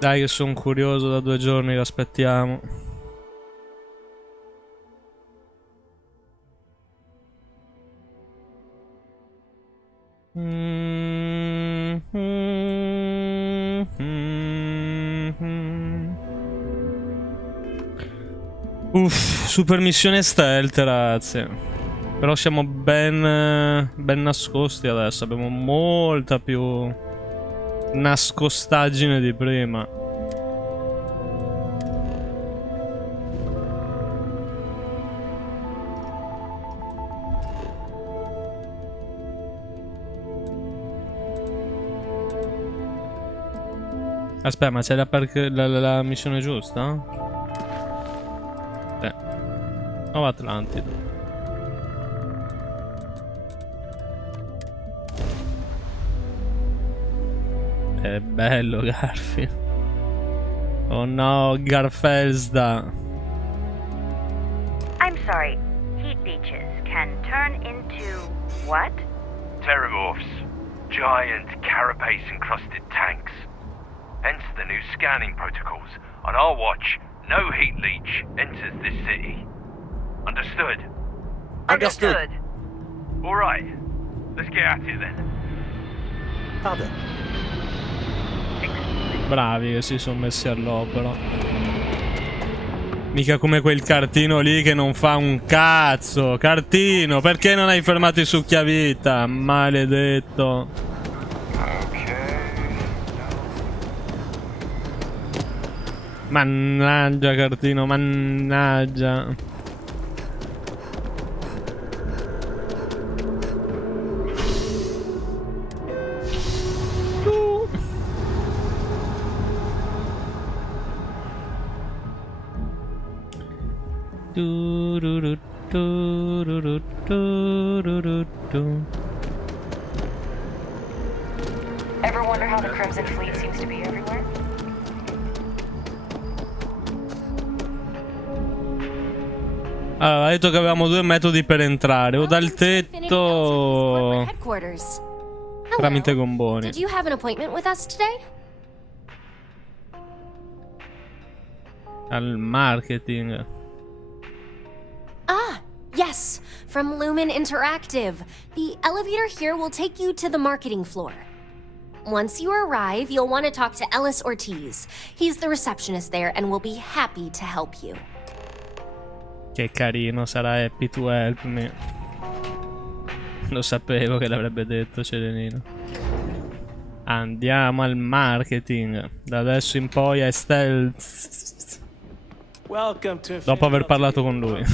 Dai che sono curioso, da 2 giorni che aspettiamo. Uff, super missione stealth, ragazzi. Però siamo ben nascosti adesso. Abbiamo molta più nascostaggine di prima. Aspetta, ma c'è la missione giusta? Nuova Atlantide. È bello Garfield. Oh no, Garfelsda. I'm sorry. Heat beaches can turn into what? Terramorphs. Giant carapace-encrusted tanks. Hence the new scanning protocols. On our watch, no heat leech enters this city. Understood? Understood. All right. Let's get at it then. Parte. Bravi che si sono messi all'opera. Mica come quel cartino lì che non fa un cazzo. Cartino, perché non hai fermato i succhiavita? Maledetto. Mannaggia cartino, mannaggia. Ever wonder how the Crimson Fleet seems to be everywhere? Allora, ha detto che avevamo 2 metodi per entrare, o dal tetto tramite gomboni. Did you have an appointment with us today? Al marketing. Ah, yes, from Lumen Interactive. The elevator here will take you to the marketing floor. Once you arrive, you'll want to talk to Ellis Ortiz. He's the receptionist there and will be happy to help you. Che carino, sarà happy to help me. Lo sapevo che l'avrebbe detto Celenino. Andiamo al marketing. Da adesso in poi è stealth. Dopo aver parlato con lui.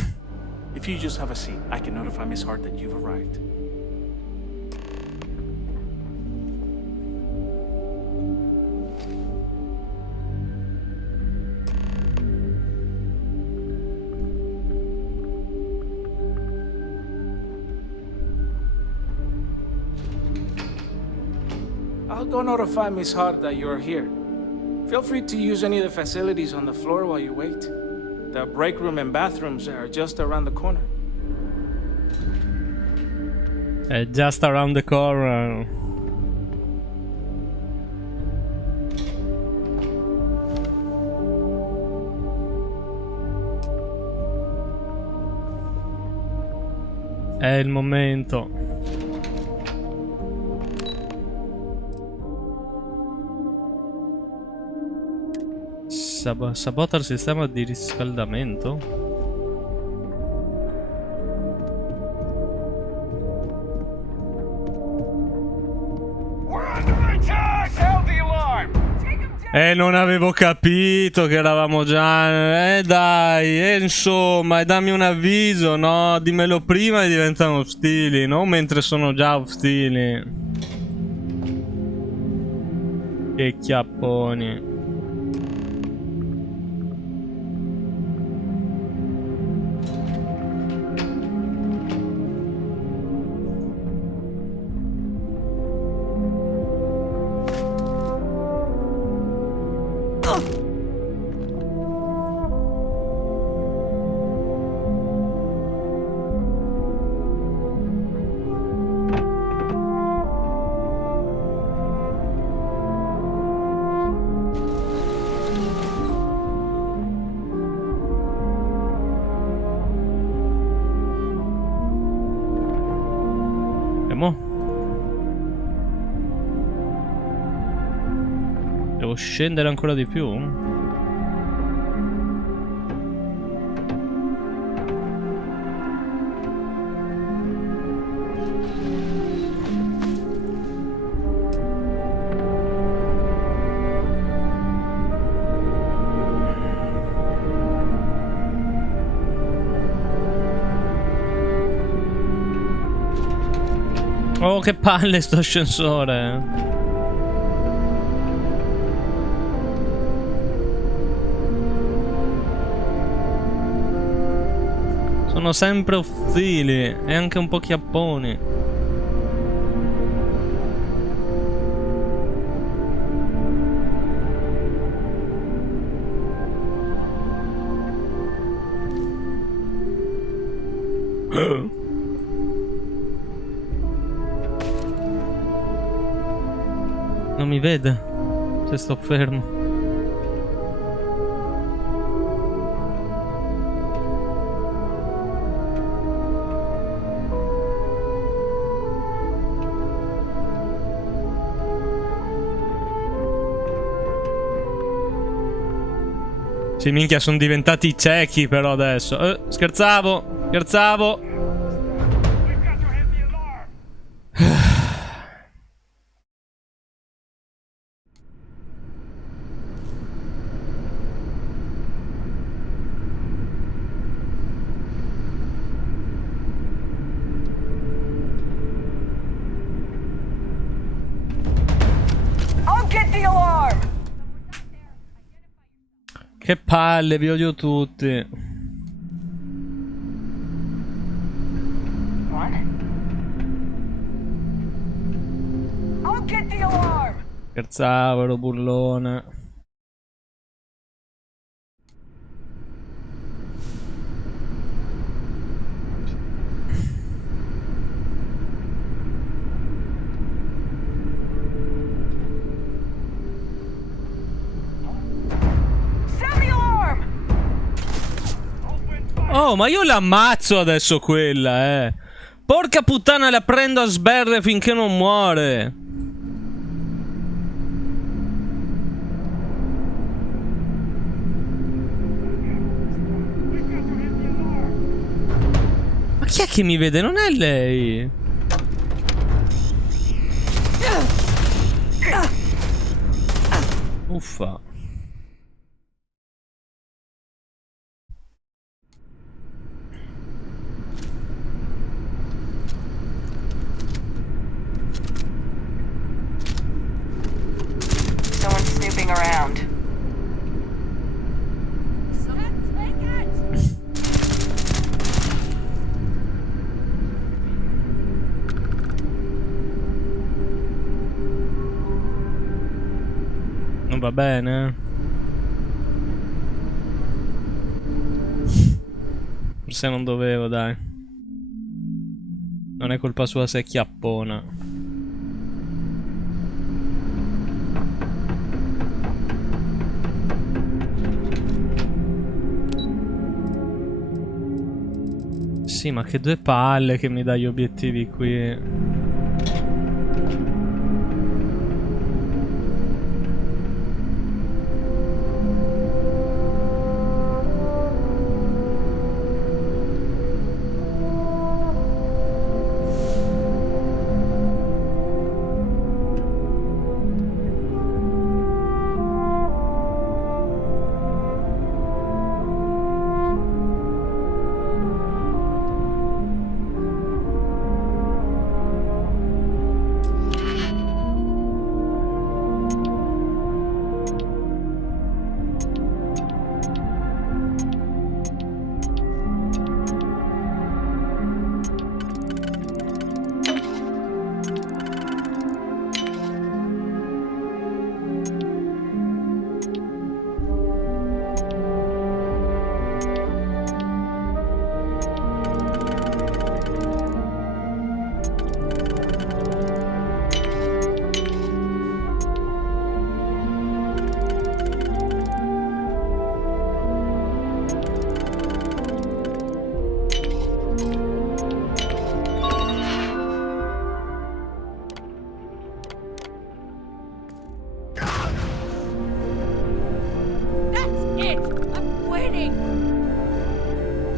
If you just have a seat, I can notify Miss Hart that you've arrived. I'll go notify Miss Hart that you're here. Feel free to use any of the facilities on the floor while you wait. The break room and bathrooms are just around the corner. Just around the corner. È il momento. Sabota il sistema di riscaldamento? Non avevo capito che eravamo già... dai, insomma, dammi un avviso, no? Dimmelo prima e diventano ostili, non mentre sono già ostili. Che chiapponi. fermo. Devo scendere ancora di più? Oh, che palle sto ascensore. Sono sempre ostili e anche un po' chiapponi. Non mi vede se sto fermo. Sì, minchia, sono diventati ciechi però adesso. Scherzavo, scherzavo. I'll get the alarm! Che palle, vi odio tutti. What? I'll get the alarm! Scherzavo, ero burlone. Sound the alarm! Oh, ma io l'ammazzo adesso quella, Porca puttana, la prendo a sberle finché non muore. Ma chi è che mi vede? Non è lei. Uffa. Someone's snooping around. Non va bene. Forse non dovevo, dai. Non è colpa sua se è chiappona. Sì, ma che due palle che mi dà gli obiettivi qui.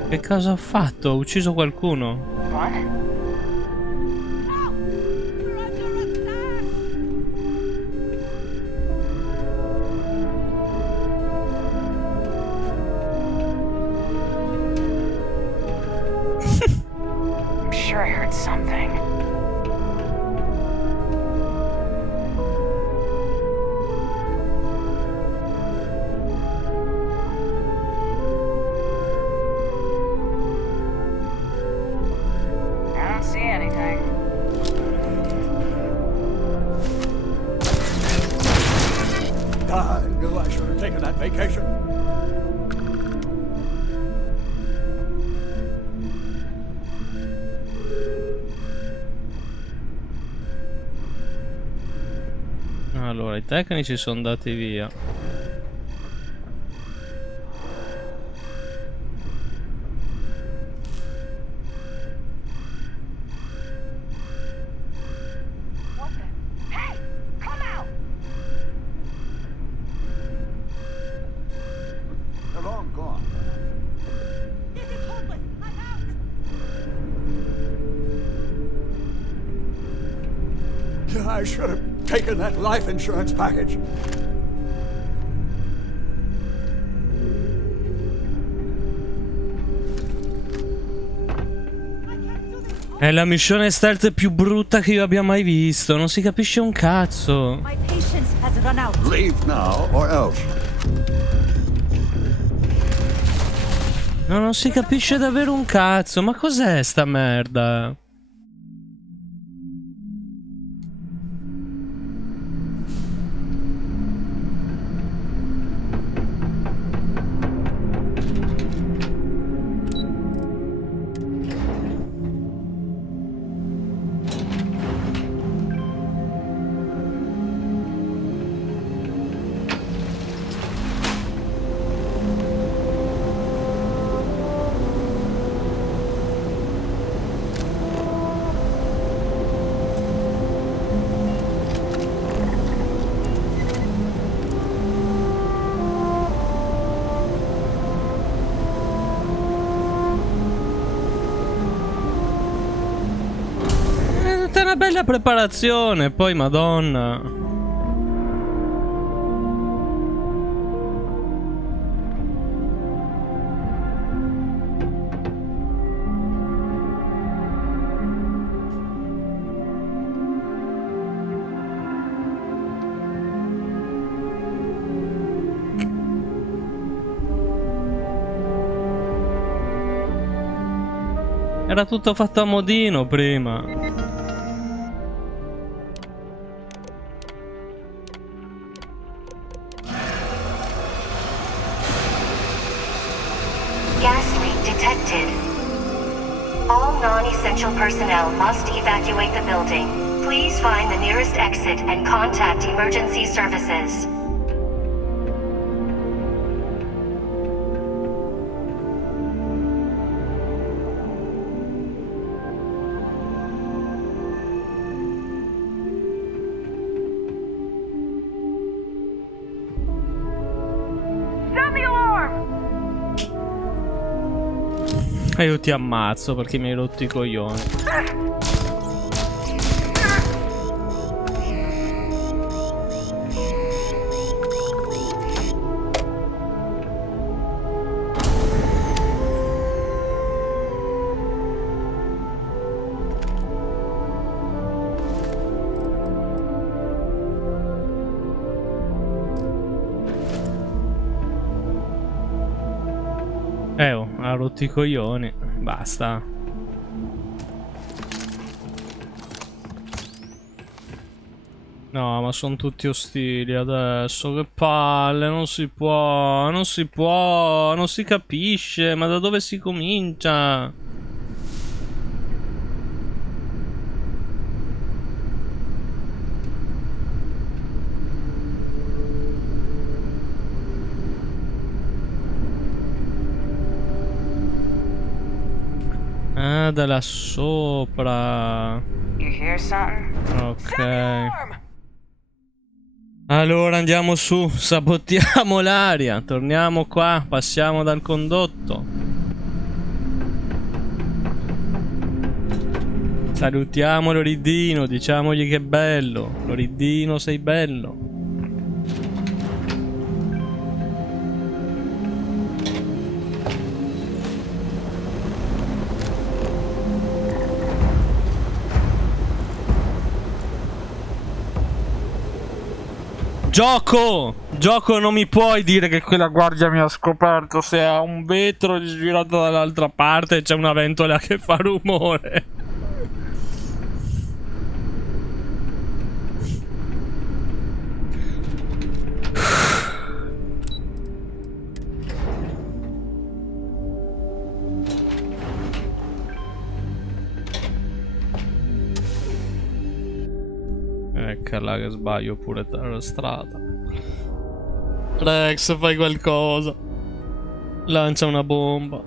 Che cosa ho fatto? Ho ucciso qualcuno? What? I'm sure I heard something. I don't see anything. I knew I should have taken that vacation. Allora, i tecnici sono andati via. What the? Hey! Come out! They're long gone. This is hopeless! I'm out! I should have taken that life insurance package. È la missione stealth più brutta che io abbia mai visto. Non si capisce un cazzo. My patience has run out. Leave now or else. No, non si capisce davvero un cazzo. Ma cos'è sta merda? È una bella preparazione, poi madonna. Era tutto fatto a modino prima. Gas leak detected. All non-essential personnel must evacuate the building. Please find the nearest exit and contact emergency services. Sound the alarm! E io ti ammazzo perché mi hai rotto i coglioni. Oh, ha rotto i coglioni. Basta. No, ma sono tutti ostili adesso. Che palle, non si può. Non si può. Non si capisce. Ma da dove si comincia? Ah, da là sopra. You hear something? Ok. Allora andiamo su, sabotiamo l'aria, torniamo qua, passiamo dal condotto. Salutiamo Loridino, diciamogli che è bello. Loridino, sei bello. Gioco! Gioco, non mi puoi dire che quella guardia mi ha scoperto se ha un vetro girato dall'altra parte e c'è una ventola che fa rumore. Eccola che sbaglio pure per la strada. Rex, fai qualcosa. Lancia una bomba.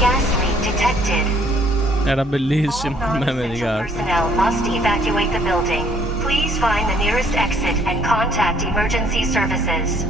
Gas leak detected. Era All bellissimo il meme di non-essential Gar. personnel must evacuate the building. Please find the nearest exit and contact emergency services.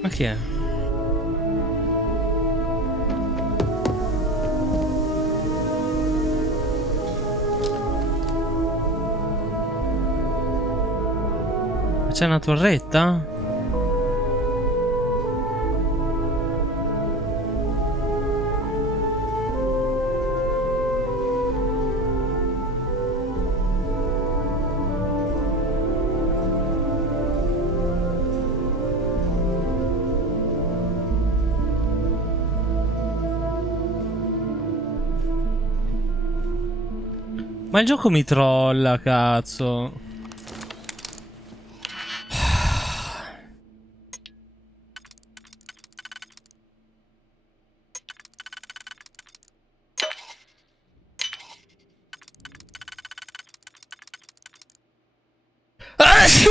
Ma chi è? C'è una torretta? Ma il gioco mi trolla, cazzo. Asciù!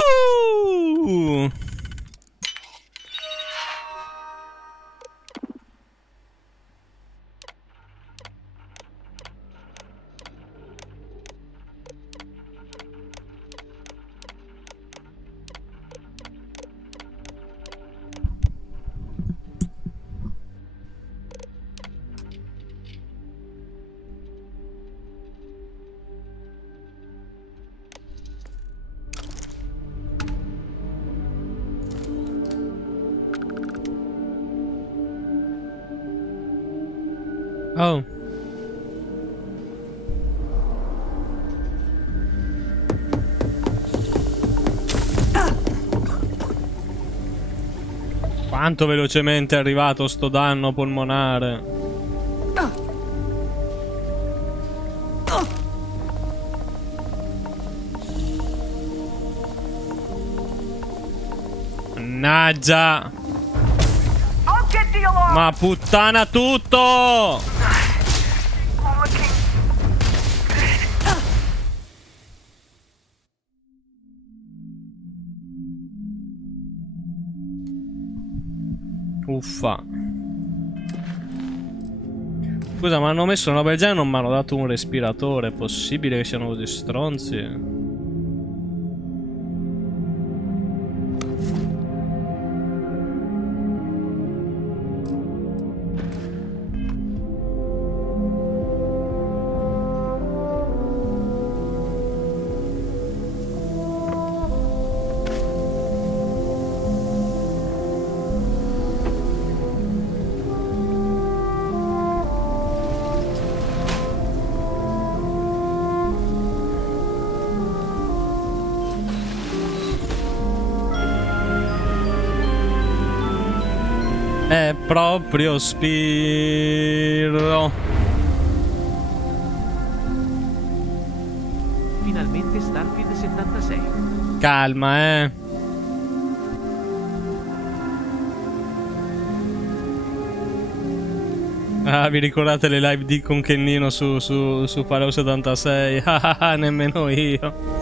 Oh. Quanto velocemente è arrivato sto danno polmonare. Mannaggia. Ma puttana tutto! Uffa. Scusa, ma hanno messo una roba del genere e non mi hanno dato un respiratore. È possibile che siano così stronzi? È proprio Spiro. Finalmente Starfield 76. Calma, Ah, vi ricordate le live di con Kennino su Fallout 76? Ah, nemmeno io.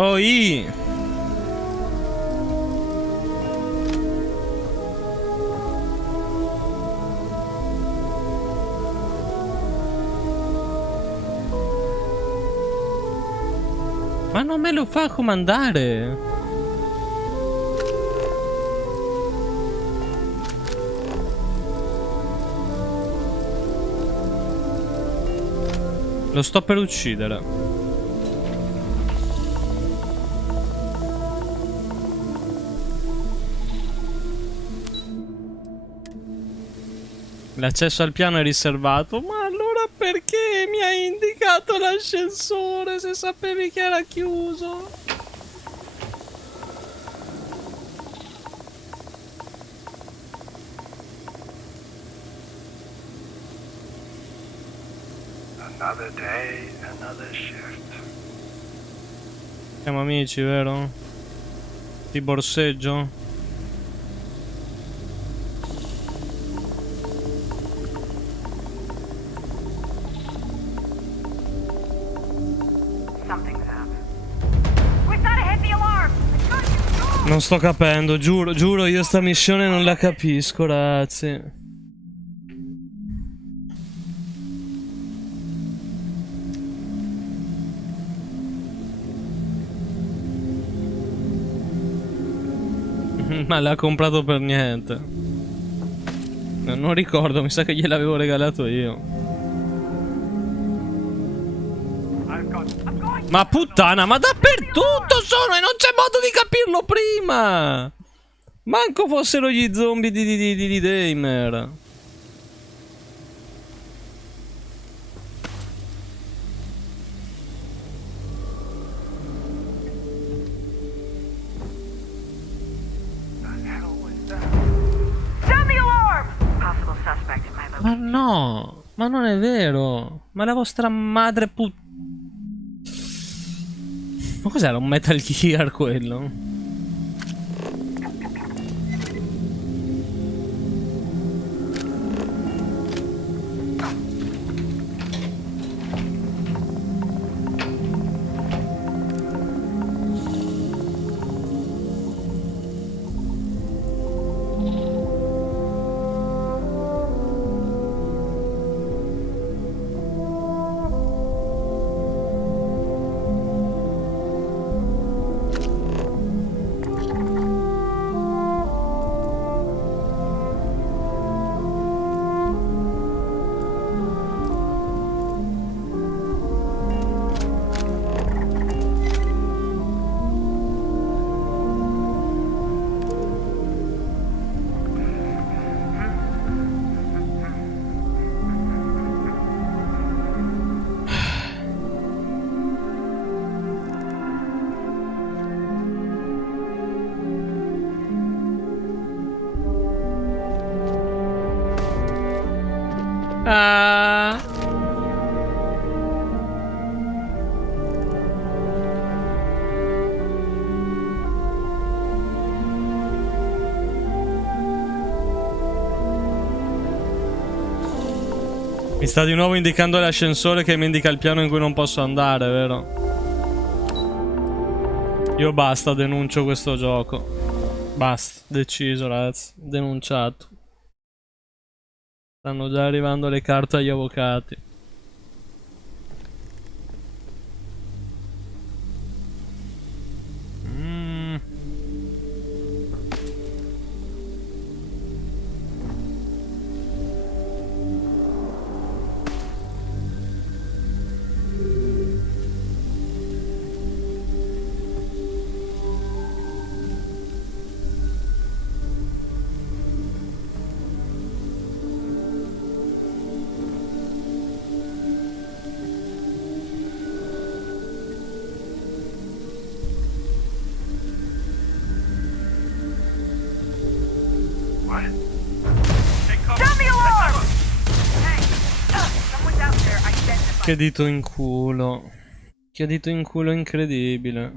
Oi! Ma non me lo fa comandare! Lo sto per uccidere. L'accesso al piano è riservato. Ma allora perché mi hai indicato l'ascensore se sapevi che era chiuso? Another day, another shift. Siamo amici, vero? Ti borseggio? Non sto capendo, giuro, io sta missione non la capisco, ragazzi. Ma l'ha comprato per niente. Non ricordo, mi sa che gliel'avevo regalato io. Ma puttana, ma dappertutto sono e non c'è modo di capirlo prima! Manco fossero gli zombie di Damer. Ma no, ma non è vero. Ma la vostra madre puttana. Ma cos'era un Metal Gear quello? Ah. Mi sta di nuovo indicando l'ascensore che mi indica il piano in cui non posso andare, vero? Io basta, denuncio questo gioco. Basta, deciso ragazzi, denunciato. Stanno già arrivando le carte agli avvocati. Che dito in culo. Che dito in culo incredibile.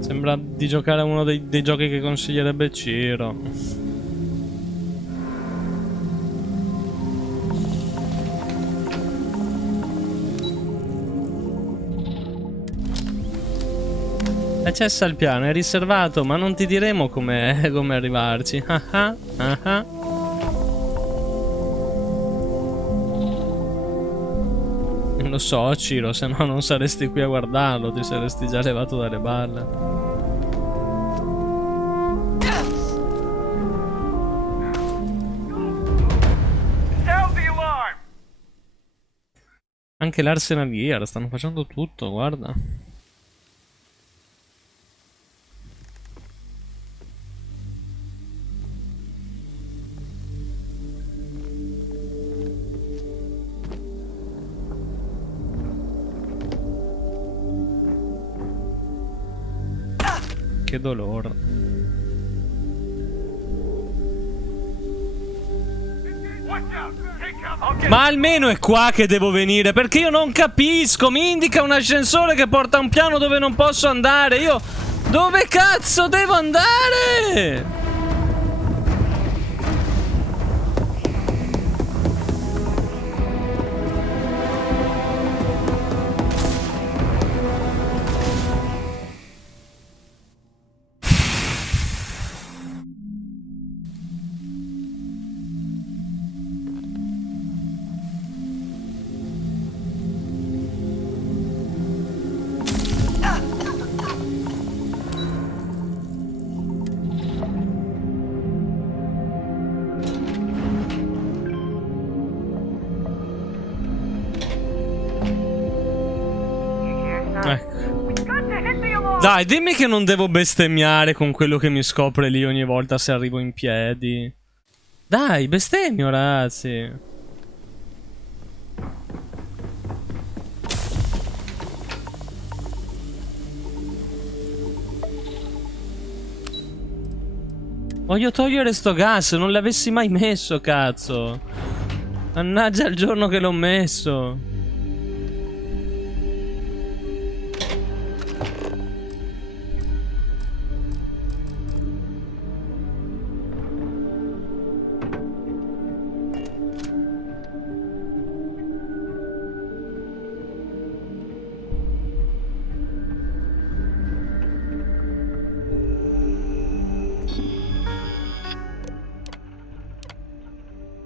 Sembra di giocare a uno dei giochi che consiglierebbe Ciro. L'accesso al piano è riservato, ma non ti diremo come arrivarci. Lo so, Ciro, se no non saresti qui a guardarlo, ti saresti già levato dalle balle. Anche l'Arsenal Gear, stanno facendo tutto, guarda. Che dolore. Ma almeno è qua che devo venire, perché io non capisco. Mi indica un ascensore che porta a un piano dove non posso andare. Io dove cazzo devo andare? Dai, dimmi che non devo bestemmiare con quello che mi scopre lì ogni volta se arrivo in piedi. Dai, bestemmio, ragazzi. Voglio togliere sto gas, non l'avessi mai messo, cazzo. Mannaggia il giorno che l'ho messo.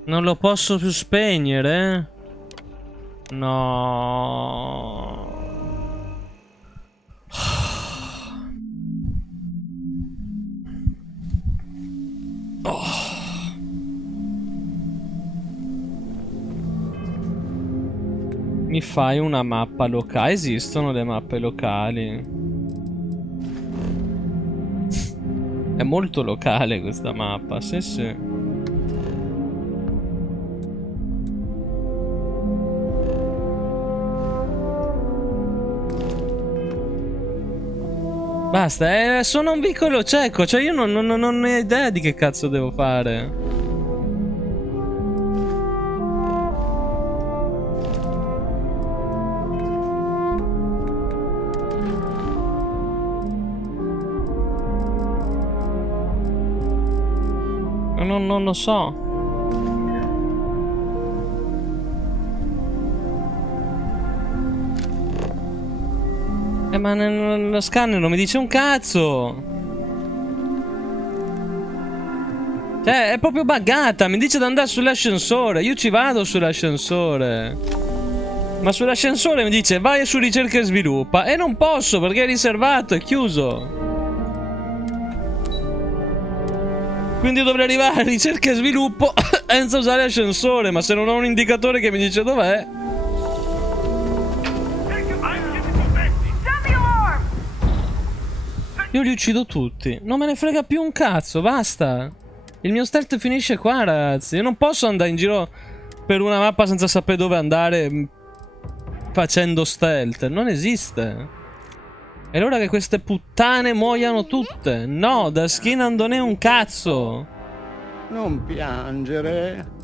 Non lo posso più spegnere? No. Oh. Mi fai una mappa locale? Esistono le mappe locali? È molto locale questa mappa, sì sì. Basta, sono un vicolo cieco, cioè io non ho idea di che cazzo devo fare. Non lo so. Ma nello scanner non mi dice un cazzo. Cioè, è proprio buggata. Mi dice di andare sull'ascensore. Io ci vado sull'ascensore. Ma sull'ascensore mi dice vai su ricerca e sviluppa. E non posso perché è riservato, è chiuso. Quindi dovrei arrivare a ricerca e sviluppo senza usare l'ascensore. Ma se non ho un indicatore che mi dice dov'è. Io li uccido tutti. Non me ne frega più un cazzo, basta. Il mio stealth finisce qua, ragazzi. Io non posso andare in giro per una mappa senza sapere dove andare facendo stealth. Non esiste. È l'ora che queste puttane muoiano tutte. No, da skin non è un cazzo. Non piangere.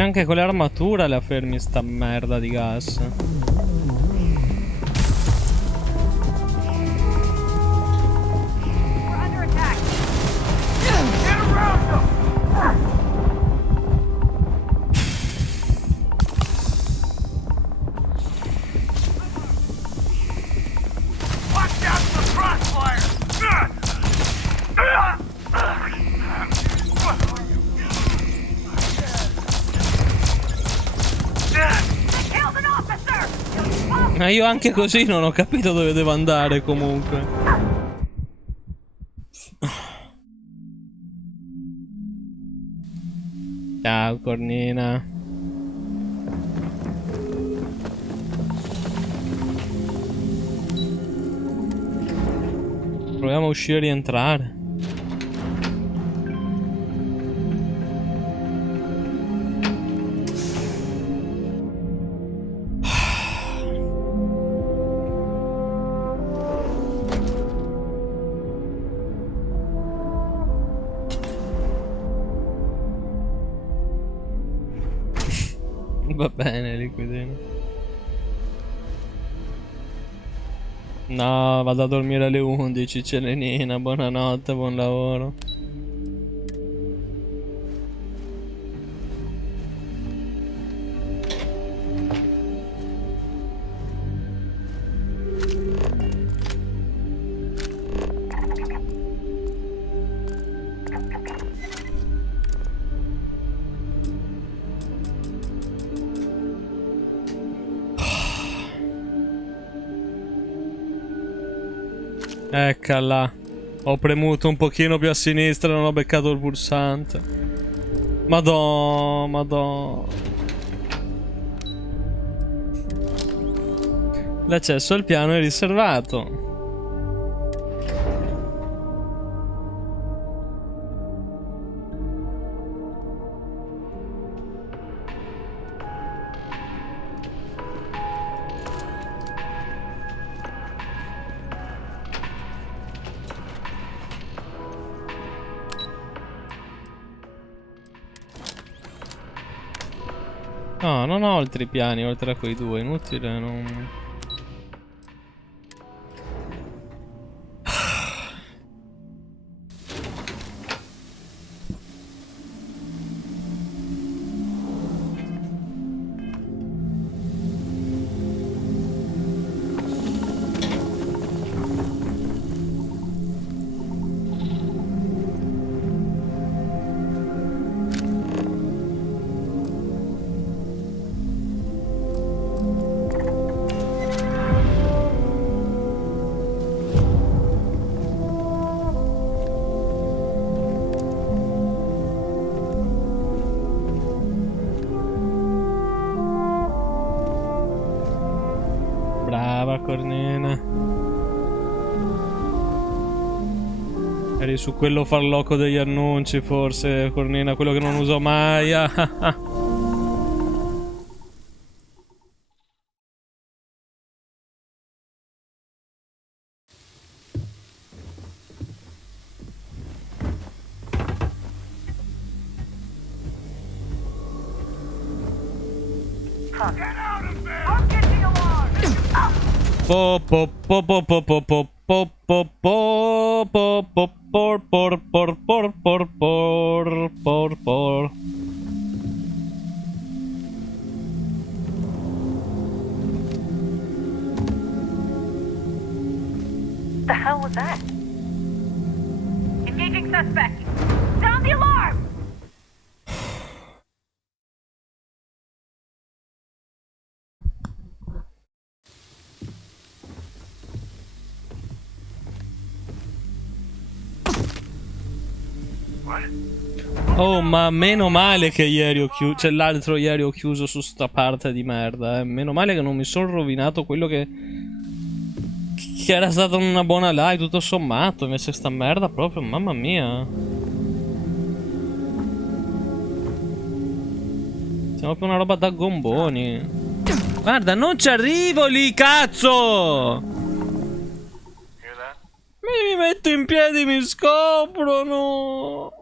Anche con l'armatura la fermi sta merda di gas. Ma io anche così non ho capito dove devo andare comunque. Ciao cornina. Proviamo a uscire e rientrare. Va bene, liquidino. No, vado a dormire alle 11, Celenina. Buonanotte, buon lavoro. Eccola. Ho premuto un pochino più a sinistra e non ho beccato il pulsante. Madò, madò. L'accesso al piano è riservato. No, non ho altri piani oltre a quei due, inutile, non... Brava Cornina. Eri su quello farlocco degli annunci forse, Cornina, quello che non uso mai. Po po po po po po po po po po po po por por por por por por por por. The hell was that? Engaging suspect. Sound the alarm! Oh, ma meno male che ieri ho chiuso, cioè l'altro ieri ho chiuso su sta parte di merda, eh. Meno male che non mi sono rovinato quello che era stata una buona live, tutto sommato. Invece sta merda proprio, mamma mia. Siamo proprio una roba da gomboni. Guarda, non ci arrivo lì, cazzo! Mi metto in piedi, mi scoprono.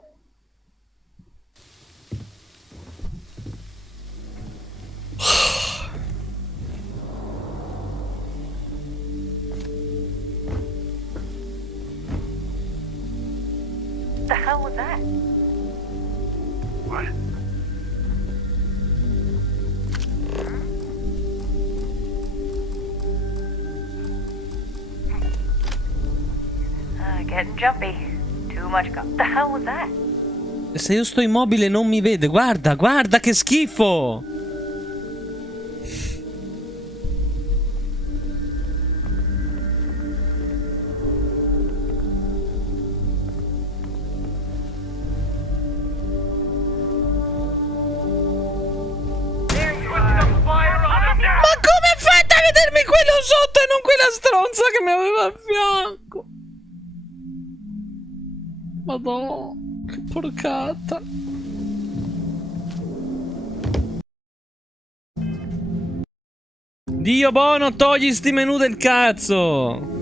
The hell was that? What? Getting jumpy. Too much go. The hell was that? Se io sto immobile non mi vede, guarda, guarda che schifo! Ma come fate a vedermi quello sotto e non quella stronza che mi aveva a fianco? Madonna, che porcata. Dio buono, togli sti menù del cazzo.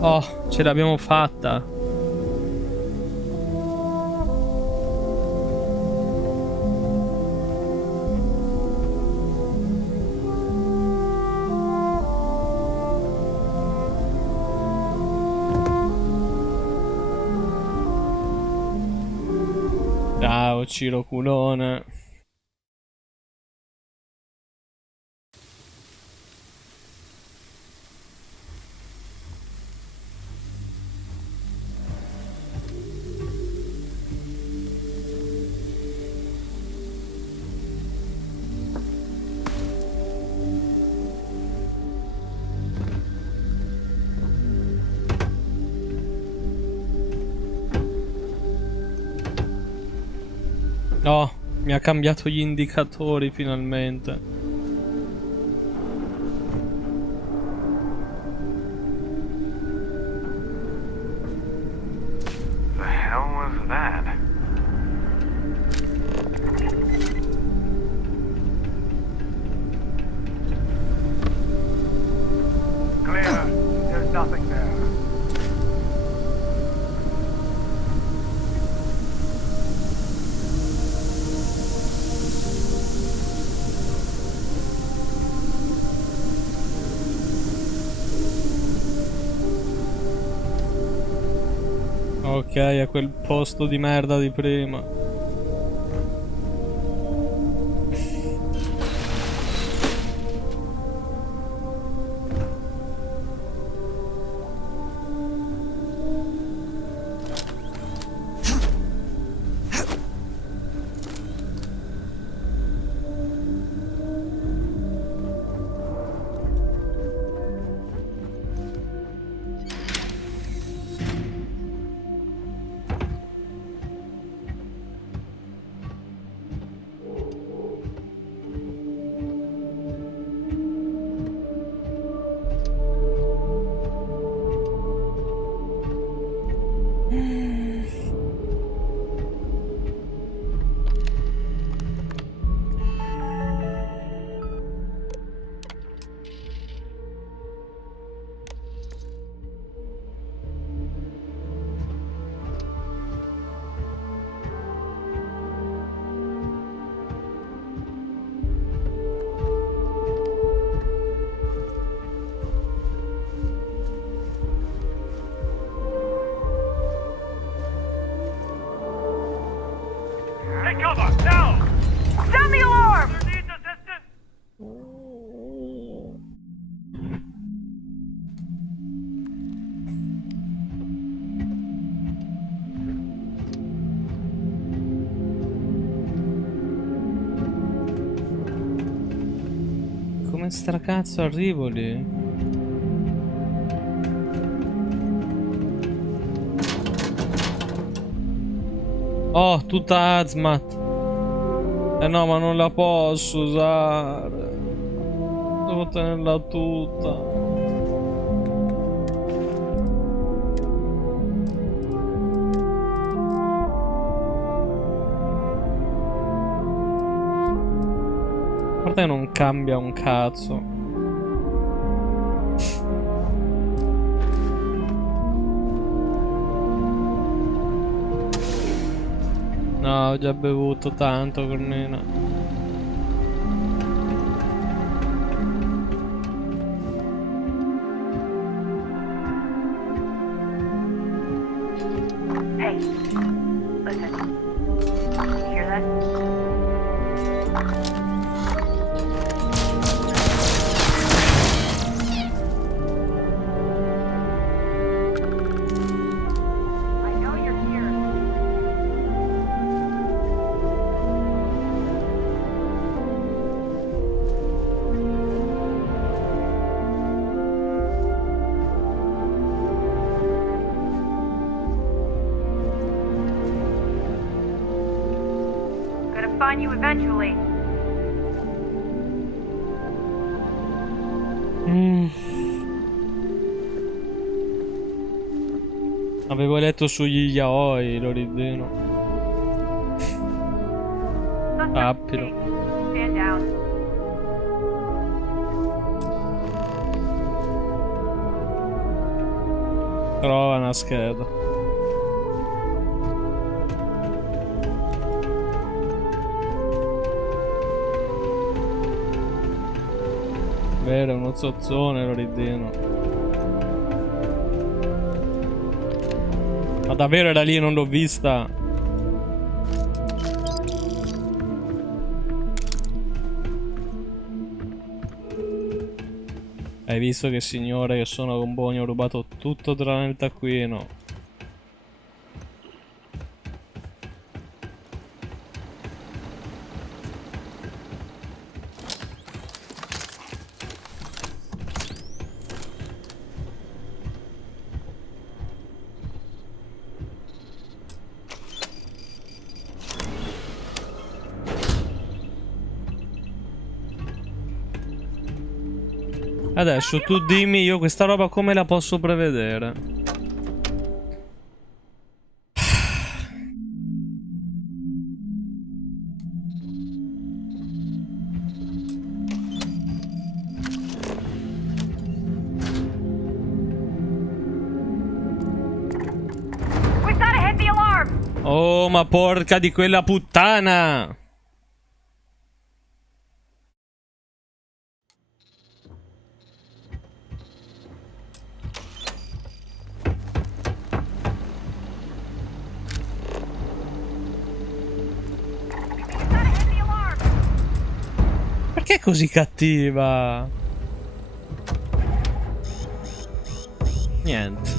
Oh, ce l'abbiamo fatta. Ciao Ciro culone. Oh, mi ha cambiato gli indicatori finalmente. The hell was that? Clear. There's nothing there. Ok, è quel posto di merda di prima. Take cover, now! Sound the alarm! Needs assistance! Come stracazzo arrivo lì? Oh, tutta hazmat. Eh no, ma non la posso usare. Devo tenerla tutta. A parte che non cambia un cazzo. No, ho già bevuto tanto, Cornina. Hey, listen. You hear that? I know you're here. Gonna find you eventually. Avevo letto sugli yaoi, l'oridino. Sappilo. Stand down. Trova una scheda. Vero, è uno zozzone, l'oridino. Ma davvero era lì e non l'ho vista? Hai visto che signore che sono con Bonio, ho rubato tutto tranne il taccuino. Adesso tu dimmi io questa roba come la posso prevedere. We've gotta hit the alarm! Oh, ma porca di quella puttana! Perché è così cattiva? Niente.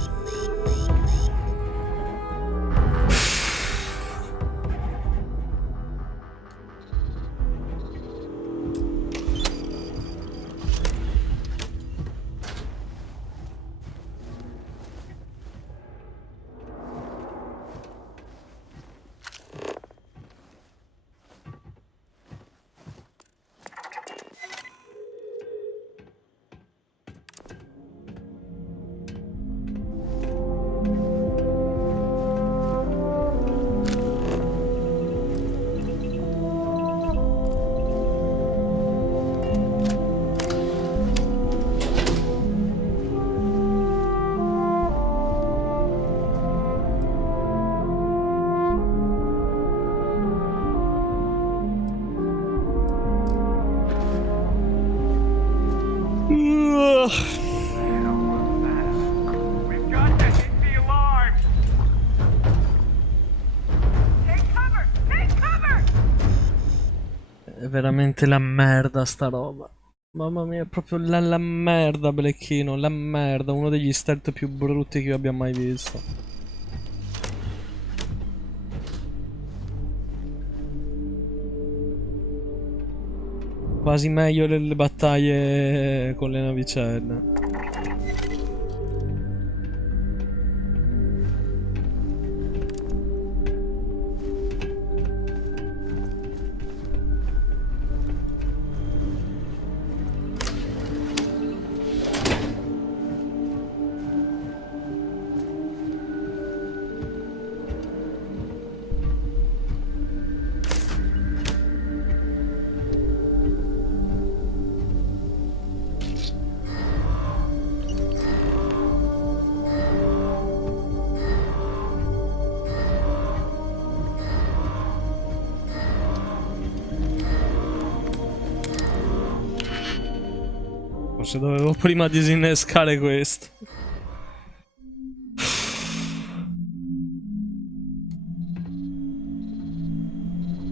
We've got to hit the alarm! Take cover! Take cover! È veramente la merda sta roba. Mamma mia, è proprio la merda, Blecchino. La merda, uno degli stealth più brutti che io abbia mai visto. Quasi meglio delle battaglie con le navicelle. Forse dovevo prima disinnescare questo.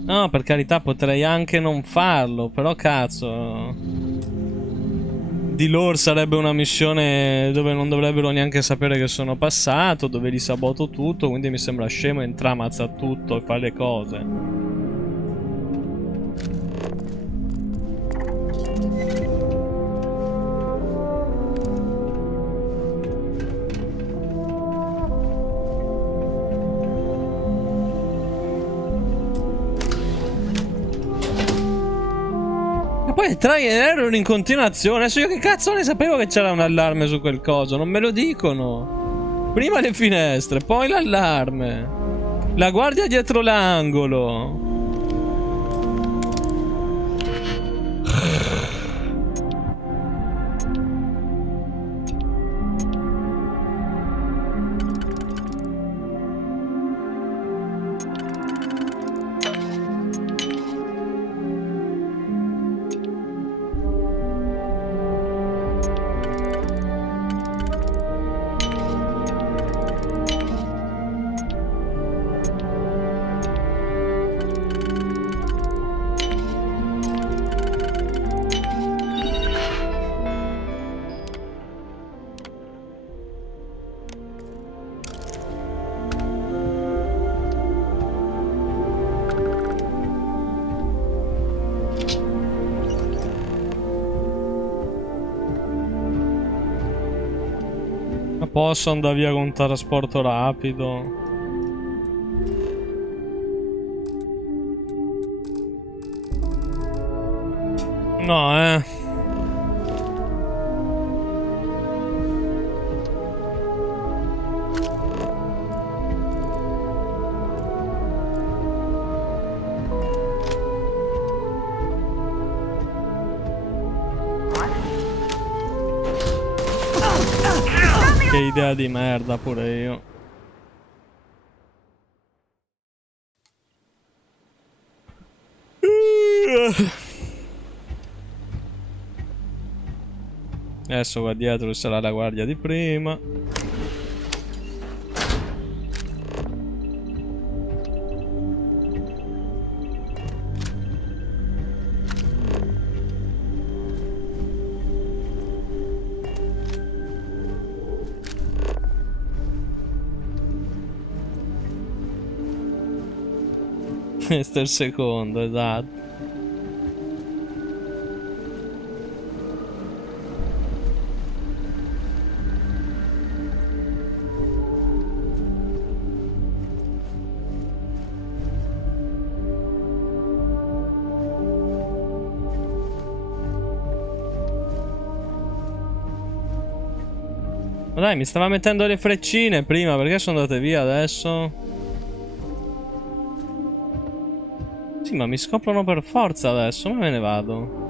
No, per carità, potrei anche non farlo, però cazzo. Di lore sarebbe una missione dove non dovrebbero neanche sapere che sono passato, dove li saboto tutto, quindi mi sembra scemo entrare, ammazza tutto e fare le cose. Poi i trailer erano in continuazione. Adesso io che cazzo ne sapevo che c'era un allarme su quel coso? Non me lo dicono. Prima le finestre, poi l'allarme. La guardia dietro l'angolo. Posso andare via con trasporto rapido? No, Che idea di merda pure io. Adesso qua dietro ci sarà la guardia di prima. Questo è il secondo, esatto. Ma dai, mi stava mettendo le freccine prima, perché sono andate via adesso? Sì, ma mi scoprono per forza adesso, ma me ne vado.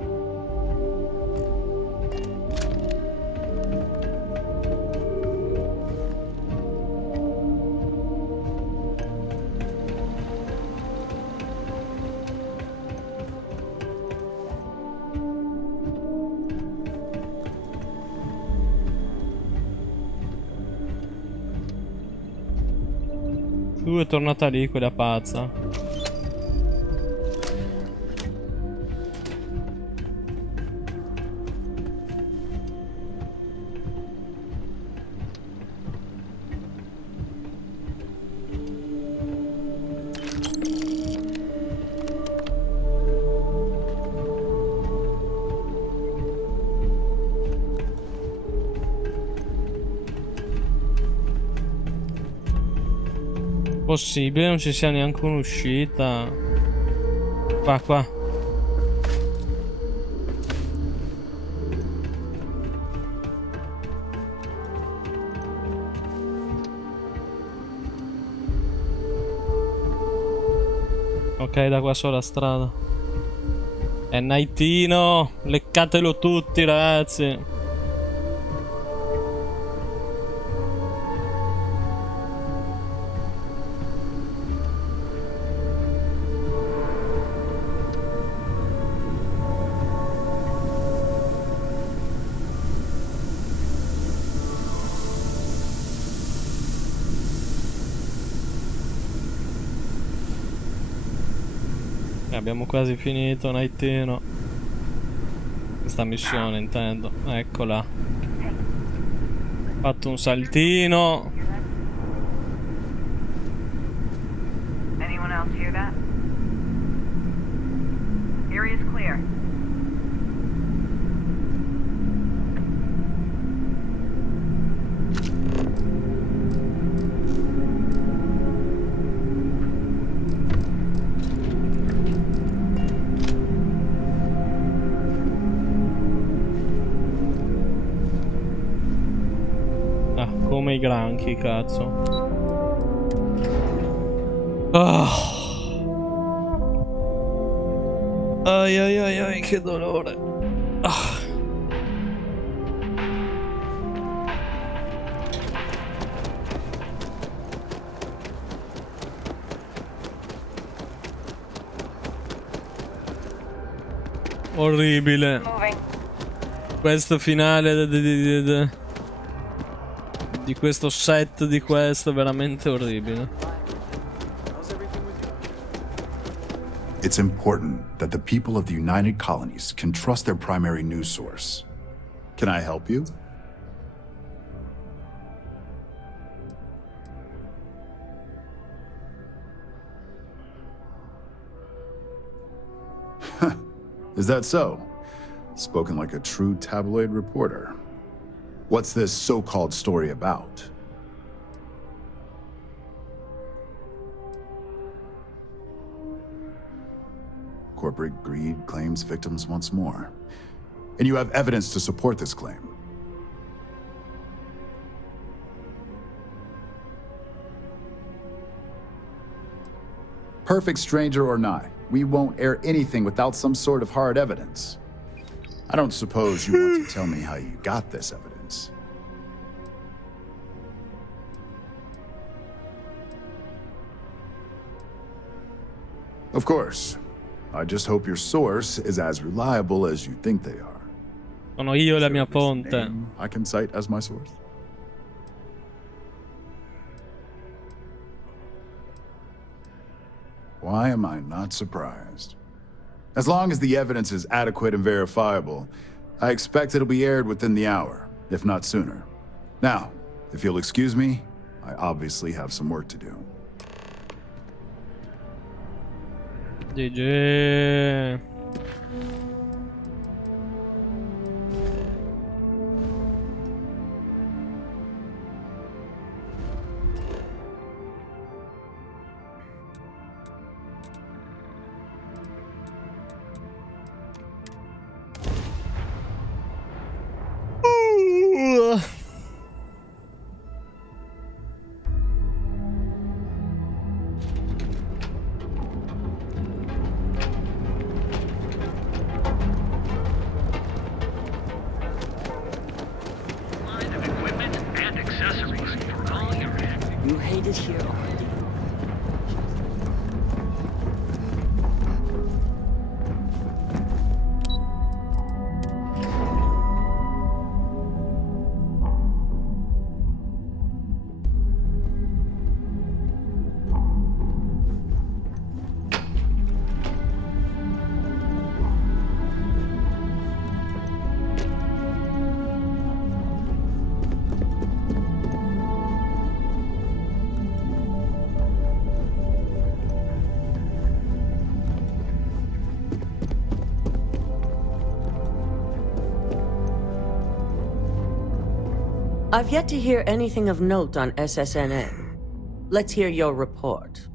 È tornata lì quella pazza. Possibile, non ci sia neanche un'uscita. Qua. Ok, da qua sola strada. È Nightino, leccatelo tutti, ragazzi. Abbiamo quasi finito, Nightino. Questa missione, intendo. Eccola. Fatto un saltino. Anyone else hear that? Area's clear. Come i granchi, cazzo. Oh. Ai, che dolore. Ah. Orribile. Questo finale di questo set di questo è veramente orribile. It's important that the people of the United Colonies can trust their primary news source. Can I help you? Is that so? Spoken like a true tabloid reporter. What's this so-called story about? Corporate greed claims victims once more. And you have evidence to support this claim. Perfect stranger or not, we won't air anything without some sort of hard evidence. I don't suppose you want to tell me how you got this evidence. Of course. I just hope your source is as reliable as you think they are. Sono io e la Is mia there at least a fonte. name I can cite as my source. Why am I not surprised? As long as the evidence is adequate and verifiable, I expect it'll be aired within the hour, if not sooner. Now, if you'll excuse me, I obviously have some work to do. GG. Line of equipment and accessories for all your You hate it here already. I've yet to hear anything of note on SSNN. Let's hear your report.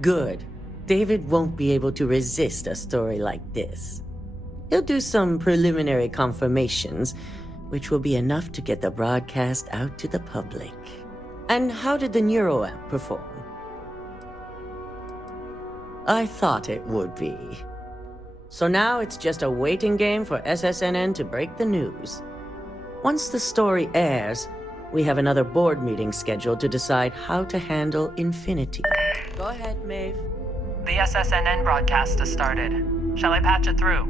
Good. David won't be able to resist a story like this. He'll do some preliminary confirmations, which will be enough to get the broadcast out to the public. And how did the NeuroAmp perform? I thought it would be. So now it's just a waiting game for SSNN to break the news. Once the story airs, we have another board meeting scheduled to decide how to handle Infinity. Go ahead, Maeve. The SSNN broadcast has started. Shall I patch it through?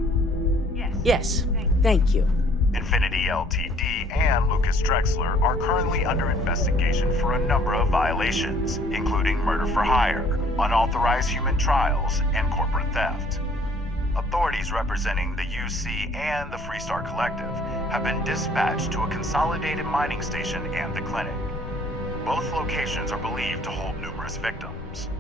Yes, thank you. Infinity Ltd. and Lucas Drexler are currently under investigation for a number of violations, including murder for hire, unauthorized human trials, and corporate theft. Authorities representing the UC and the Freestar Collective have been dispatched to a consolidated mining station and the clinic. Both locations are believed to hold numerous victims.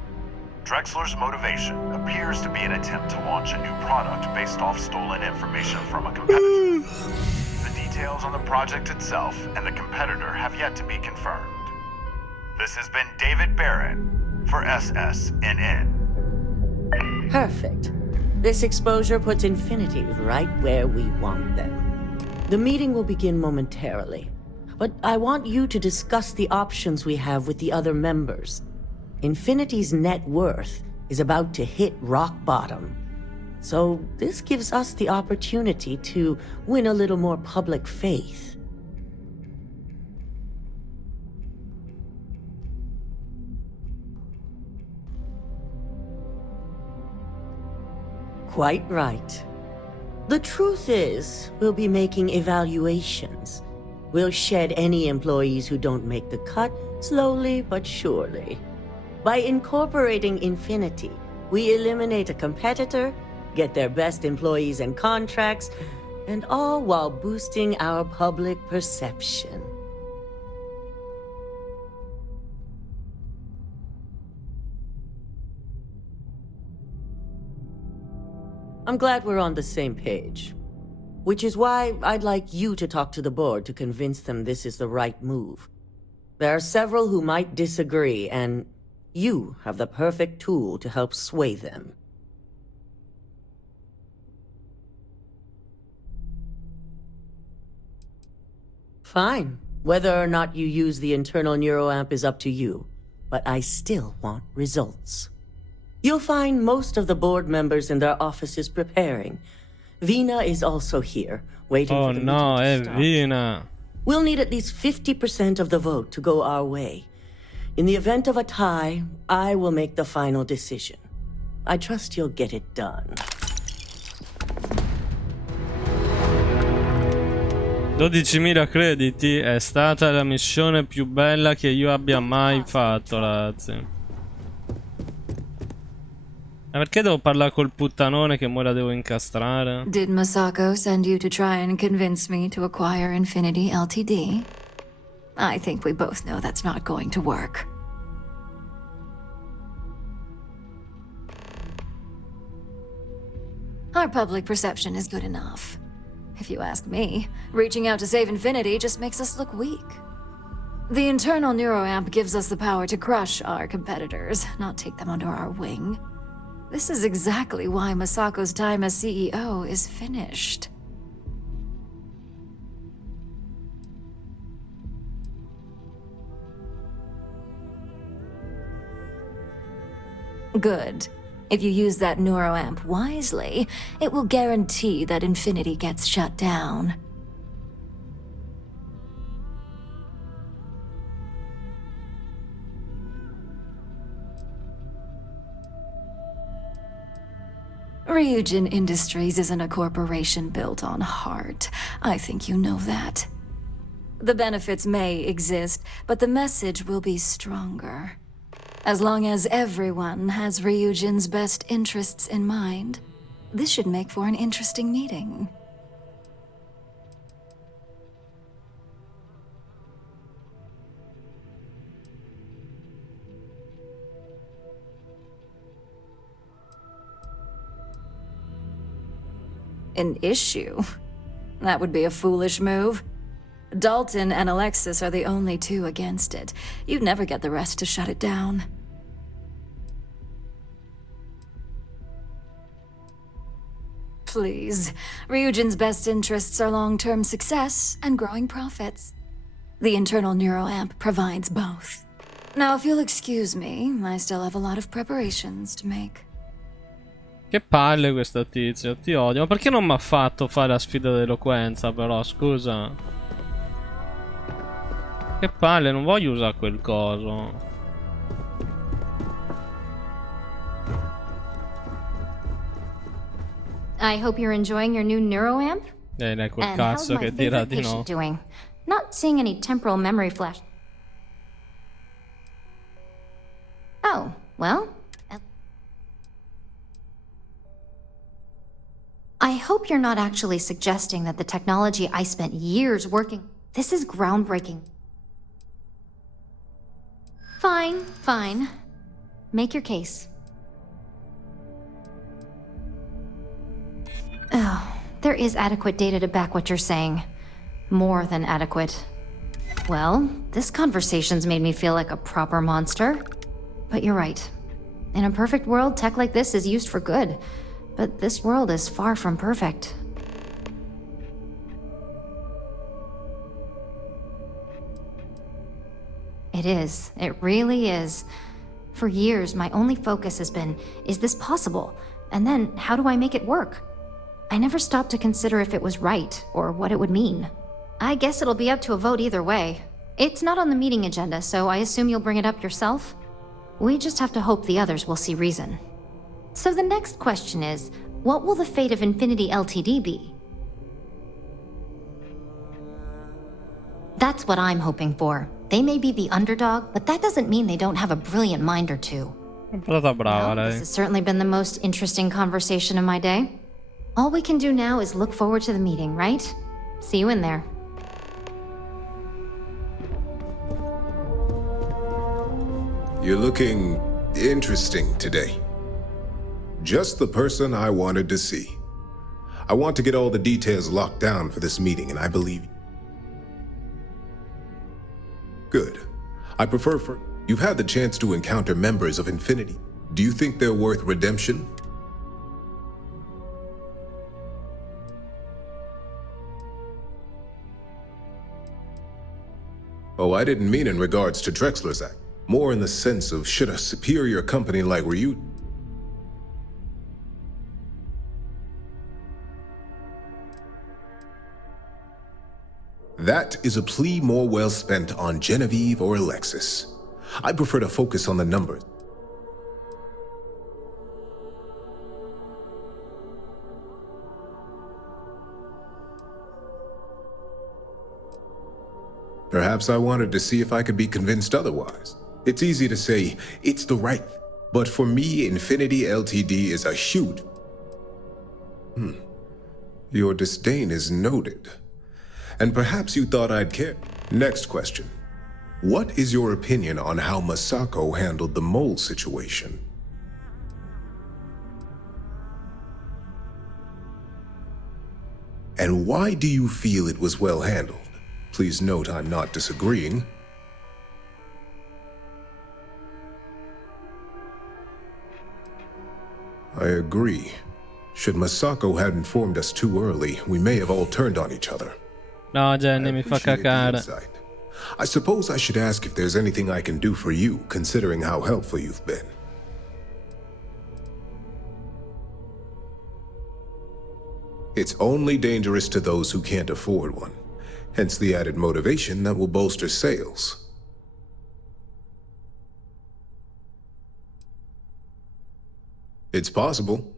Drexler's motivation appears to be an attempt to launch a new product based off stolen information from a competitor. The details on the project itself and the competitor have yet to be confirmed. This has been David Barron for SSNN. Perfect. This exposure puts Infinity right where we want them. The meeting will begin momentarily, but I want you to discuss the options we have with the other members. Infinity's net worth is about to hit rock bottom, so this gives us the opportunity to win a little more public faith. Quite right. The truth is, we'll be making evaluations. We'll shed any employees who don't make the cut, slowly but surely. By incorporating Infinity, we eliminate a competitor, get their best employees and contracts, and all while boosting our public perception. I'm glad we're on the same page. Which is why I'd like you to talk to the board to convince them this is the right move. There are several who might disagree, and you have the perfect tool to help sway them. Fine. Whether or not you use the internal NeuroAmp is up to you, but I still want results. You'll find most of the board members in their offices preparing. Vina is also here, waiting for the meeting to start. Vina. We'll need at least 50% of the vote to go our way. In the event of a tie, I will make the final decision. I trust you'll get it done. 12.000 crediti è stata la missione più bella che io abbia mai fatto, ragazzi. Ma perché devo parlare col puttanone che mo la devo incastrare? Did Masako send you to try and convince me to acquire Infinity Ltd? I think we both know that's not going to work. Our public perception is good enough. If you ask me, reaching out to save Infinity just makes us look weak. The internal neuroamp gives us the power to crush our competitors, not take them under our wing. This is exactly why Masako's time as CEO is finished. Good. If you use that neuroamp wisely, it will guarantee that Infinity gets shut down. Ryujin Industries isn't a corporation built on heart. I think you know that. The benefits may exist, but the message will be stronger. As long as everyone has Ryujin's best interests in mind, this should make for an interesting meeting. An issue? That would be a foolish move. Dalton and Alexis are the only two against it. You'd never get the rest to shut it down. Please. Ryujin's best interests are long-term success and growing profits. The internal neuroamp provides both. Now, if you'll excuse me, I still have a lot of preparations to make. Che palle questo tizio, ti odio. Ma perché non mi ha fatto fare la sfida d'eloquenza però, scusa? Che palle, non voglio usare quel coso. I hope you're enjoying your new neuroamp. Quel And how's cazzo my che dirà favorite di no. patient doing? Not seeing any temporal memory flash. Oh, well. I hope you're not actually suggesting that the technology I spent years working. This is groundbreaking. Fine, fine. Make your case. Oh, there is adequate data to back what you're saying. More than adequate. Well, this conversation's made me feel like a proper monster. But you're right. In a perfect world, tech like this is used for good. But this world is far from perfect. It is. It really is. For years, my only focus has been, is this possible? And then, how do I make it work? I never stopped to consider if it was right, or what it would mean. I guess it'll be up to a vote either way. It's not on the meeting agenda, so I assume you'll bring it up yourself? We just have to hope the others will see reason. So the next question is, what will the fate of Infinity Ltd be? That's what I'm hoping for. They may be the underdog, but that doesn't mean they don't have a brilliant mind or two. This has certainly been the most interesting conversation of my day. All we can do now is look forward to the meeting, right? See you in there. You're looking interesting today. Just the person I wanted to see. I want to get all the details locked down for this meeting, and I believe... Good. I prefer for... You've had the chance to encounter members of Infinity. Do you think they're worth redemption? Oh, I didn't mean in regards to Drexler's act. More in the sense of should a superior company like Ryu... That is a plea more well spent on Genevieve or Alexis. I prefer to focus on the numbers. Perhaps I wanted to see if I could be convinced otherwise. It's easy to say, it's the right, but for me, Infinity Ltd is a huge... Your disdain is noted. And perhaps you thought I'd care. Next question. What is your opinion on how Masako handled the mole situation? And why do you feel it was well handled? Please note I'm not disagreeing. I agree. Should Masako had informed us too early, we may have all turned on each other. No, Jenny, mi fa cacare. I suppose I should ask if there's anything I can do for you, considering how helpful you've been. It's only dangerous to those who can't afford one. Hence the added motivation that will bolster sales. It's possible.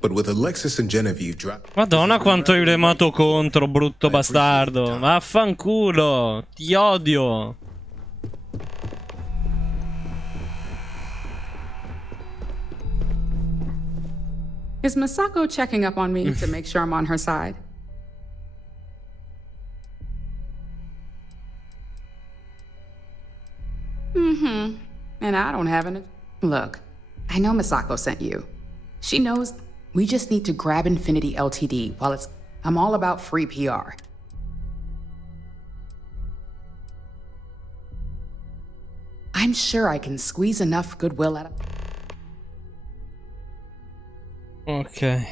But with Alexis and Genevieve Madonna quanto hai remato contro, brutto bastardo. Vaffanculo. Ti odio. Is Masako checking up on me to make sure I'm on her side? Mm-hmm. And I don't have any... Look, I know Masako sent you. She knows we just need to grab Infinity Ltd while it's... I'm all about free PR. I'm sure I can squeeze enough goodwill out of... Ok.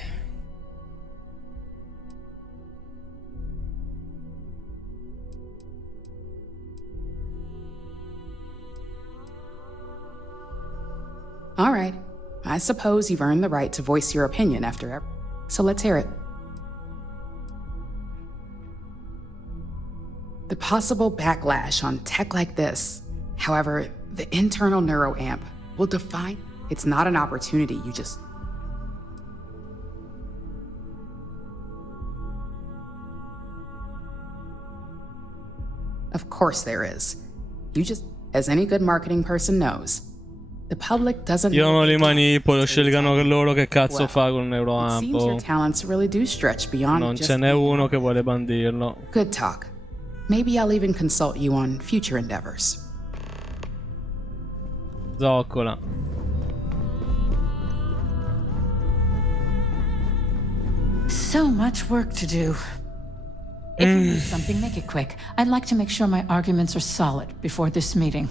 All right. I suppose you've earned the right to voice your opinion after every... So let's hear it. The possible backlash on tech like this. However, the internal neuroamp will define... It's not an opportunity you just... Of course there is. You just... As any good marketing person knows... The public doesn't... Io non li manipolo, scelgano loro che cazzo fa con il neuroamp. Your talents really do stretch beyond Non just ce n'è uno che vuole bandirlo. Good talk. Maybe I'll even consult you on future endeavors. Zoccola. So much work to do. If you need something, make it quick. I'd like to make sure my arguments are solid before this meeting.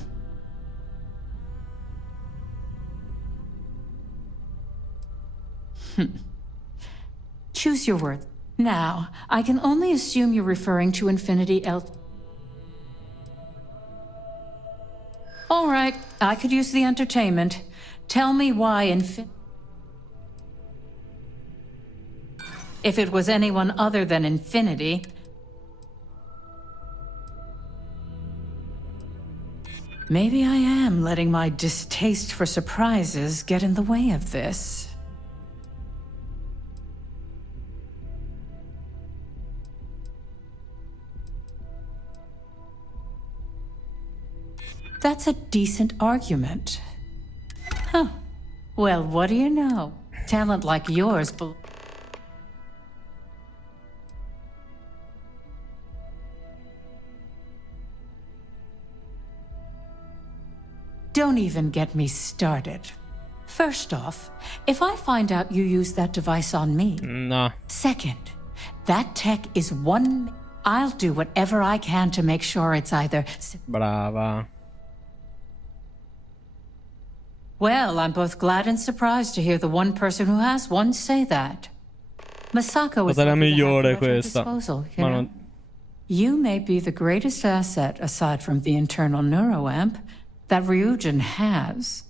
Choose your words. Now, I can only assume you're referring to Infinity L... All right, I could use the entertainment. Tell me why If it was anyone other than Infinity... Maybe I am letting my distaste for surprises get in the way of this. That's a decent argument. Huh. Well, what do you know? Talent like yours Don't even get me started. First off, if I find out you use that device on me... No. Second, that tech is one... I'll do whatever I can to make sure it's either... Brava. Well, I'm both glad and surprised to hear the one person who has one say that. Masako is la migliore at your questa. disposal, Ma know? You may be the greatest asset, aside from the internal neuroamp, that Ryujin has.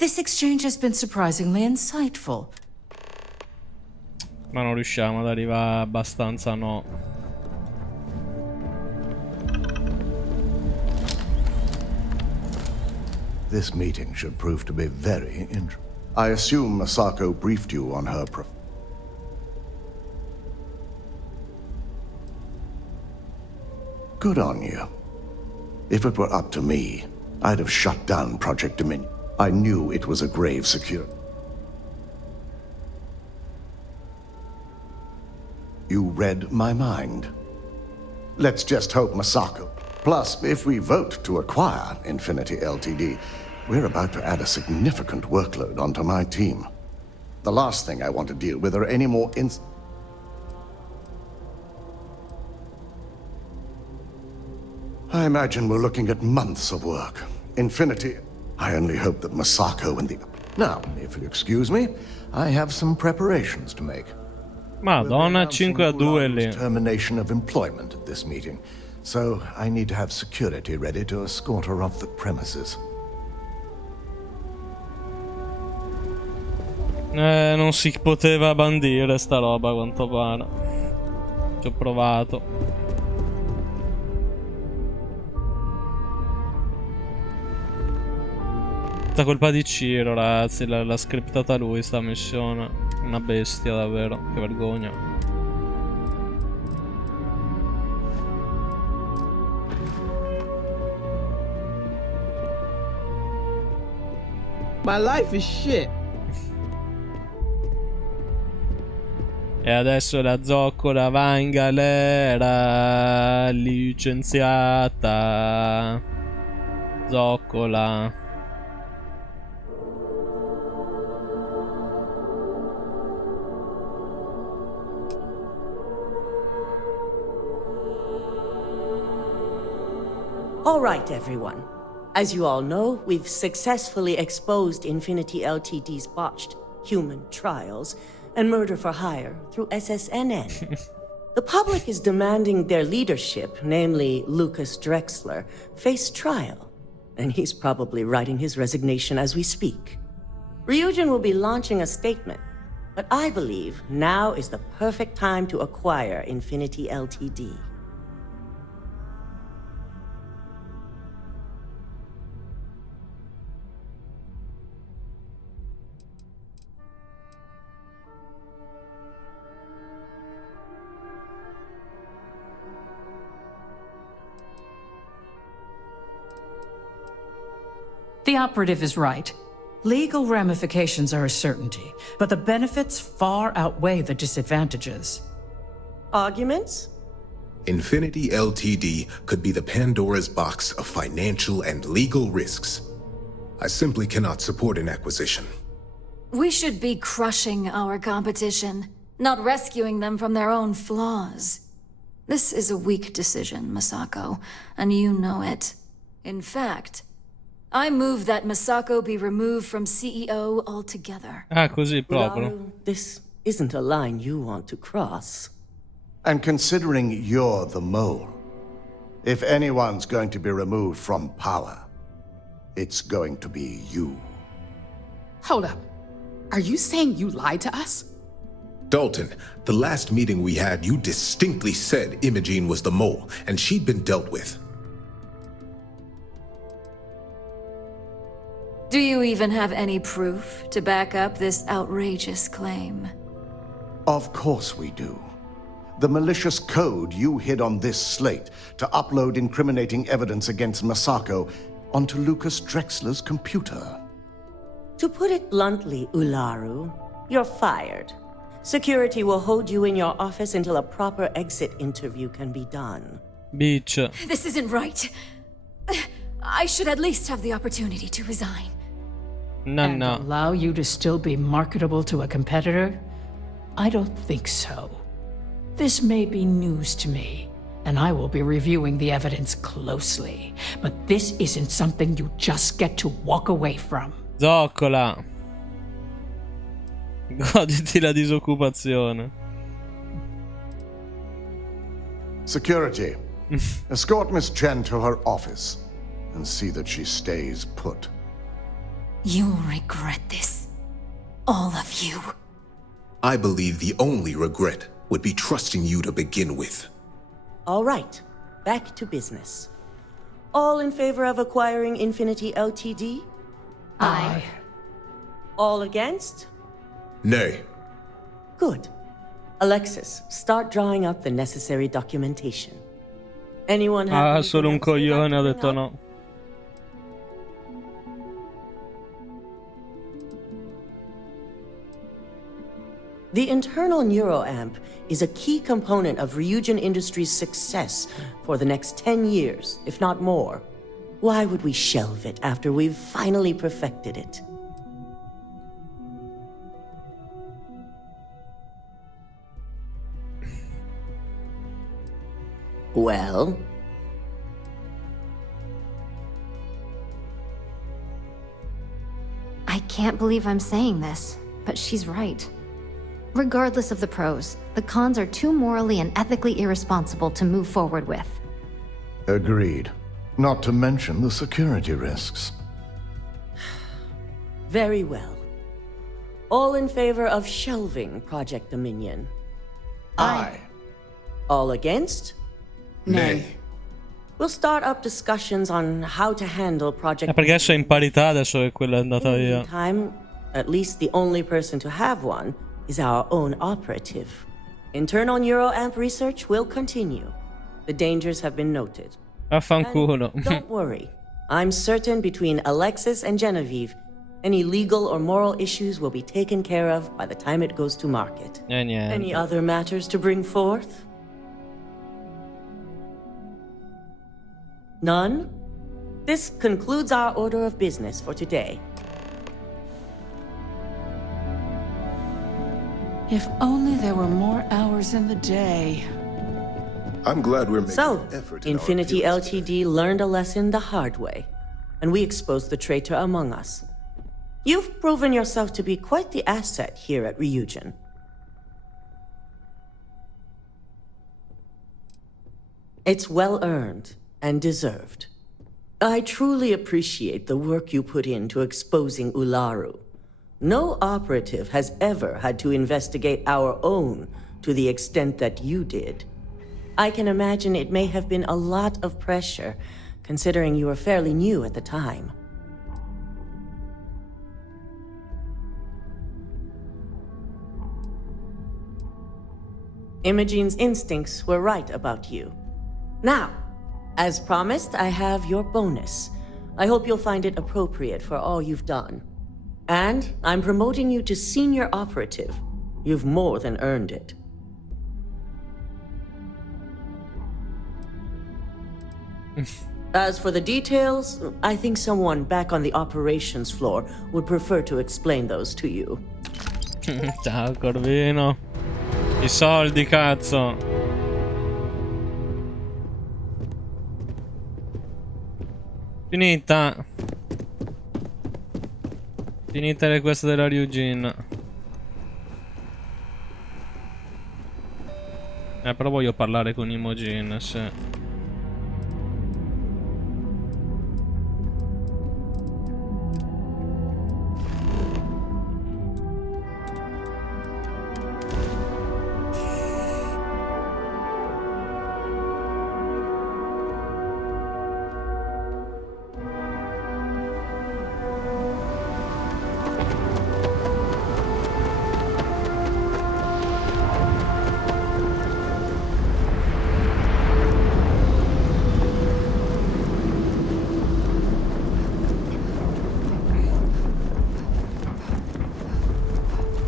This exchange has been surprisingly insightful. Ma non riusciamo ad arrivare abbastanza, no. this meeting should prove to be very interesting. I assume Masako briefed you on her Good on you. If it were up to me, I'd have shut down Project Dominion. I knew it was a grave security. You read my mind. Let's just hope Masako. Plus, if we vote to acquire Infinity Ltd., we're about to add a significant workload onto my team. The last thing I want to deal with are any more I imagine we're looking at months of work. Infinity. I only hope that Masako and the... Now, if you excuse me, I have some preparations to make. Madonna, 5-2 lì. Termination of employment at this meeting, so I need to have security ready to escort her off the premises. Non si poteva bandire sta roba, a quanto pare. Ci ho provato. Tutta colpa di Ciro, ragazzi. L'ha scriptata lui sta missione. Una bestia, davvero. Che vergogna. My life is shit. E adesso la zoccola va in galera. Licenziata. Zoccola. All right, everyone. As you all know, we've successfully exposed Infinity Ltd's botched human trials and murder for hire through SSNN. The public is demanding their leadership, namely Lucas Drexler, face trial, and he's probably writing his resignation as we speak. Ryujin will be launching a statement, but I believe now is the perfect time to acquire Infinity Ltd. The operative is right. Legal ramifications are a certainty, but the benefits far outweigh the disadvantages. Arguments? Infinity Ltd. could be the Pandora's box of financial and legal risks. I simply cannot support an acquisition. We should be crushing our competition, not rescuing them from their own flaws. This is a weak decision, Masako, and you know it. In fact, I move that Masako be removed from CEO altogether. Ah, così proprio. This isn't a line you want to cross. And considering you're the mole, if anyone's going to be removed from power, it's going to be you. Hold up. Are you saying you lied to us? Dalton, the last meeting we had, you distinctly said Imogene was the mole, and she'd been dealt with. Do you even have any proof to back up this outrageous claim? Of course we do. The malicious code you hid on this slate to upload incriminating evidence against Masako onto Lucas Drexler's computer. To put it bluntly, Ularu, you're fired. Security will hold you in your office until a proper exit interview can be done. Bitch. This isn't right. I should at least have the opportunity to resign. And allow you to still be marketable to a competitor? I don't think so. This may be news to me, and I will be reviewing the evidence closely. But this isn't something you just get to walk away from. Zoccola. Goditi la disoccupazione. Security. Escort Miss Chen to her office and see that she stays put. You'll regret this. All of you. I believe the only regret would be trusting you to begin with. All right, back to business. All in favor of acquiring Infinity Ltd? Aye. All against? Nay. Good. Alexis, start drawing up the necessary documentation. Anyone have anything solo un else they'd like coglione to ha bring detto up? no. The internal neuroamp is a key component of Ryujin Industries' success for the next 10 years, if not more. Why would we shelve it after we've finally perfected it? Well? I can't believe I'm saying this, but she's right. Regardless of the pros, the cons are too morally and ethically irresponsible to move forward with. Agreed. Not to mention the security risks. Very well. All in favor of shelving Project Dominion? Aye. All against? Nay. We'll start up discussions on how to handle Project Perché adesso è in parità, adesso che quella è andata In the via. meantime, at least the only person to have one is our own operative. Internal neuroamp research will continue. The dangers have been noted. Affanculo. Don't worry. I'm certain between Alexis and Genevieve, any legal or moral issues will be taken care of by the time it goes to market. Any Niente. other matters to bring forth? None? This concludes our order of business for today. If only there were more hours in the day. I'm glad we're making So, an effort in our Infinity appeals LTD learned a lesson the hard way, and we exposed the traitor among us. You've proven yourself to be quite the asset here at Ryujin. It's well earned and deserved. I truly appreciate the work you put into exposing Ularu. No operative has ever had to investigate our own to the extent that you did. I can imagine it may have been a lot of pressure, considering you were fairly new at the time. Imogene's instincts were right about you. Now, as promised, I have your bonus. I hope you'll find it appropriate for all you've done. And I'm promoting you to senior operative. You've more than earned it. As for the details, I think someone back on the operations floor would prefer to explain those to you. Ciao Corvino. I soldi, cazzo. Finita. Finite le queste della Ryujin. Però voglio parlare con Imogen, sì.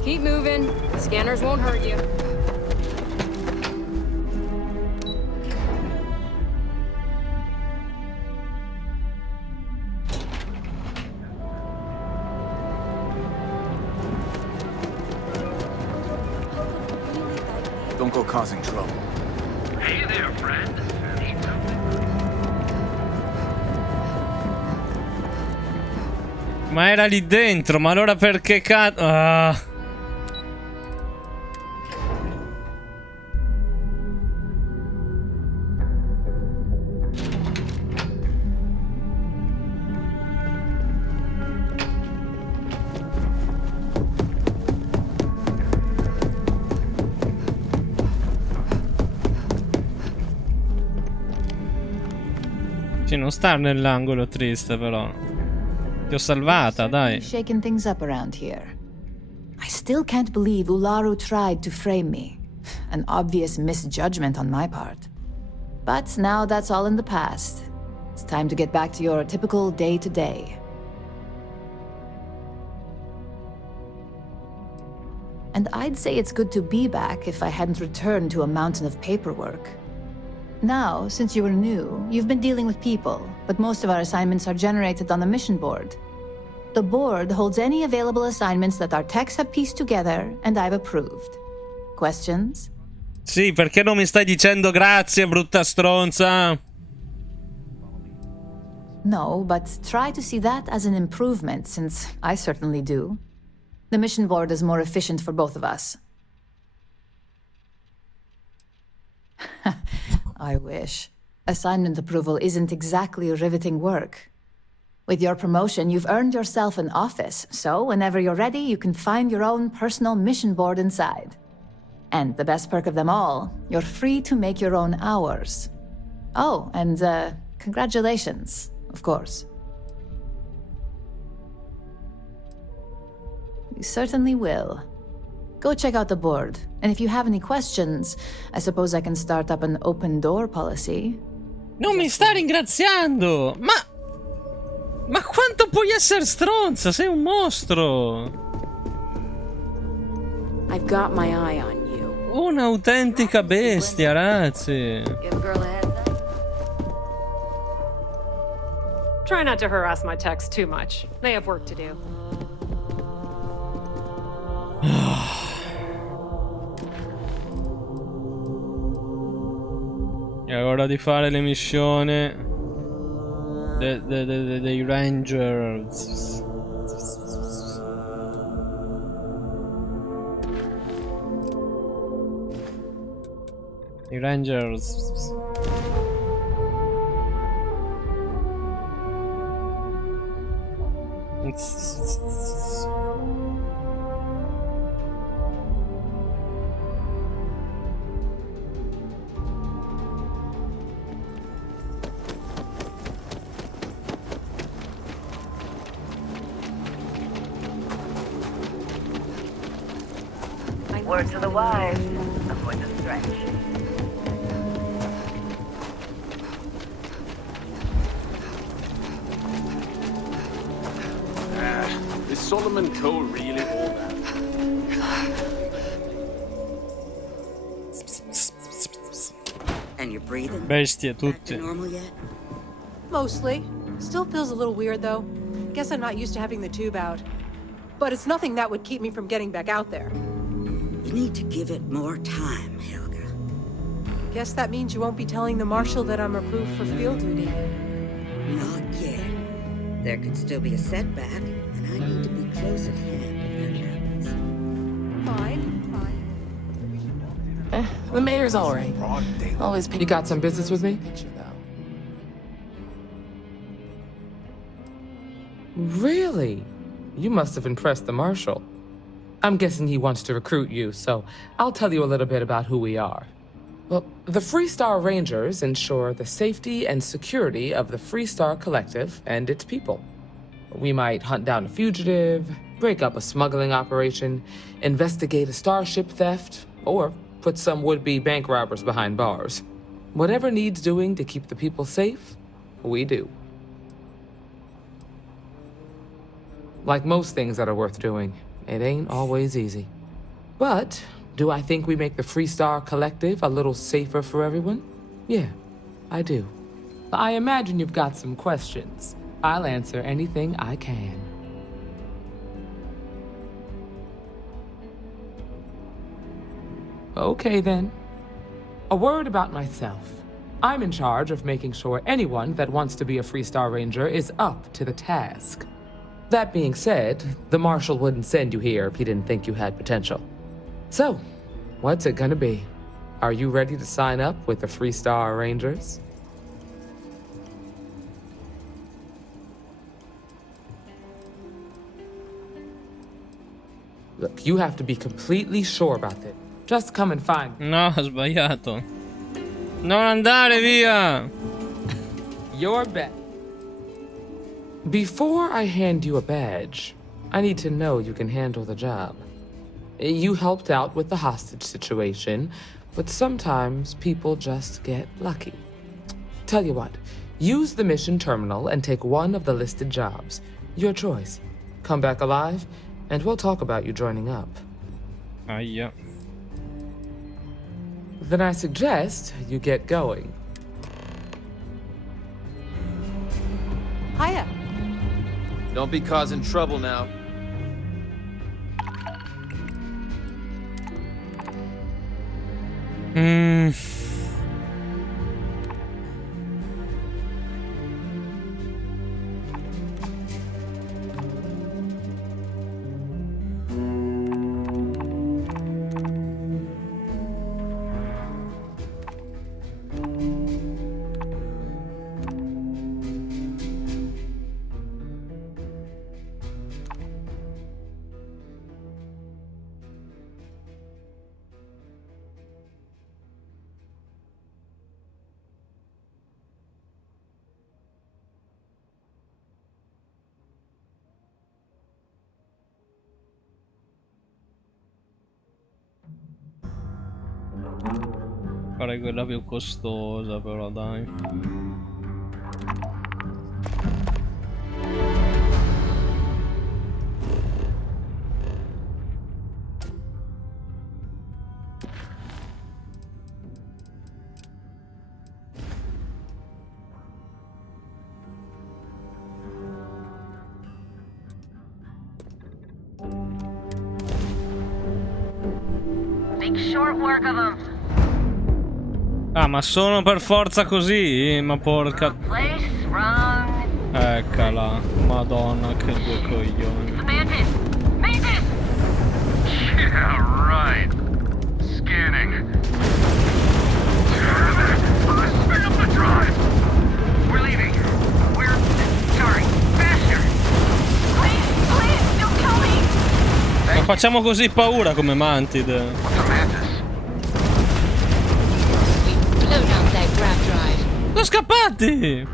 Keep moving. The scanners won't hurt you. Don't go causing trouble. Hey there, friend. Ma era lì dentro, ma allora perché cazzo? Ah. Sì, non sta nell'angolo triste però. Ti ho salvata, dai. Shaking things up around here. I still can't believe Ularu tried to frame me. An obvious misjudgment on my part. But now that's all in the past. It's time to get back to your typical day-to-day. And I'd say it's good to be back if I hadn't returned to a mountain of paperwork. Now, since you were new, you've been dealing with people, but most of our assignments are generated on the mission board. The board holds any available assignments that our techs have pieced together, and I've approved. Questions? Sì, perché non mi stai dicendo grazie, brutta stronza? No, but try to see that as an improvement, since I certainly do. The mission board is more efficient for both of us. I wish. Assignment approval isn't exactly riveting work. With your promotion, you've earned yourself an office, so whenever you're ready, you can find your own personal mission board inside. And the best perk of them all, you're free to make your own hours. Oh, and congratulations, of course. You certainly will. Go check out the board, and if you have any questions, I suppose I can start up an open door policy. Non mi sta ringraziando! Ma quanto puoi essere stronza? Sei un mostro! I've got my eye on you. Un'autentica bestia, ragazzi. Give girl a heads up. Try not to harass my techs too much. They have work to do. È ora di fare le missioni dei Rangers. I Rangers. Word to the wise, avoid the stretch. Is Solomon Coe really all that? And you're breathing? Bestie tutte. Normal yet? Mostly. Still feels a little weird, though. Guess I'm not used to having the tube out. But it's nothing that would keep me from getting back out there. You need to give it more time, Helga. Guess that means you won't be telling the Marshal that I'm approved for field duty. Not yet. There could still be a setback, and I need to be close at hand if that happens. Fine. The mayor's all right. Always. You got some business with me? Really? You must have impressed the Marshal. I'm guessing he wants to recruit you, so I'll tell you a little bit about who we are. Well, the Freestar Rangers ensure the safety and security of the Freestar Collective and its people. We might hunt down a fugitive, break up a smuggling operation, investigate a starship theft, or put some would-be bank robbers behind bars. Whatever needs doing to keep the people safe, we do. Like most things that are worth doing, it ain't always easy. But do I think we make the Freestar Collective a little safer for everyone? Yeah, I do. I imagine you've got some questions. I'll answer anything I can. Okay then. A word about myself. I'm in charge of making sure anyone that wants to be a Freestar Ranger is up to the task. That being said, the Marshal wouldn't send you here if he didn't think you had potential. So, what's it gonna be? Are you ready to sign up with the Freestar Rangers? Look, you have to be completely sure about this. Just come and find me. No, ho sbagliato. Non andare via! Your bet. Before I hand you a badge, I need to know you can handle the job. You helped out with the hostage situation, but sometimes people just get lucky. Tell you what, use the mission terminal and take one of the listed jobs. Your choice. Come back alive, and we'll talk about you joining up. Aia. Then I suggest you get going. Hiya. Don't be causing trouble now. Farei quella più costosa, però dai. Make short work of them. Ah, ma sono per forza così? Ma porca... Place wrong. Eccola. Madonna, che due coglioni. Mantis! Mantis! Yeah, right. Scanning. Speed up the drive! We're leaving. We're... Sorry. Faster! Please, please, don't kill me! Ma facciamo così paura come Mantid. What's a mantis? Sono scappati!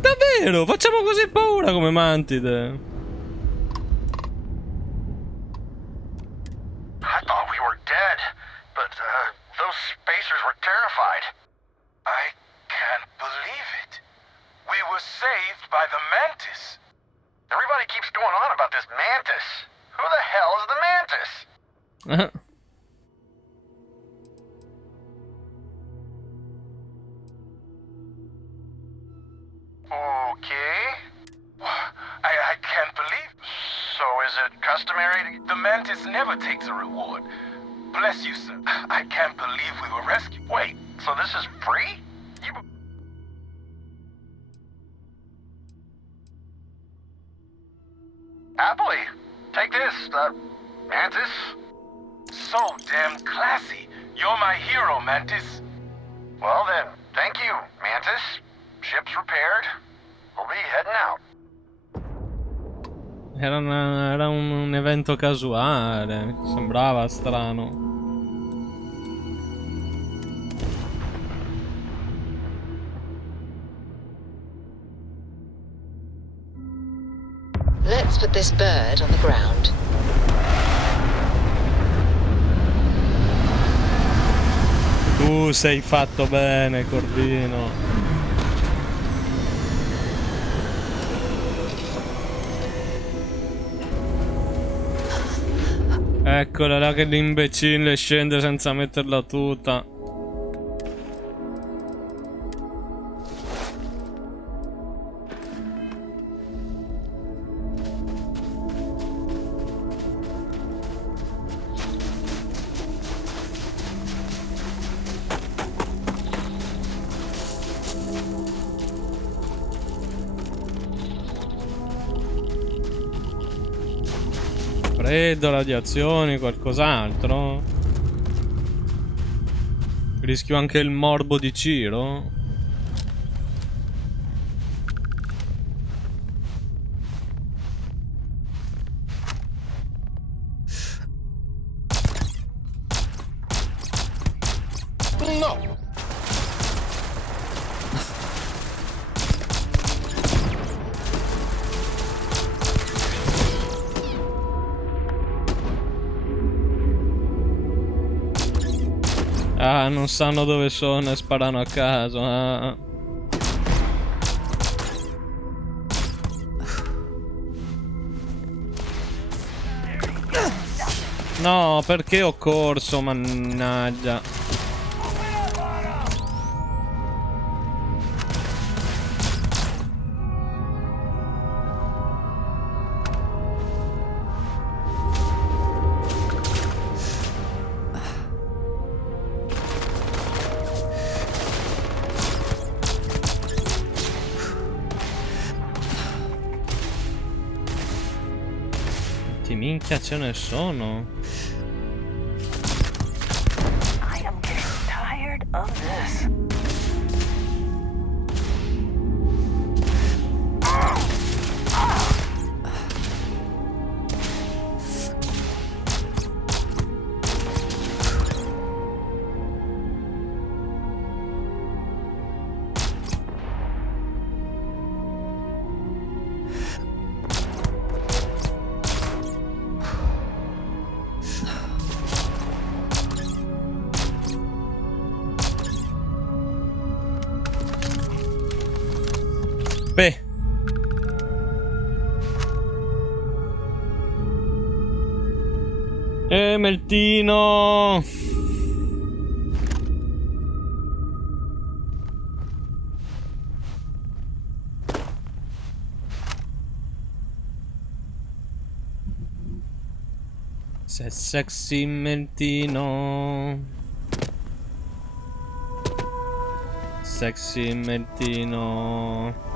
Davvero, facciamo così paura come Mantid. I thought we were dead, but those spacers were terrified. I can't believe it. We were saved by the mantis. Everybody keeps going on about this mantis. Who the hell is the mantis? Okay. I can't believe. So is it customary? The mantis never takes a reward. Bless you, sir. I can't believe we were rescued. Wait, so this is free? Happily. Take this, Mantis. So damn classy. You're my hero, Mantis. Well then, thank you, Mantis. Ship's repaired. We'll be heading out. Era un evento casuale. Sembrava strano. Let's put this bird on the ground. Tu sei fatto bene, Corvino. Eccola là che l'imbecille scende senza metterla tutta. Freddo, radiazioni, qualcos'altro? Rischio anche il morbo di Ciro? No! Ah, non sanno dove sono e sparano a caso. Ah. No, perché ho corso, mannaggia. Che minchia ce ne sono? I am getting tired of this. Beh. Meltino. Sei sexy Meltino. Sexy Meltino.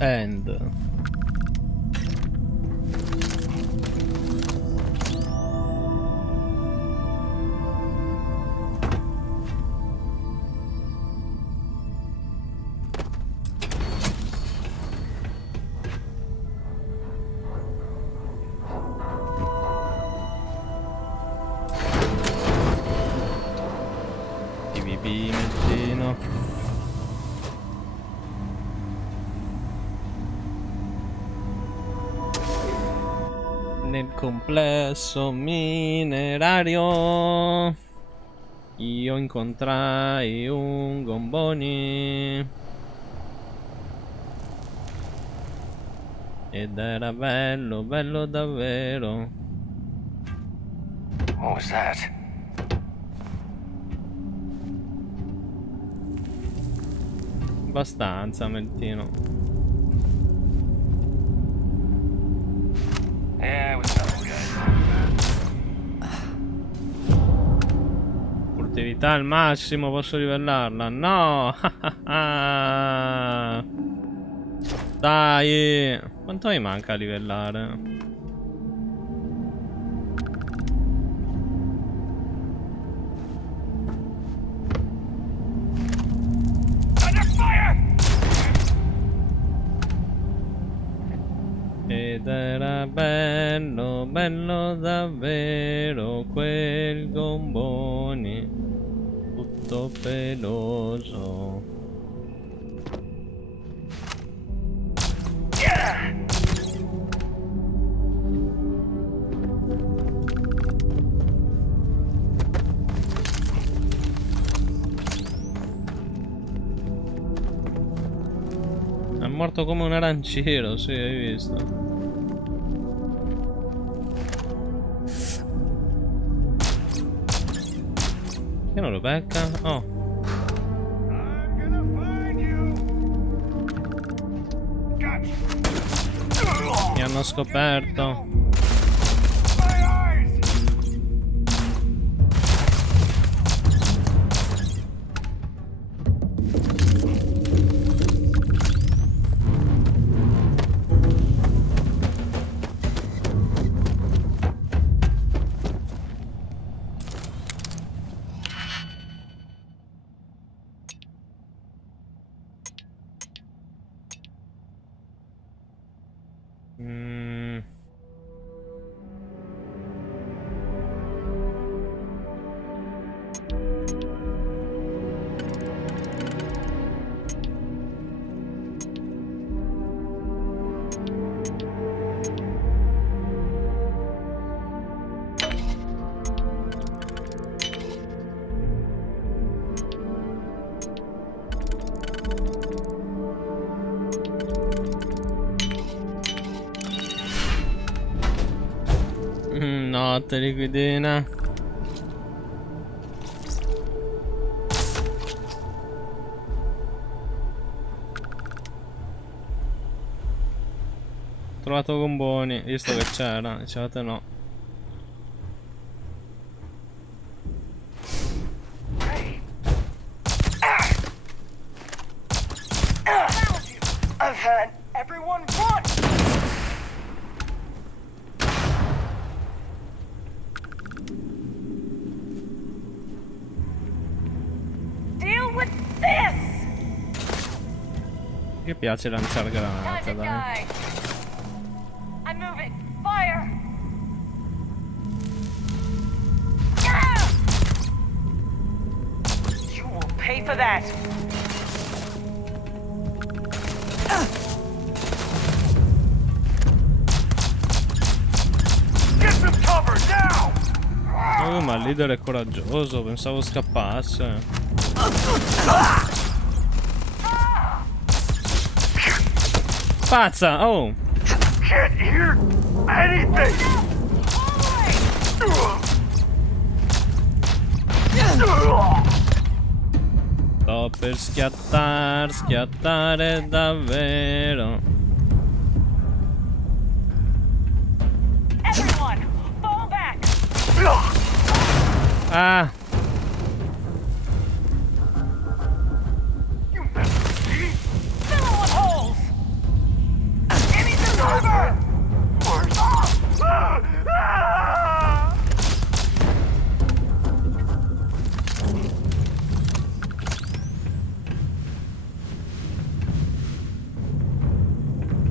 End. BB Meltino. Nel complesso minerario io incontrai un gomboni ed era bello, bello davvero. What was that? Abbastanza, Meltino. Yeah, it was nothing good. Furtività al massimo, posso livellarla? No! Dai! Quanto mi manca a livellare? Ed era bello, bello davvero quel gomboni, tutto peloso. È morto come un aranciero, sì, hai visto. Che non lo becca? Oh. Mi hanno scoperto. Buonanotte, liquidina. Trovato gomboni, visto che c'era, dicevate no. I've had everyone run! Deal with this! Mi piace lanciare granate, dai. Die. I'm moving. Fire! Ah! You will pay for that. Get some cover now! Oh, ma il leader è coraggioso, pensavo scappasse. Pazza, oh! Can't hear anything! Sto per schiattare davvero. Everyone, fall back! Ah! Fill it with holes! Give me some cover!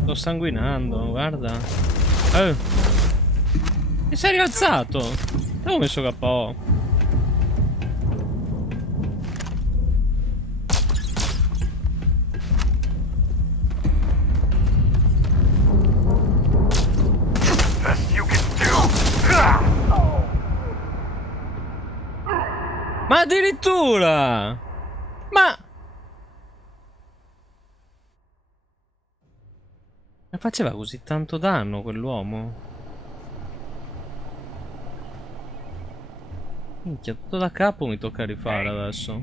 Sto sanguinando, guarda. Mi sei rialzato? L'avevo messo KO. Best you can do! Ma addirittura! Ma... Ma faceva così tanto danno quell'uomo? Minchia, tutto da capo mi tocca rifare adesso.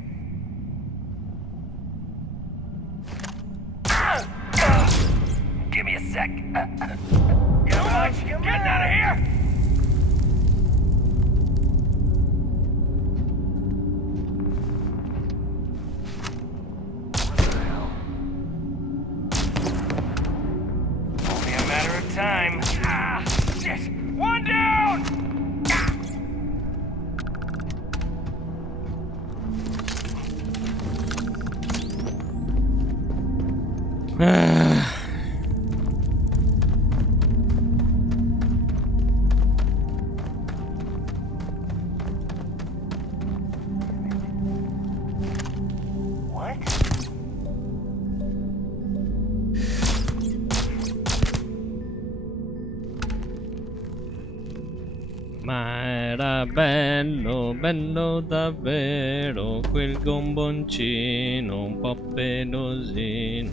Give me a sec. Come on, getting out of here! Only a matter of time. Ah, shit! One down! What? Ma era bello, bello davvero quel gomboncino un po' pelosino.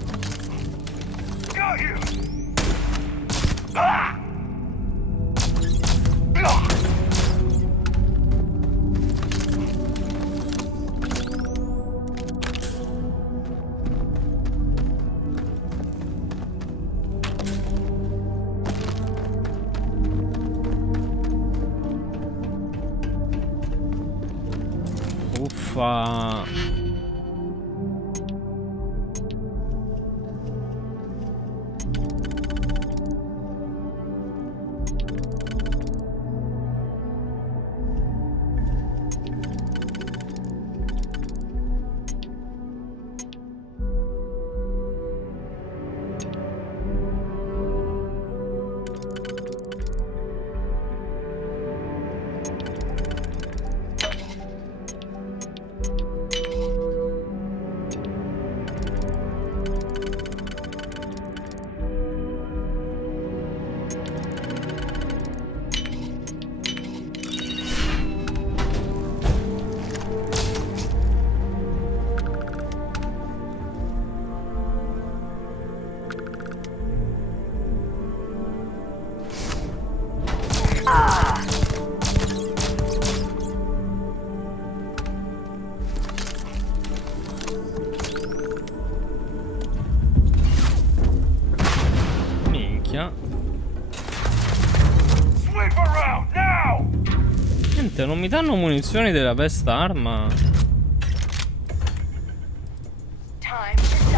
Got you! Ah! Uffa. Niente, non mi danno munizioni della best arma. Time to die.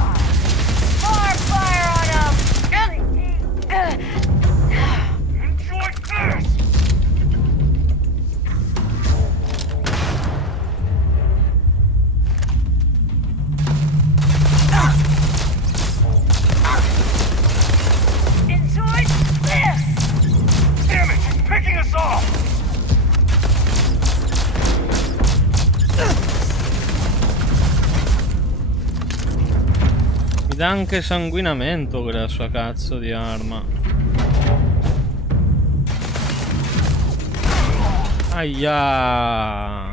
More fire on him! Enjoy this! Enjoy this! Damn it! She's picking us off! Mi dà anche sanguinamento quella sua cazzo di arma. Aia.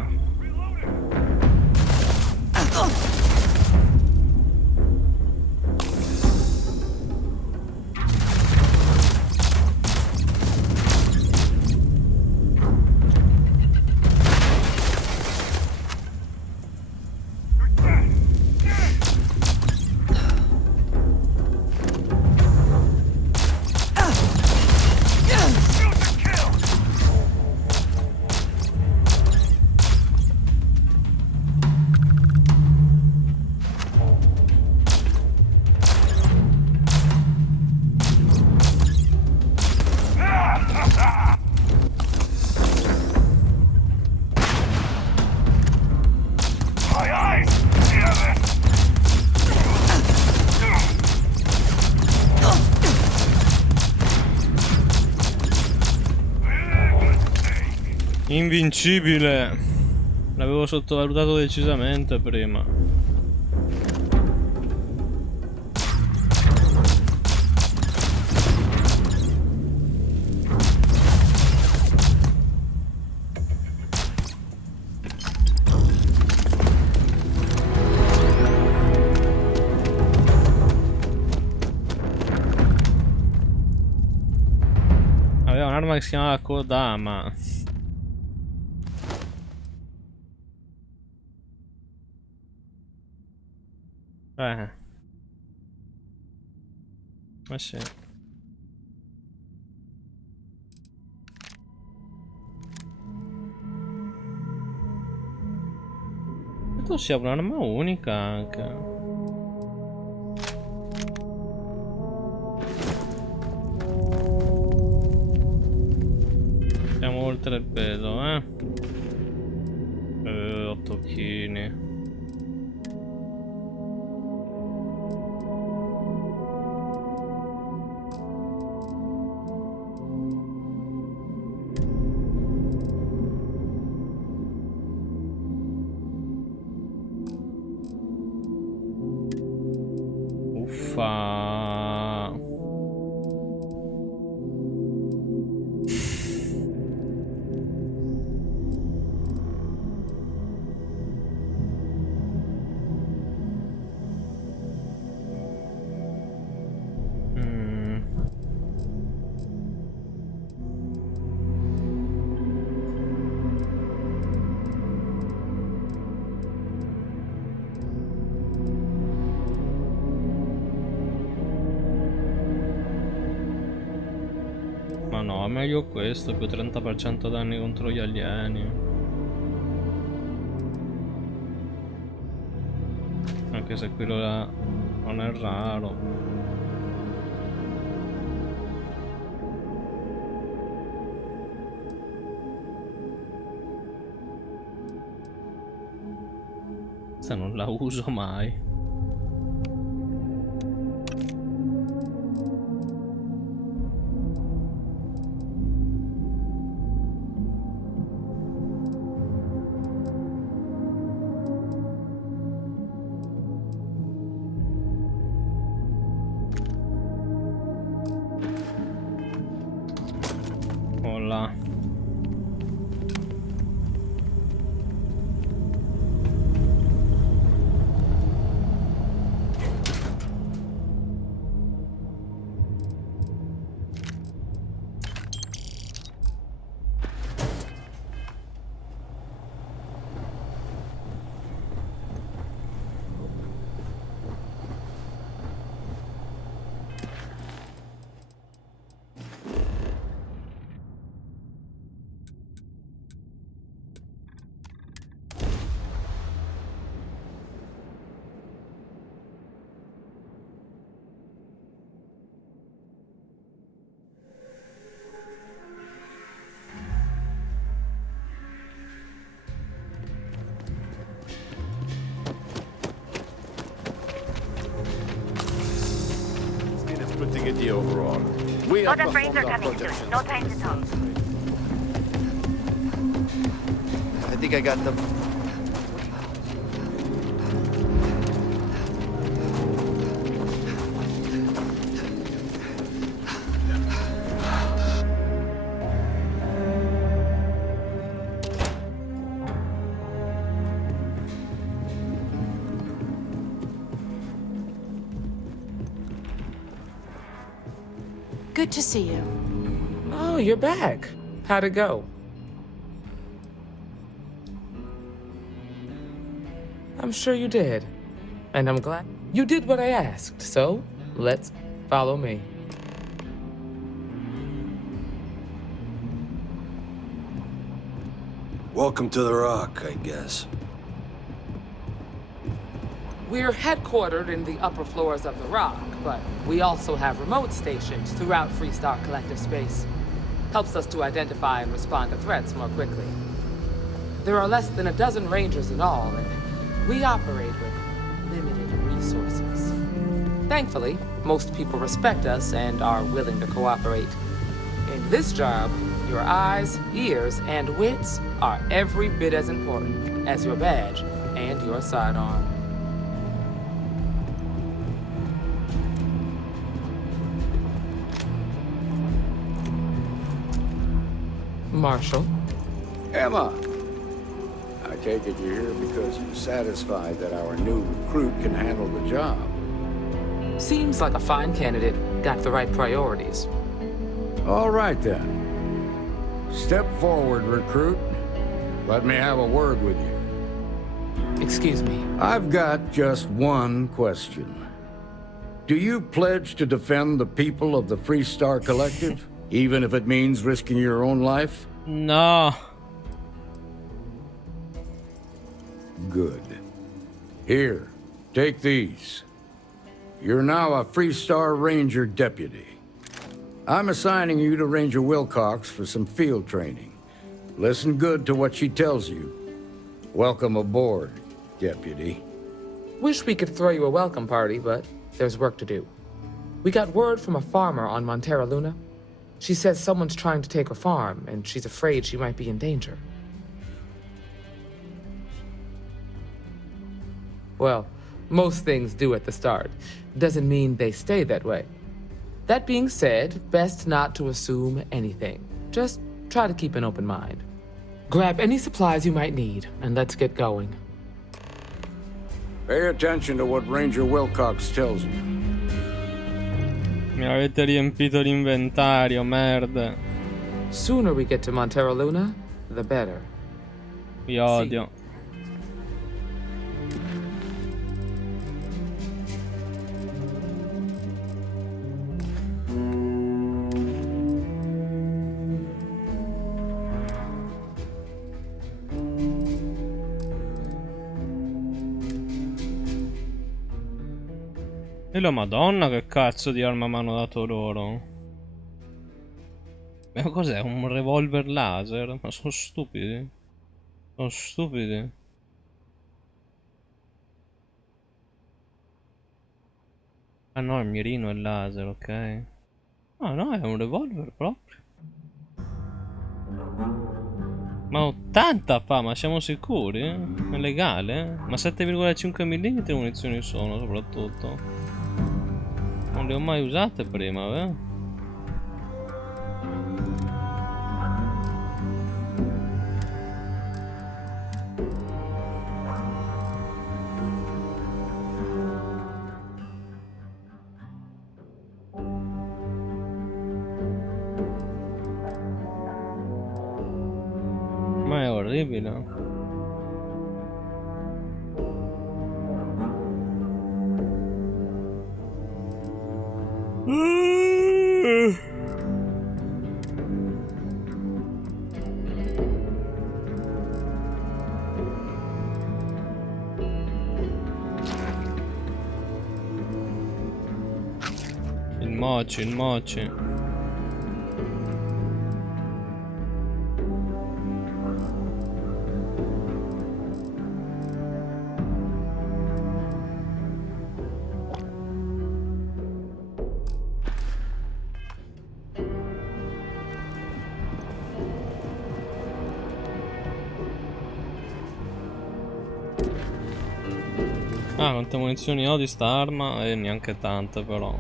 My eyes! Damn it! Invincibile. L'avevo sottovalutato decisamente prima. Aveva un'arma che si chiamava Kodama. Ma sì. Credo sia un'arma unica anche. Siamo oltre il peso, 8 kg. Uffa. Ma no, meglio questo, più 30% danni contro gli alieni. Anche se quello là non è raro. Se non la uso mai. Là. idea overall. We Other outperformed frames are our coming projections. soon. No time to talk. I think I got them. Good to see you. Oh, you're back. How'd it go? I'm sure you did. And I'm glad you did what I asked, so let's follow me. Welcome to the Rock, I guess. We're headquartered in the upper floors of the Rock, but we also have remote stations throughout Freestar Collective space. Helps us to identify and respond to threats more quickly. There are less than a dozen Rangers in all, and we operate with limited resources. Thankfully, most people respect us and are willing to cooperate. In this job, your eyes, ears, and wits are every bit as important as your badge and your sidearm. Marshall? Emma! I take it you're here because you're satisfied that our new recruit can handle the job. Seems like a fine candidate. Got the right priorities. All right, then. Step forward, recruit. Let me have a word with you. Excuse me. I've got just one question. Do you pledge to defend the people of the Freestar Collective? Even if it means risking your own life? No. Good. Here, take these. You're now a Freestar Ranger deputy. I'm assigning you to Ranger Wilcox for some field training. Listen good to what she tells you. Welcome aboard, deputy. Wish we could throw you a welcome party, but there's work to do. We got word from a farmer on Montera Luna. She says someone's trying to take her farm, and she's afraid she might be in danger. Well, most things do at the start. Doesn't mean they stay that way. That being said, best not to assume anything. Just try to keep an open mind. Grab any supplies you might need, and let's get going. Pay attention to what Ranger Wilcox tells you. Mi avete riempito l'inventario, merda. Sooner we get to Montera Luna, the better. Vi odio. E la madonna, che cazzo di arma mi hanno dato loro? Ma cos'è? Un revolver laser? Ma sono stupidi. Sono stupidi. Ah no, il mirino è laser, ok. Ah no, è un revolver proprio. Ma 80 fa, ma siamo sicuri? È legale? Ma 7,5 mm munizioni sono soprattutto. Non le ho mai usate prima, eh? Ma è orribile. Il mochi. Ah, quante munizioni ho di sta arma? Neanche tante però.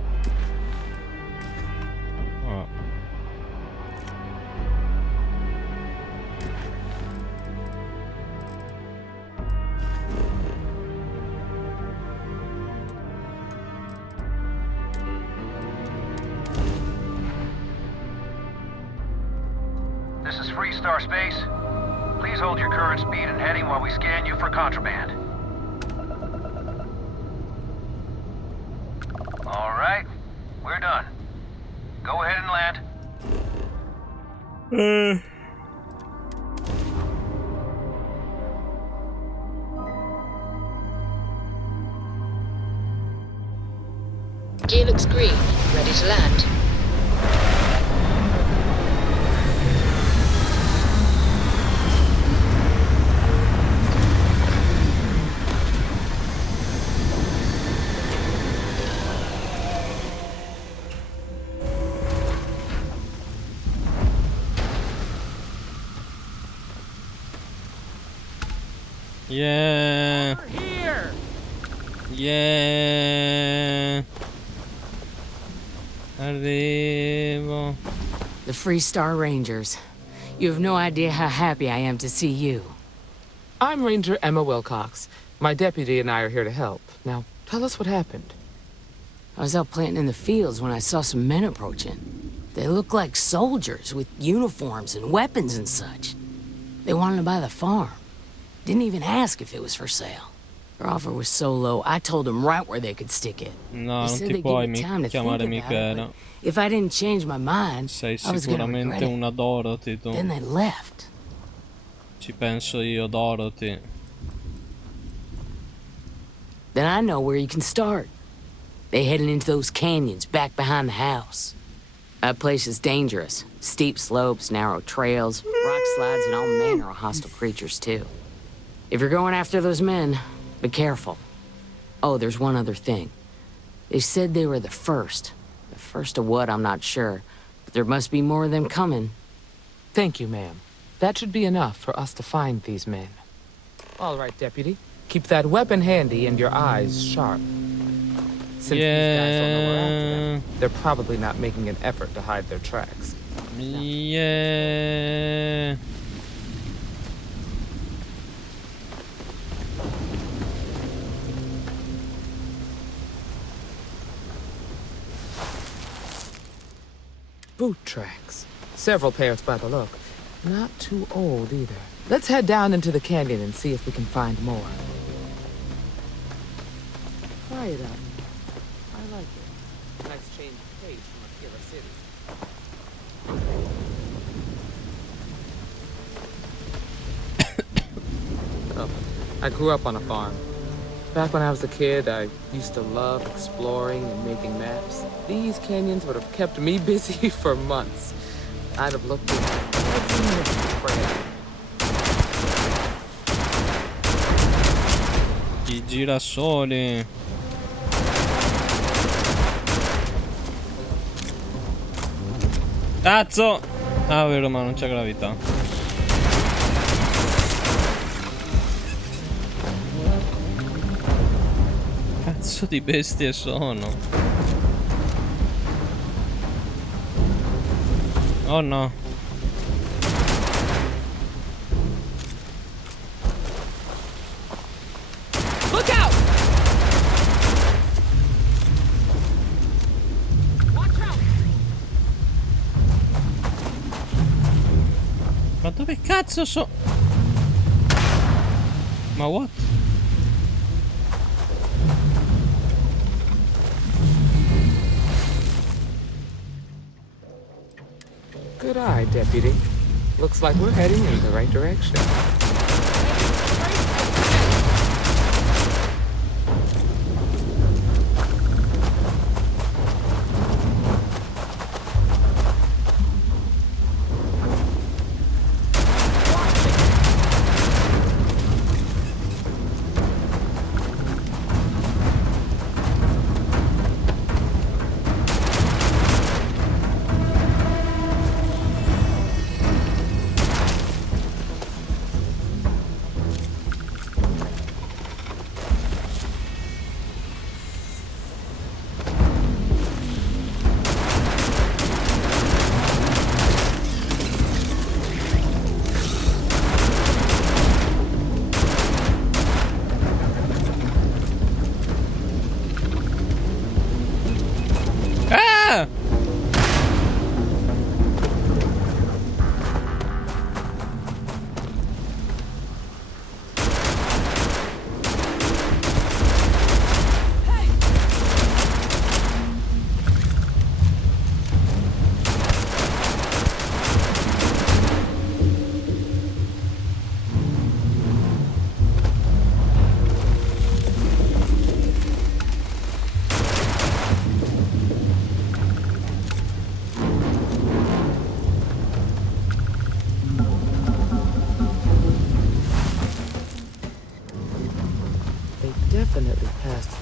Ah. This is Freestar Space. Please hold your current speed and heading while we scan you for contraband. All right, we're done. Go ahead and land. Gear looks green. Ready to land. Yeah. Yeah. Arrivo. The Freestar Rangers. You have no idea how happy I am to see you. I'm Ranger Emma Wilcox. My deputy and I are here to help. Now, tell us what happened. I was out planting in the fields when I saw some men approaching. They looked like soldiers with uniforms and weapons and such. They wanted to buy the farm. Didn't even ask if it was for sale. Their offer was so low, I told them right where they could stick it. No, non ti puoi chiamare Michele. If I didn't change my mind, Sei I was gonna regret sicuramente it. una Dorothy tu. Then they left. Ci penso io, Dorothy. Then I know where you can start. They headed into those canyons back behind the house. That place is dangerous. Steep slopes, narrow trails, rock slides, and all manner of hostile creatures, too. If you're going after those men, be careful. Oh, there's one other thing. They said they were the first. The first of what, I'm not sure. But there must be more of them coming. Thank you, ma'am. That should be enough for us to find these men. All right, Deputy. Keep that weapon handy and your eyes sharp. Since these guys don't know we're after them, they're probably not making an effort to hide their tracks. Yeah. Boot tracks. Several pairs by the look. Not too old either. Let's head down into the canyon and see if we can find more. Quiet out. I like it. Nice change of pace from a killer city. Oh, I grew up on a farm. Back when I was a kid, I used to love exploring and making maps. These canyons would have kept me busy for months. I'd have looked at every friend. I girasoli. Cazzo! Ah, vero, ma non c'è gravità. Cazzo di bestie sono? Oh no. Look out! Watch out! Ma dove cazzo so? Ma what? Good eye, Deputy. Looks like we're heading in the right direction.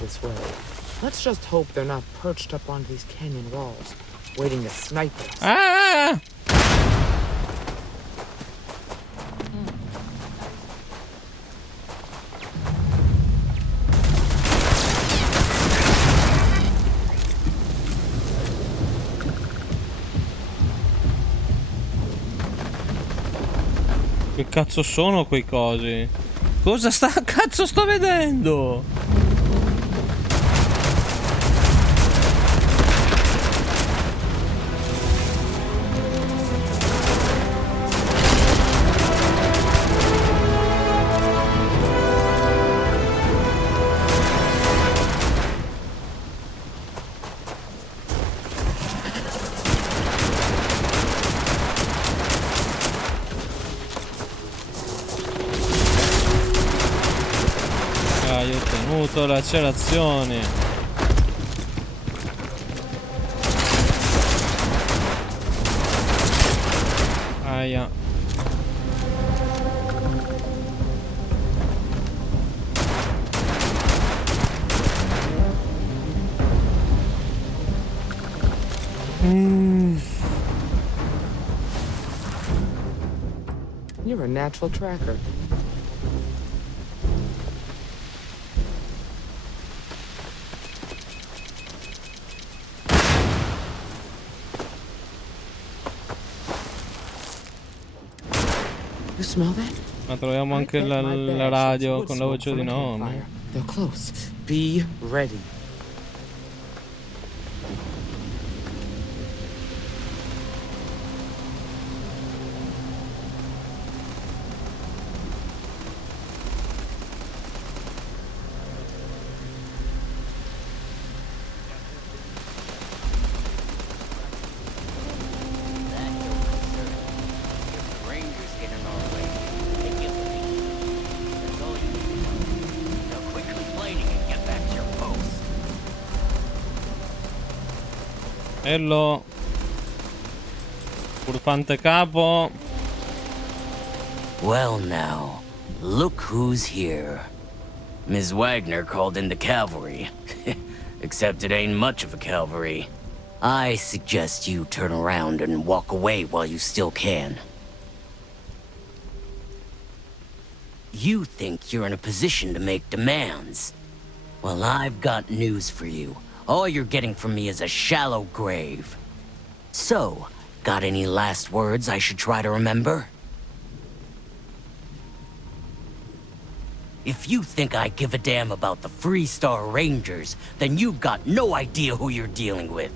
this way. Let's just hope they're not perched up on these canyon walls, waiting to snipe us. Ah! Che cazzo sono quei cosi? Cosa cazzo sto vedendo? Io ho ottenuto lacerazioni. Aia. You're a natural tracker. You smell that? Ma troviamo anche la radio con la voce di nome. They're close. Be ready. Hello. Furfante capo. Well now, look who's here. Ms. Wagner called in the cavalry. Except it ain't much of a cavalry. I suggest you turn around and walk away while you still can. You think you're in a position to make demands. Well, I've got news for you. All you're getting from me is a shallow grave. So, got any last words I should try to remember? If you think I give a damn about the Freestar Rangers, then you've got no idea who you're dealing with.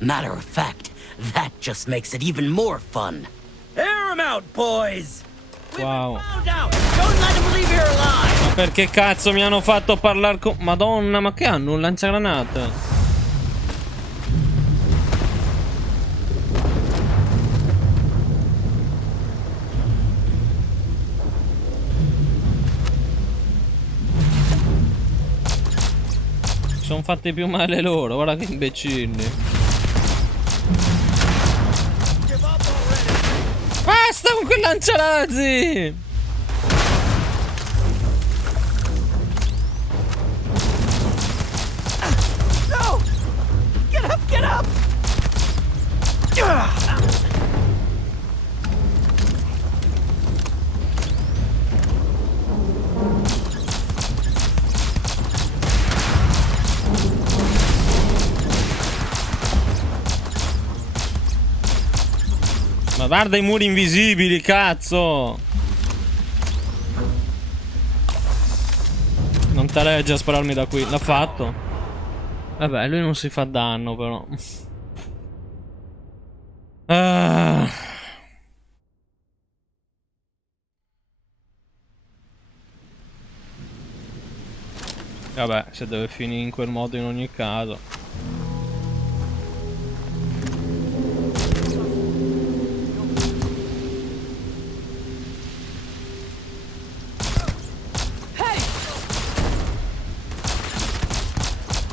Matter of fact, that just makes it even more fun. Air 'em out, boys! Wow. Don't let him leave here alive! Ma perché cazzo mi hanno fatto parlare con... Madonna, ma che hanno? Un lanciagranate? Sono fatti più male loro, guarda che imbecilli. Basta con quel lanciarazzi! No! Get up, get up! Ma guarda i muri invisibili, cazzo! Non te leggi a spararmi da qui. L'ha fatto. Vabbè, lui non si fa danno, però. Ah. Vabbè, se deve finire in quel modo in ogni caso.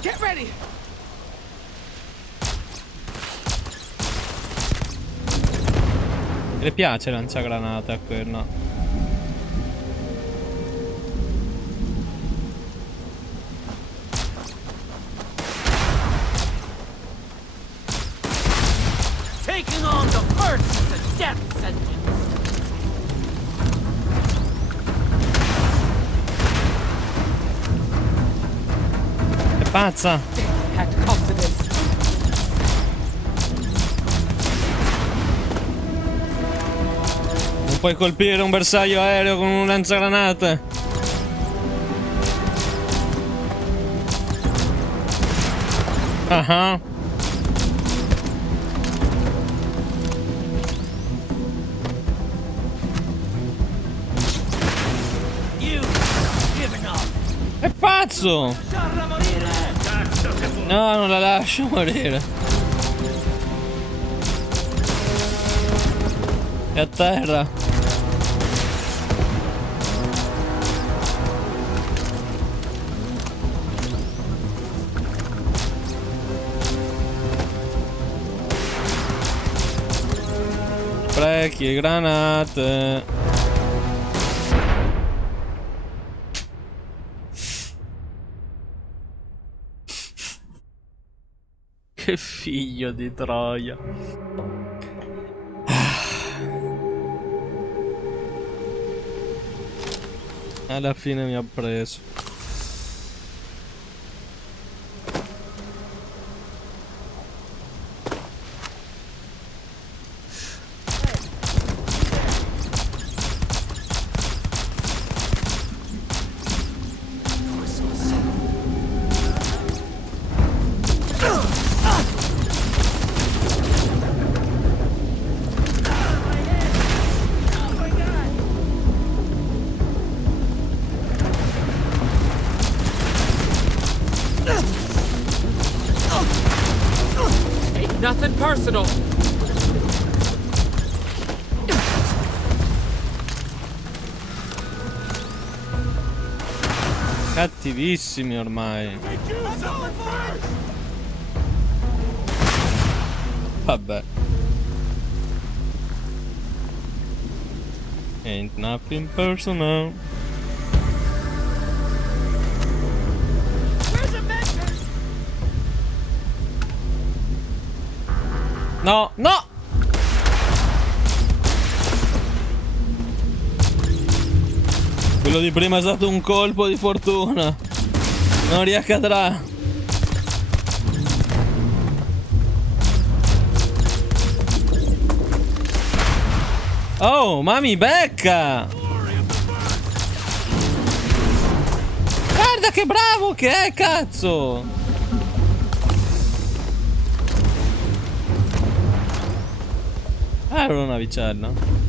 Get ready! Le piace lanciagranate a quella. Pazza! Had to come to this. Non puoi colpire un bersaglio aereo con un lanciagranate. Ah. È pazzo! No, non la lascio morire. È a terra. Sprechi e granate. Che figlio di troia. Alla fine mi ha preso. Nothing personal. Cattivissimi ormai. Vabbè. Ain't nothing personal. No, no! Quello di prima è stato un colpo di fortuna. Non riaccadrà. Oh, ma mi becca! Guarda che bravo che è, cazzo! Ah, era una navicella.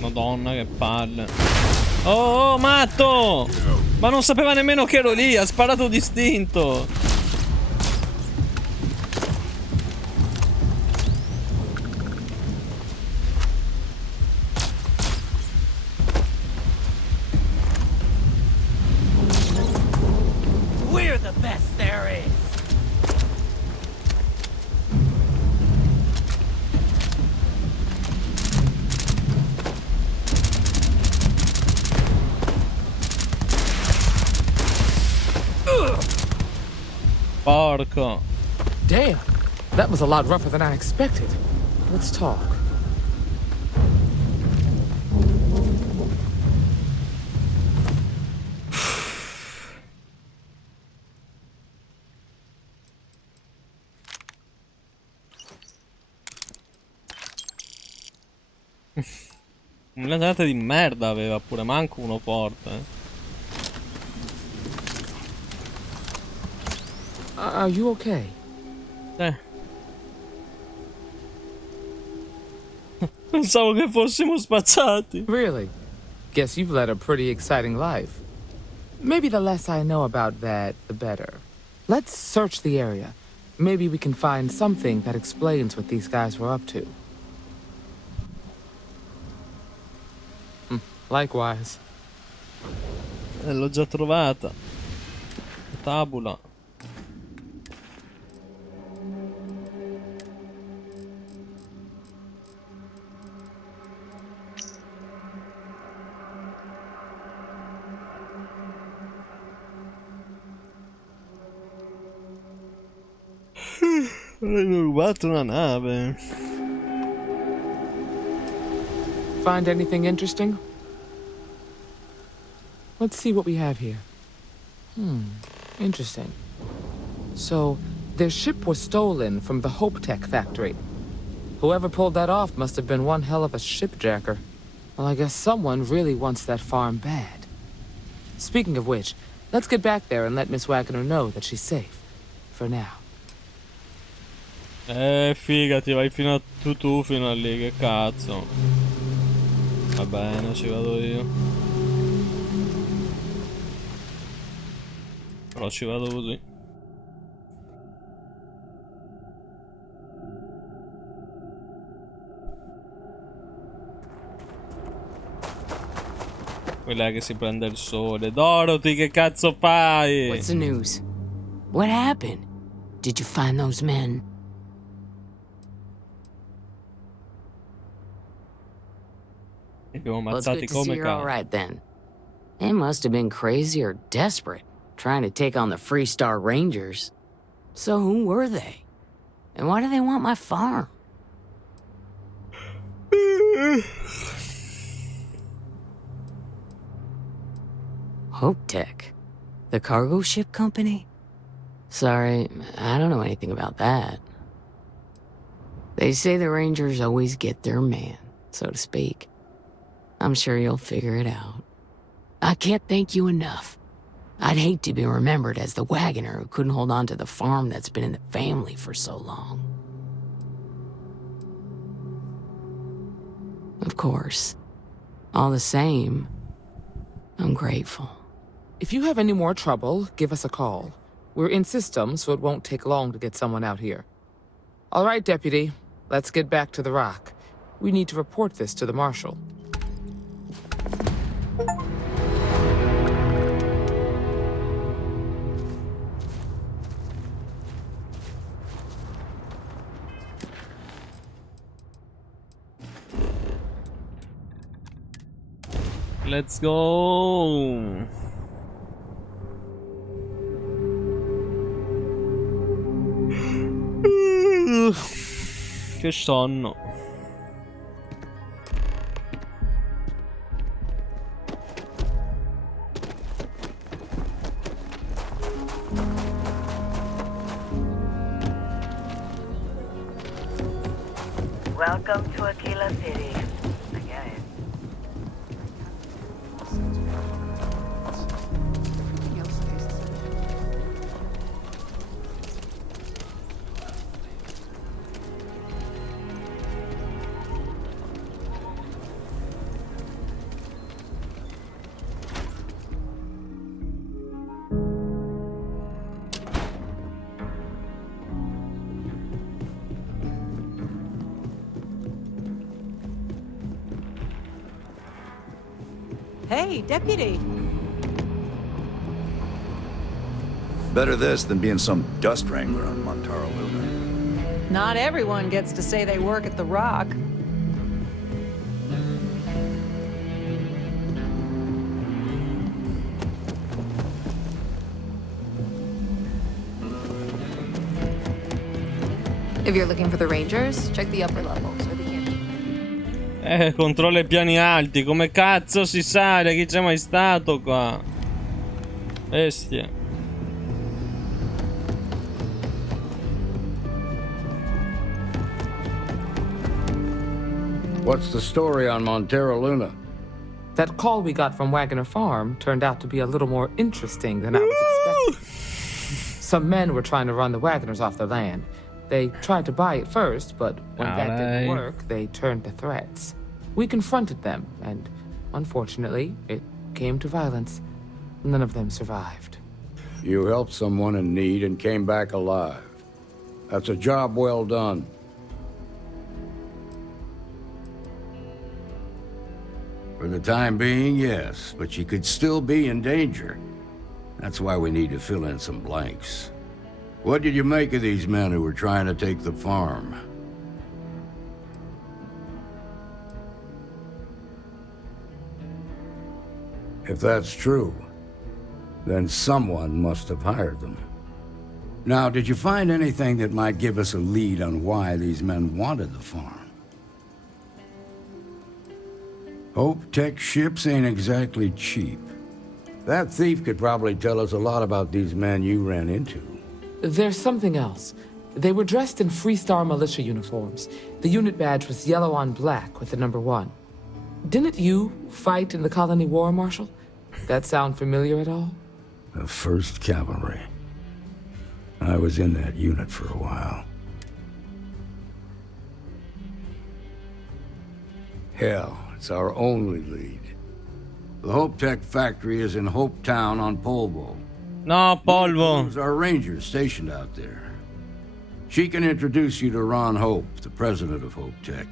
Madonna che palle. Oh, matto! Ma non sapeva nemmeno che ero lì, ha sparato distinto. We're the best there is. Porco. Damn, that was a lot rougher than I expected. Let's talk. Una giornata di merda aveva pure, manco uno forte. Are you okay? Pensavo che fossimo spacciati. Really? Guess you've led a pretty exciting life. Maybe the less I know about that, the better. Let's search the area. Maybe we can find something that explains what these guys were up to. Likewise. L'ho già trovata. Tabula. Ho rubato una nave. Find anything interesting? Let's see what we have here. Interesting. So, their ship was stolen from the Hope Tech factory. Whoever pulled that off must have been one hell of a shipjacker. Well, I guess someone really wants that farm bad. Speaking of which, let's get back there and let Miss Wagner know that she's safe. For now. Figa, ti vai fino a tu fino a lì, che cazzo. Va bene, ci vado io. Però ci vado così. Quella che si prende il sole. Dorothy, che cazzo fai? What's the news? What happened? Did you find those men? Abbiamo Well, it's ammazzati good to come see you're all cani. right then. They must have been crazy or desperate, trying to take on the Freestar Rangers. So who were they? And why do they want my farm? Hope Tech? The cargo ship company? Sorry, I don't know anything about that. They say the Rangers always get their man, so to speak. I'm sure you'll figure it out. I can't thank you enough. I'd hate to be remembered as the wagoner who couldn't hold on to the farm that's been in the family for so long. Of course. All the same, I'm grateful. If you have any more trouble, give us a call. We're in system, so it won't take long to get someone out here. All right, Deputy. Let's get back to the Rock. We need to report this to the Marshal. Let's go. Che sonno. Welcome to Aquila City. I get it. Hey, Deputy. Better this than being some dust wrangler on Montaro Luna. Not everyone gets to say they work at the Rock. If you're looking for the Rangers, check the upper levels or the inn. Controlla i piani alti. Come cazzo si sale? Chi c'è mai stato qua? Bestie. What's the story on Montero Luna? That call we got from Wagner Farm turned out to be a little more interesting than I was expecting. Some men were trying to run the Wagners off their land. They tried to buy it first, but when that didn't work, they turned to threats. We confronted them, and unfortunately, it came to violence. None of them survived. You helped someone in need and came back alive. That's a job well done. For the time being, yes, but she could still be in danger. That's why we need to fill in some blanks. What did you make of these men who were trying to take the farm? If that's true, then someone must have hired them. Now, did you find anything that might give us a lead on why these men wanted the farm? Hope Tech ships ain't exactly cheap. That thief could probably tell us a lot about these men you ran into. There's something else. They were dressed in Freestar militia uniforms. The unit badge was yellow on black with the number 1. Didn't you fight in the Colony War, Marshal? That sound familiar at all? The 1st Cavalry. I was in that unit for a while. Hell, it's our only lead. The Hope Tech factory is in Hope Town on Polvo. No, Polvo. There's our ranger stationed out there. She can introduce you to Ron Hope, the president of Hope Tech.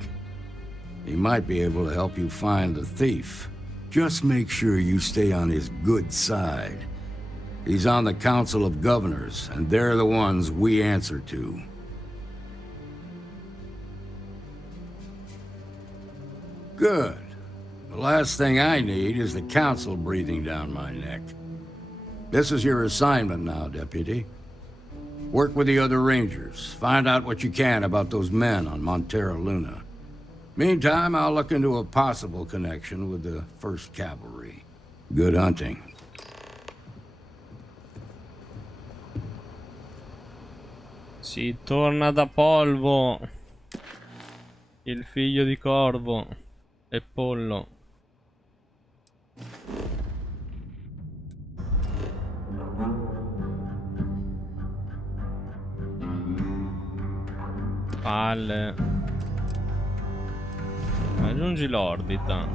He might be able to help you find the thief. Just make sure you stay on his good side. He's on the Council of Governors, and they're the ones we answer to. Good. The last thing I need is the Council breathing down my neck. This is your assignment now, Deputy. Work with the other Rangers. Find out what you can about those men on Montero Luna. Meantime, I'll look into a possible connection with the 1st Cavalry. Good hunting. Si torna da Polvo. Il figlio di Corvo e Pollo. Palle. Raggiungi l'orbita.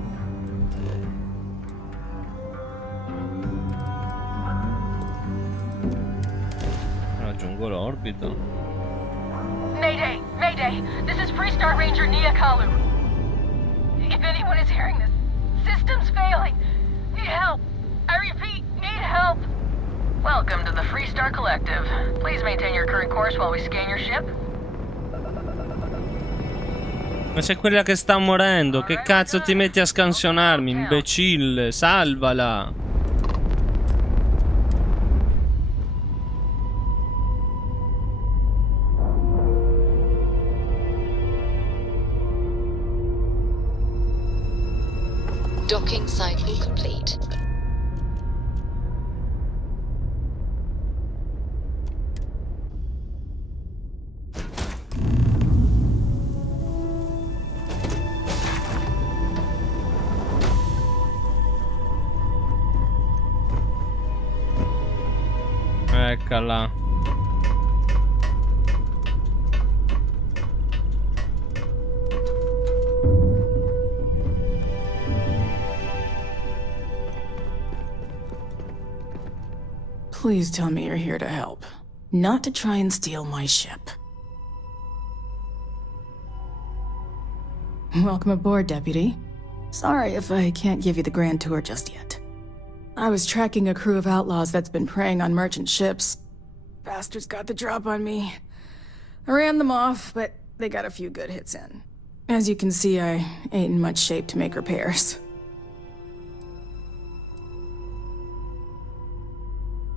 Raggiungo l'orbita. Mayday! Mayday! This is Freestar Ranger Nia Kalu. If anyone is hearing this, system's failing. Need help. I repeat, need help. Welcome to the Freestar Collective. Please maintain your current course while we scan your ship. Ma c'è quella che sta morendo. Che cazzo ti metti a scansionarmi, imbecille? Salvala. Docking cycle complete. Eccola. Please tell me you're here to help, not to try and steal my ship. Welcome aboard, Deputy. Sorry if I can't give you the grand tour just yet. I was tracking a crew of outlaws that's been preying on merchant ships. Bastards got the drop on me. I ran them off, but they got a few good hits in. As you can see, I ain't in much shape to make repairs.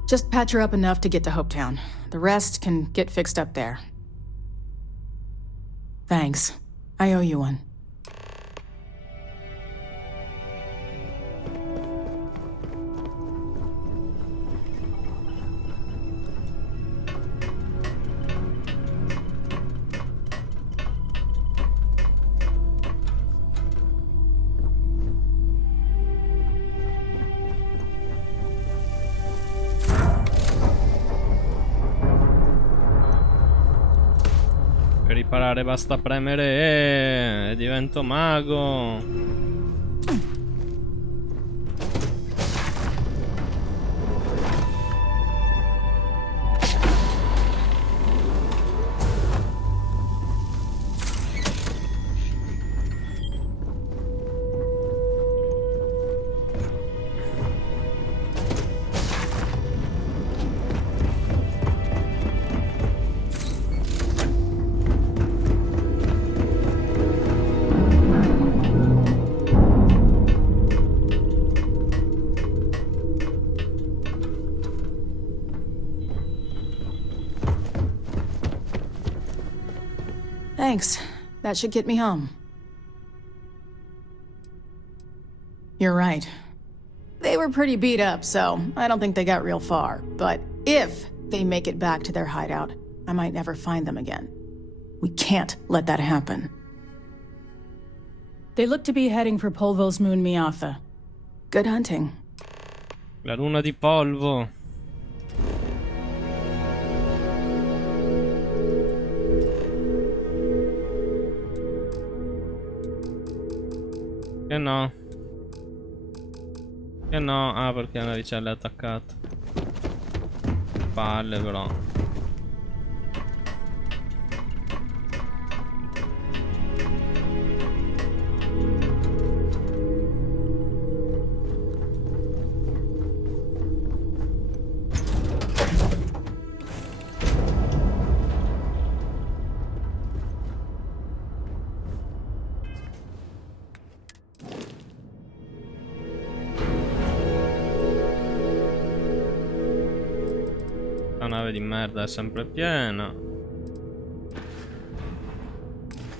Just patch her up enough to get to Hopetown. The rest can get fixed up there. Thanks. I owe you one. Per riparare basta premere e divento mago. Thanks. That should get me home. You're right. They were pretty beat up, so I don't think they got real far. But if they make it back to their hideout, I might never find them again. We can't let that happen. They look to be heading for Polvo's moon Miatha. Good hunting. La luna di polvo. Che no? Che no? Ah, perché la navicella è attaccata. Palle però. La nave di merda è sempre piena.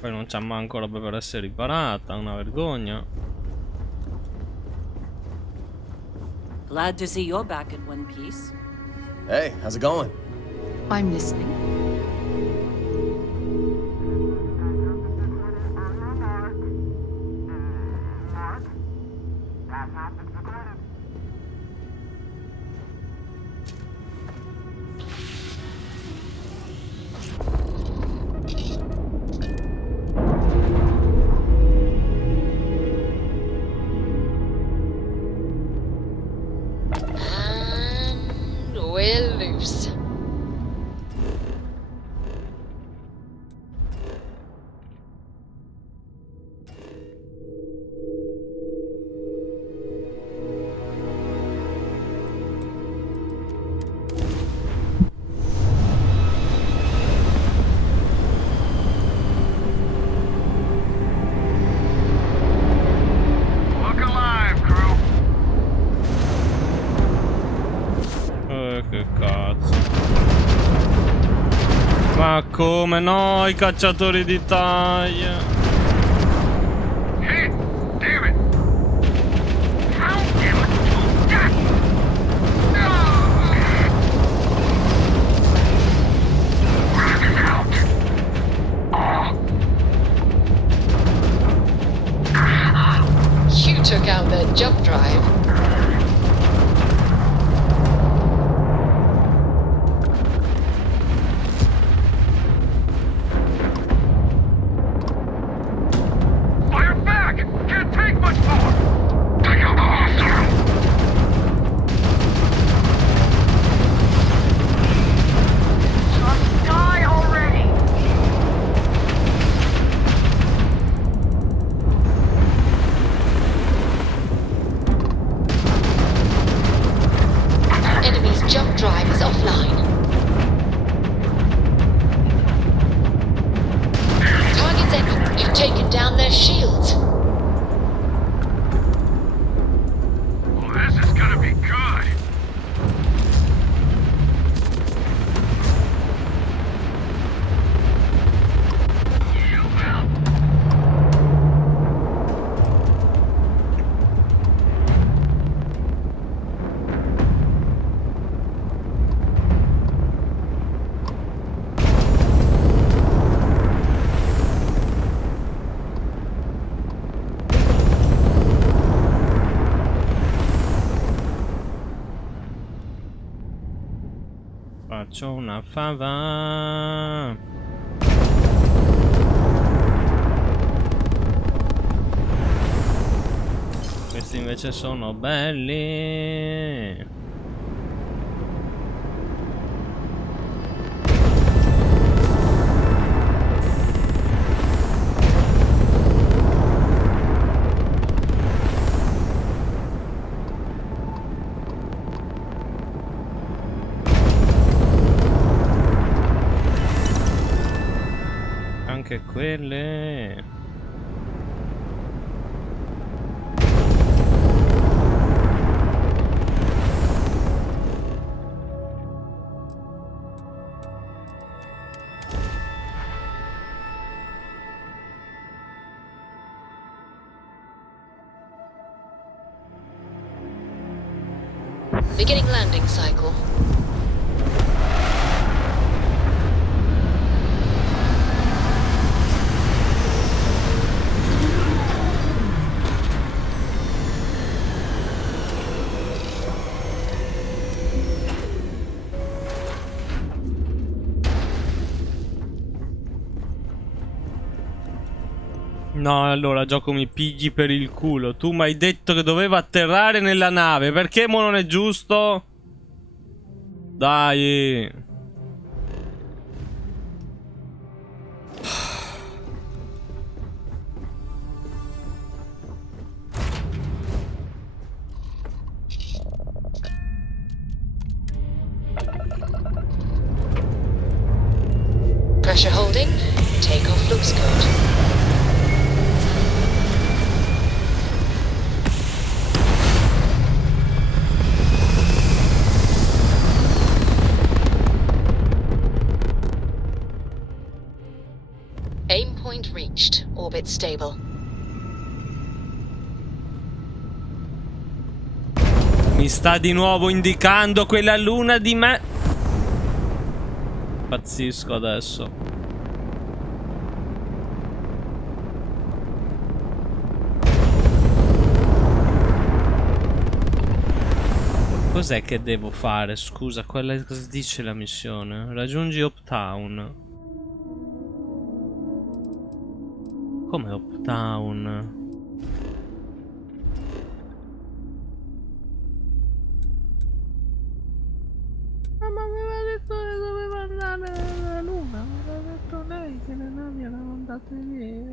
Poi non c'ha manco roba per essere riparata, una vergogna. Glad to see you're back in one piece. Hey, how's it going? I'm listening. We're loose. Look alive, crew. Che cazzo. Ma come no, i cacciatori di taglia. Hey, damn it. How damn it? You took out their jump drive. Fire back! Can't take much more! Take out the hostile! Just die already! Enemy's jump drive is offline. Target's enemy. You've taken down their shields. Well, this is gonna be good. You will. Faccio una fava. Questi invece sono belli. Anche quelle. Beginning landing cycle. No, allora, gioco mi pigli per il culo. Tu mi hai detto che doveva atterrare nella nave. Perché mo non è giusto? Dai. Pressure holding. Takeoff looks good. Aim point reached. Orbit stable. Mi sta di nuovo indicando quella luna di me. Pazzisco adesso. Cos'è che devo fare? Scusa, cosa dice la missione? Raggiungi Hopetown. Come Hopetown? Ma mi aveva detto che doveva andare alla luna. Mi aveva detto lei che le navi erano andate via.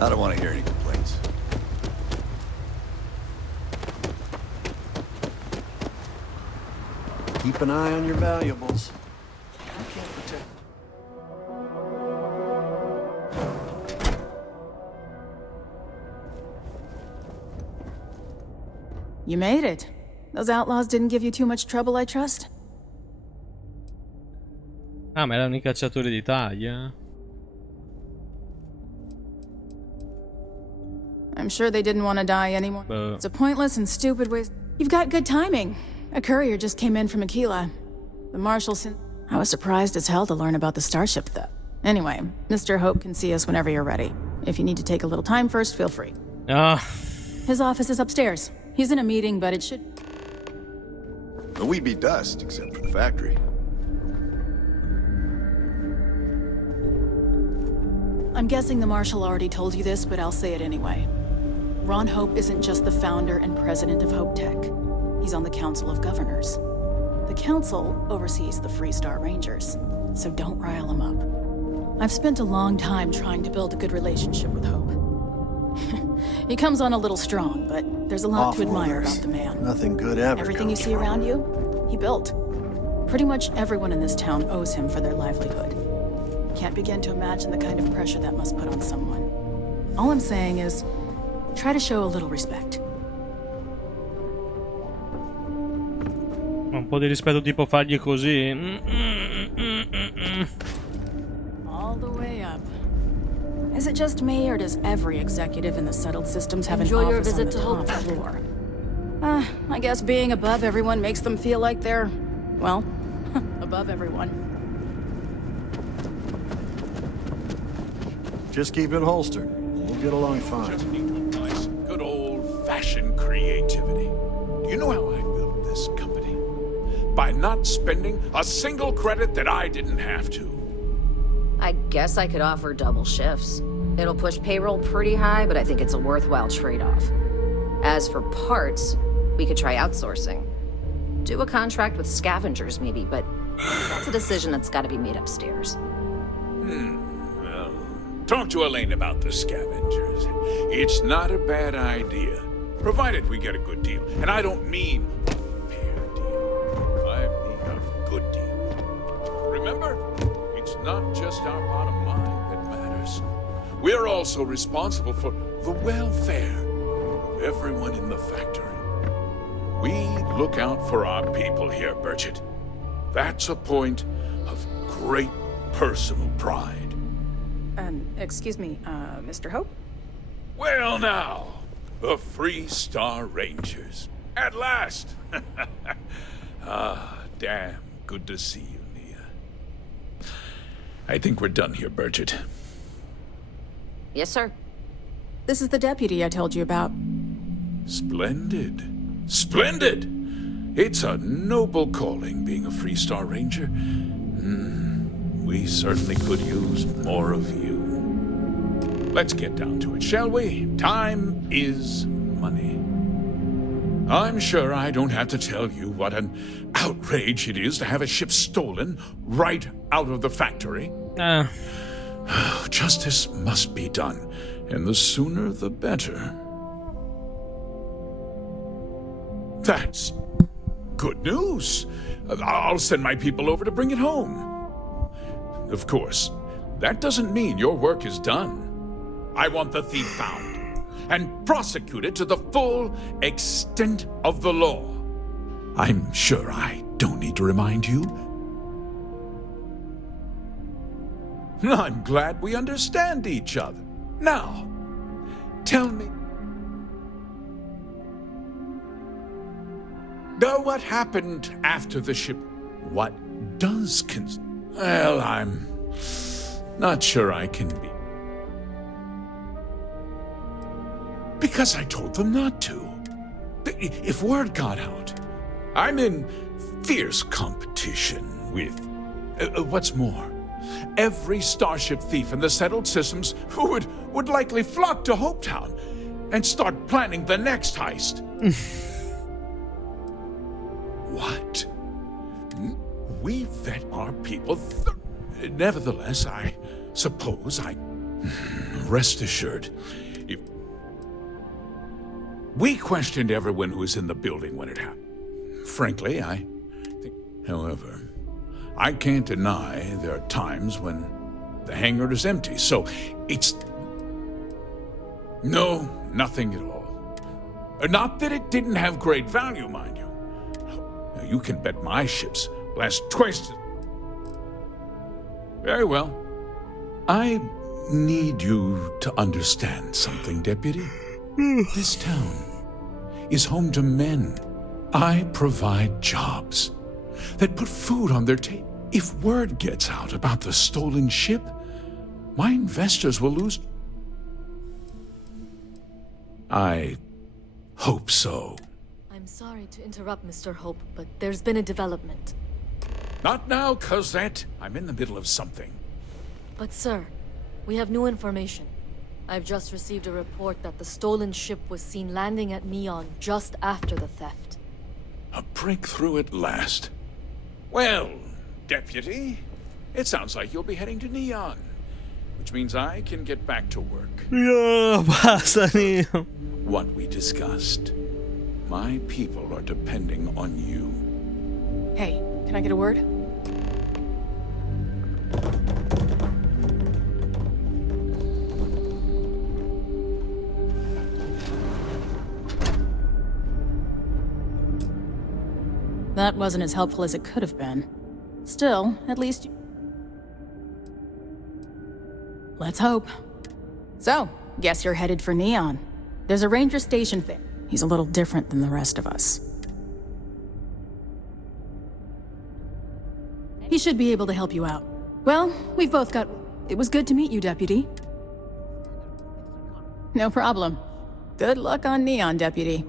I don't want to hear any complaints. Keep an eye on your valuables. I can't protect. You made it. Those outlaws didn't give you too much trouble, I trust? Ah, ma erano i cacciatori d'Italia. I'm sure they didn't want to die anymore. It's a pointless and stupid waste. You've got good timing. A courier just came in from Aquila. The marshal sent... I was surprised as hell to learn about the starship theft. Anyway, Mr. Hope can see us whenever you're ready. If you need to take a little time first, feel free. His office is upstairs. He's in a meeting, but it should... We'd be dust, except for the factory. I'm guessing the Marshal already told you this, but I'll say it anyway. Ron Hope isn't just the founder and president of Hope Tech. He's on the Council of Governors. The Council oversees the Freestar Rangers, so don't rile him up. I've spent a long time trying to build a good relationship with Hope. He comes on a little strong, but there's a lot to admire about the man. Nothing good ever Everything you comes see from around it. you, he built. Pretty much everyone in this town owes him for their livelihood. Can't begin to imagine the kind of pressure that must put on someone. All I'm saying is, try to show a little respect. Un po' di rispetto tipo fargli così. All the way up. Is it just me, or does every executive in the settled systems have Enjoy an your office on visit the to top Hope Tech. floor? I guess being above everyone makes them feel like they're, well, above everyone. Just keep it holstered. We'll get along fine. Just need to apply some good old-fashioned creativity. Do you know how I built this company? By not spending a single credit that I didn't have to. I guess I could offer double shifts. It'll push payroll pretty high, but I think it's a worthwhile trade-off. As for parts, we could try outsourcing. Do a contract with scavengers, maybe, but that's a decision that's got to be made upstairs. Well, talk to Elaine about the scavengers. It's not a bad idea, provided we get a good deal. And I don't mean a fair deal. I mean a good deal. Remember, it's not just our bottom line that matters. We're also responsible for the welfare of everyone in the factory. We look out for our people here, Burchett. That's a point of great personal pride. Excuse me, Mr. Hope? Well now, the Free Star Rangers. At last! Damn good to see you, Nia. I think we're done here, Bridget. Yes, sir. This is the deputy I told you about. Splendid. Splendid! It's a noble calling, being a Free Star Ranger. We certainly could use more of you. Let's get down to it, shall we? Time is money. I'm sure I don't have to tell you what an outrage it is to have a ship stolen right out of the factory. Justice must be done, and the sooner the better. That's good news. I'll send my people over to bring it home. Of course, that doesn't mean your work is done. I want the thief found and prosecuted to the full extent of the law. I'm sure I don't need to remind you. I'm glad we understand each other. Now, tell me. What happened after the ship? What does Well, I'm not sure I can be. Because I told them not to. If word got out, I'm in fierce competition with... what's more, every starship thief in the settled systems who would likely flock to Hopetown and start planning the next heist. What? We vet our people. Nevertheless, I suppose rest assured, if we questioned everyone who was in the building when it happened. Frankly, I think, however, I can't deny there are times when the hangar is empty, so it's... No, nothing at all. Not that it didn't have great value, mind you. You can bet my ships blast twice. Very well. I need you to understand something, Deputy. This town is home to men. I provide jobs that put food on their table. If word gets out about the stolen ship, my investors will lose. I hope so. I'm sorry to interrupt, Mr. Hope, but there's been a development. Not now, Cosette. I'm in the middle of something. But sir, we have new information. I've just received a report that the stolen ship was seen landing at Neon just after the theft. A breakthrough at last. Well, Deputy, it sounds like you'll be heading to Neon, which means I can get back to work. No, basta, Neon. What we discussed. My people are depending on you. Hey, can I get a word? That wasn't as helpful as it could have been. Still, at least... Let's hope. So, guess you're headed for Neon. There's a ranger stationed there. He's a little different than the rest of us. He should be able to help you out. Well, we've both got... It was good to meet you, Deputy. No problem. Good luck on Neon, Deputy.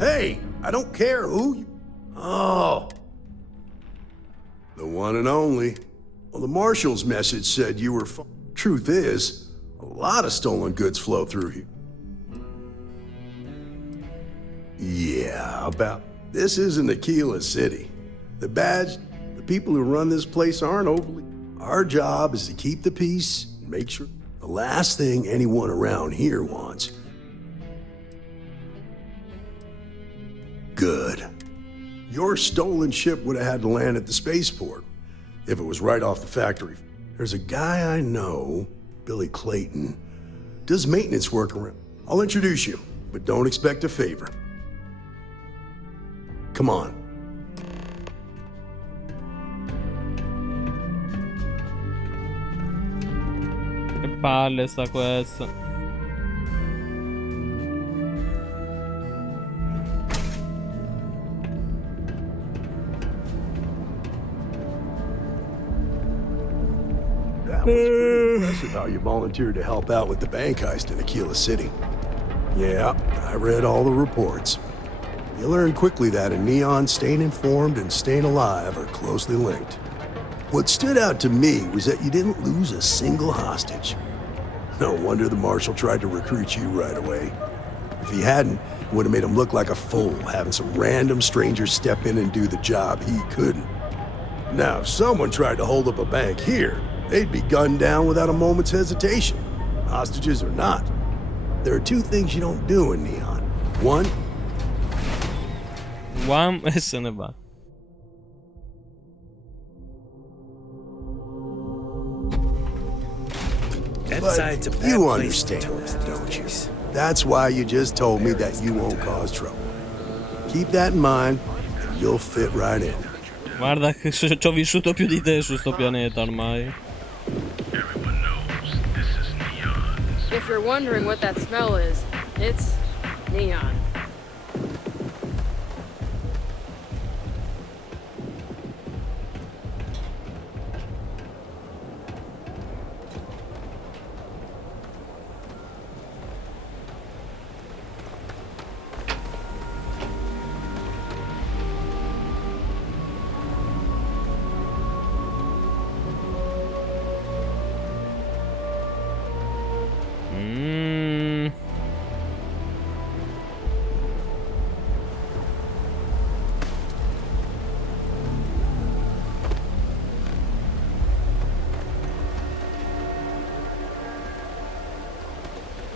Hey, I don't care who you... Oh. The one and only. Well, the Marshal's message said you were... Truth is, a lot of stolen goods flow through here. Yeah, about... This isn't Aquila City. The badge, the people who run this place aren't overly... Our job is to keep the peace and make sure... The last thing anyone around here wants... Good. Your stolen ship would have had to land at the spaceport, if it was right off the factory. There's a guy I know, Billy Clayton, does maintenance work around. I'll introduce you, but don't expect a favor. Come on. Che palle sta questa. That was pretty impressive how you volunteered to help out with the bank heist in Aquila City. Yeah, I read all the reports. You learn quickly that in Neon, staying informed and staying alive are closely linked. What stood out to me was that you didn't lose a single hostage. No wonder the Marshal tried to recruit you right away. If he hadn't, it would have made him look like a fool, having some random stranger step in and do the job he couldn't. Now, if someone tried to hold up a bank here, they'd be gunned down without a moment's hesitation, hostages or not. There are two things you don't do in Neon. One e se ne va. But you understand that, don't you? That's why you just told me that you won't cause trouble. Keep that in mind, and you'll fit right in. Guarda che ci ho vissuto più di te su sto pianeta ormai. If you're wondering what that smell is, it's neon.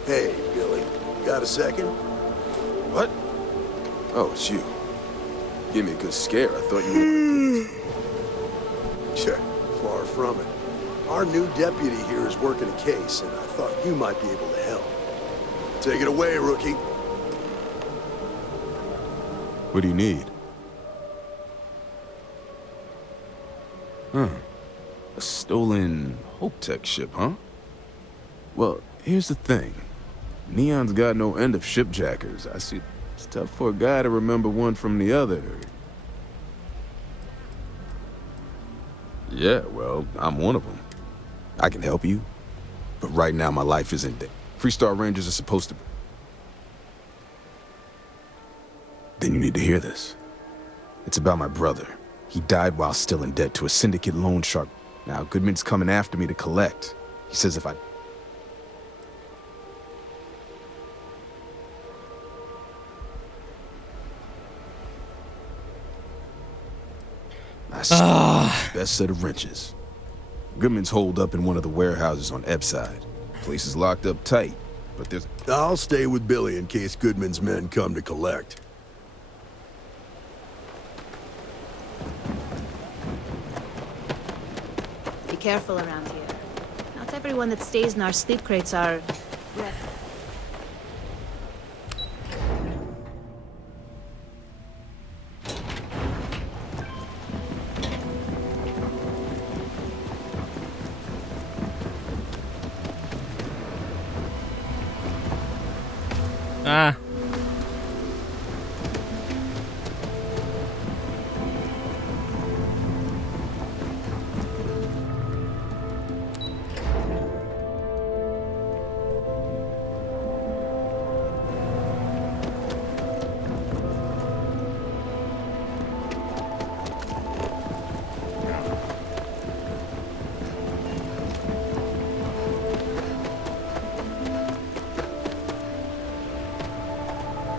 Hey, Billy, got a second? What? Oh, it's you. Give me a good scare. I thought you were... Sure, far from it. Our new deputy here is working a case, and I thought you might be able to help. Take it away, rookie. What do you need? Huh. A stolen Hope Tech ship, huh? Well, here's the thing. Neon's got no end of shipjackers. I see it's tough for a guy to remember one from the other. Yeah, well, I'm one of them. I can help you, but right now my life is in danger. Freestar Rangers are supposed to... Then you need to hear this. It's about my brother. He died while still in debt to a syndicate loan shark. Now, Goodman's coming after me to collect. He says if I... Best set of wrenches. Goodman's holed up in one of the warehouses on Ebbside. Place is locked up tight, but there's... I'll stay with Billy in case Goodman's men come to collect. Be careful around here. Not everyone that stays in our sleep crates are... Ah.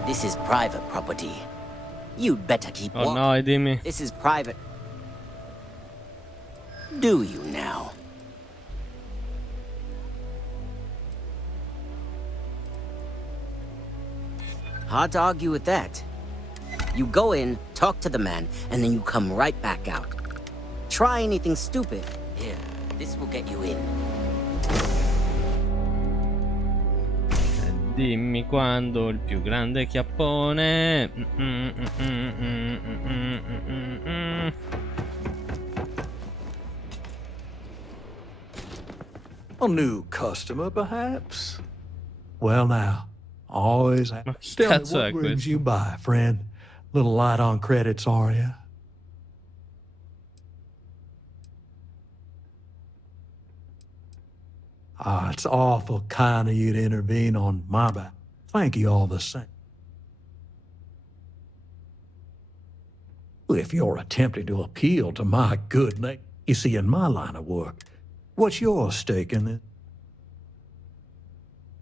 This is private property. You'd better keep Oh walking. no, dimmi. This is private. Do you now? Hard to argue with that. You go in, talk to the man, and then you come right back out. Try anything stupid. Here, this will get you in. Dimmi quando il più grande chiappone. A new customer, perhaps? Well, now, always. Tell me cazzo what è brings questo? you by, friend. Little light on credits, are you? Ah, it's awful kind of you to intervene on my back. Thank you all the same. If you're attempting to appeal to my good name, you see, in my line of work, what's your stake in this?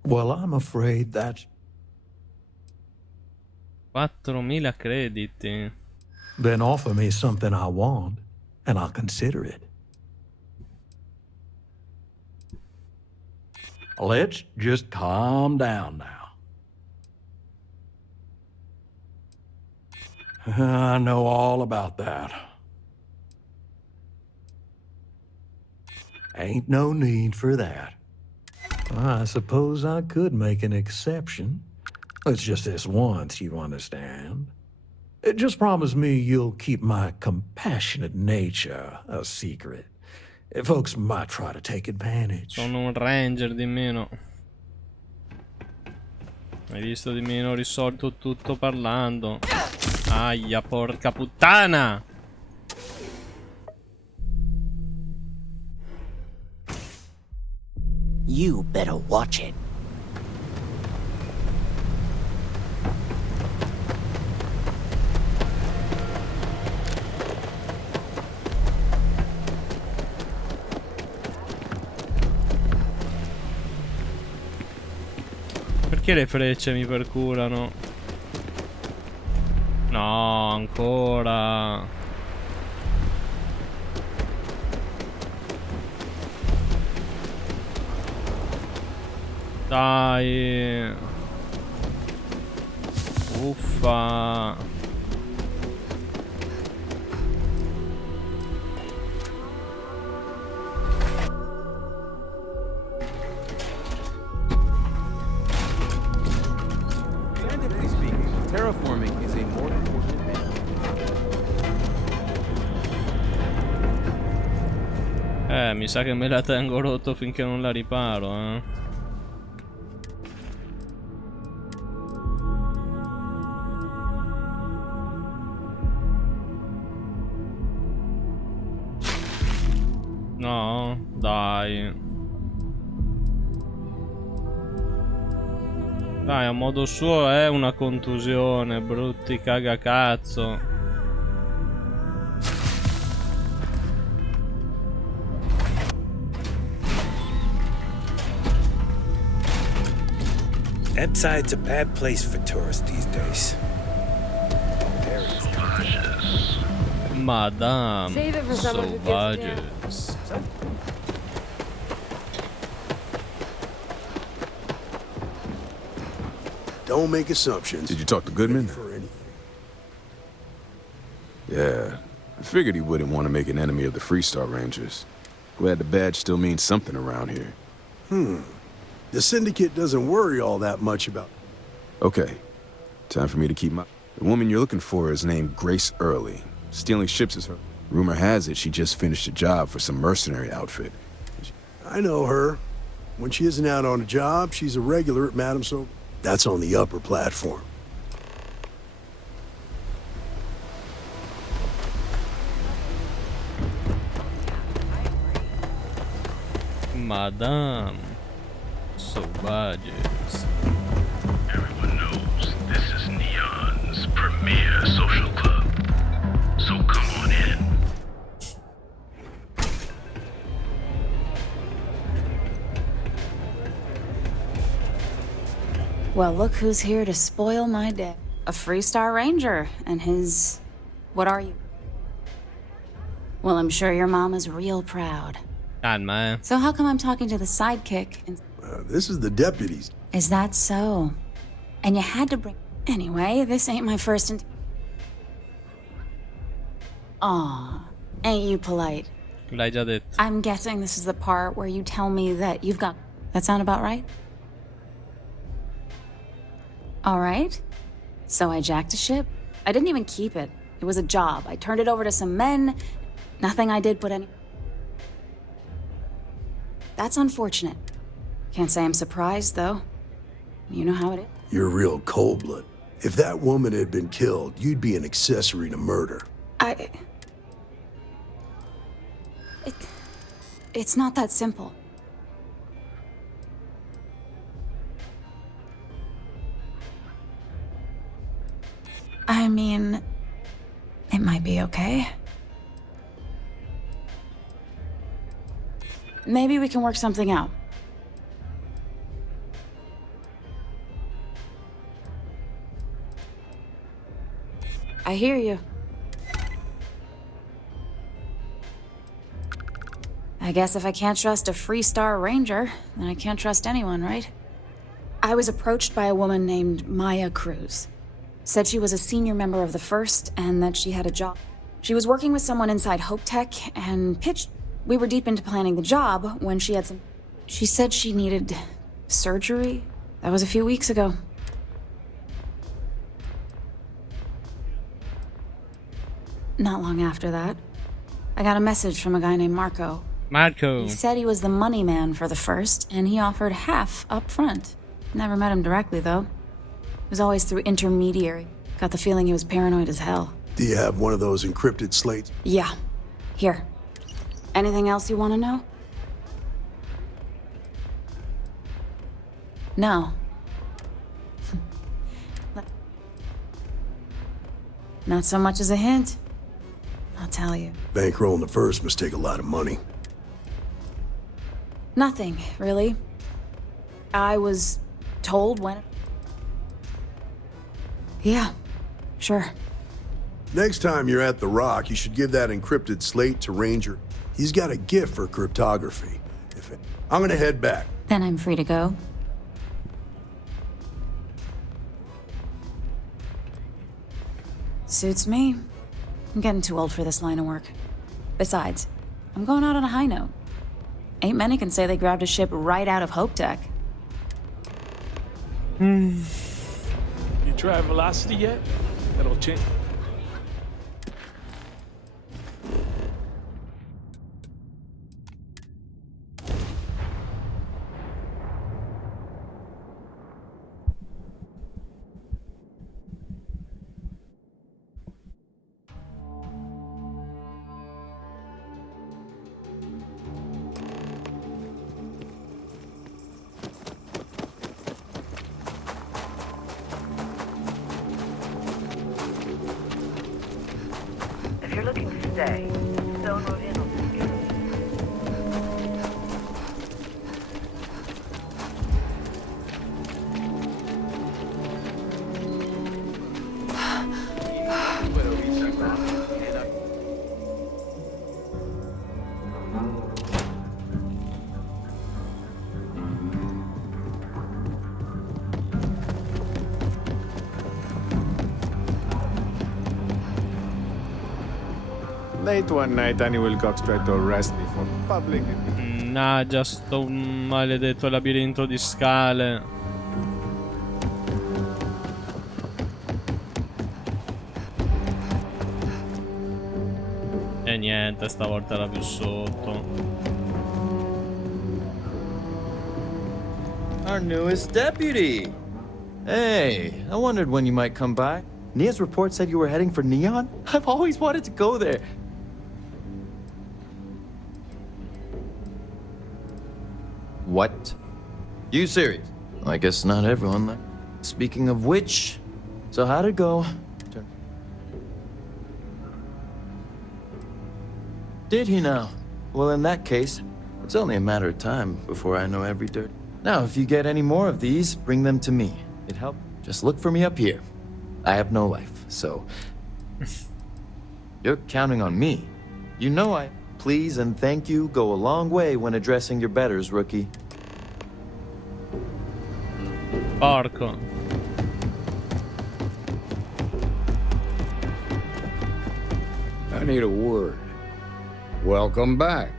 Well, I'm afraid that's... 4.000 crediti. Then offer me something I want, and I'll consider it. Let's just calm down now. I know all about that. Ain't no need for that. I suppose I could make an exception. It's just this once, you understand. Just promise me you'll keep my compassionate nature a secret. Folks might try to take advantage. Sono un ranger di meno. Hai visto di meno, ho risolto tutto parlando. Aia, porca puttana! You better watch it. Perché le frecce mi perculano? No, ancora. Dai. Uffa. Scientifically speaking, terraforming is a more important thing. Mi sa che me la tengo rotto finché non la riparo, No, dai. Dai, a modo suo è una contusione, brutti cagacazzo. Empside's a bad place for tourists these days. Madame Save it for someone who gives a damn. Sauvages. Don't make assumptions. Did you talk to Goodman? Yeah, I figured he wouldn't want to make an enemy of the Freestar Rangers. Glad the badge still means something around here. The Syndicate doesn't worry all that much about... Okay, time for me to keep my... The woman you're looking for is named Grace Early. Stealing ships is her. Rumor has it she just finished a job for some mercenary outfit. I know her. When she isn't out on a job, she's a regular at Madame So... That's on the upper platform. Madame Sauvages. Everyone knows this is Neon's premier social club. So come on in. Well, look who's here to spoil my day. A Freestar Ranger and his... What are you? Well, I'm sure your mama's real proud. Calma, So how come I'm talking to the sidekick? And... This is the deputies. Is that so? And you had to bring... Anyway, this ain't my first... Aw, ain't you polite? L'hai già detto. I'm guessing this is the part where you tell me that you've got... That sound about right? All right. So I jacked a ship. I didn't even keep it. It was a job. I turned it over to some men. Nothing I did put any... That's unfortunate. Can't say I'm surprised, though. You know how it is. You're real cold-blooded. If that woman had been killed, you'd be an accessory to murder. It's not that simple. I mean, it might be okay. Maybe we can work something out. I hear you. I guess if I can't trust a Freestar Ranger, then I can't trust anyone, right? I was approached by a woman named Maya Cruz. Said she was a senior member of the First and that she had a job. She was working with someone inside Hope Tech and pitched. We were deep into planning the job when she had some... She said she needed surgery. That was a few weeks ago. Not long after that, I got a message from a guy named Marco. He said he was the money man for the First, and he offered half up front. Never met him directly, though. It was always through intermediary. Got the feeling he was paranoid as hell. Do you have one of those encrypted slates? Yeah. Here. Anything else you want to know? No. Not so much as a hint. I'll tell you. Bankrolling the First must take a lot of money. Nothing, really. I was told when... Yeah, sure. Next time you're at the Rock, you should give that encrypted slate to Ranger. He's got a gift for cryptography. I'm gonna head back. Then I'm free to go. Suits me. I'm getting too old for this line of work. Besides, I'm going out on a high note. Ain't many can say they grabbed a ship right out of Hope Tech. You try velocity yet? That'll change. If you're looking to stay, Stone Road Inn will be good. Late one night, Annie Wilcox tried to arrest me for public. Mannaggia, sto maledetto labirinto di scale. E niente, stavolta era più sotto. Our newest deputy. Hey, I wondered when you might come by. Nia's report said you were heading for Neon? I've always wanted to go there. What? You serious? I guess not everyone, like. Speaking of which, so how'd it go? Did he now? Well, in that case, it's only a matter of time before I know every dirt. Now, if you get any more of these, bring them to me. It helped. Just look for me up here. I have no life, so... You're counting on me. You know I... Please and thank you go a long way when addressing your betters, rookie. Porco. I need a word. Welcome back.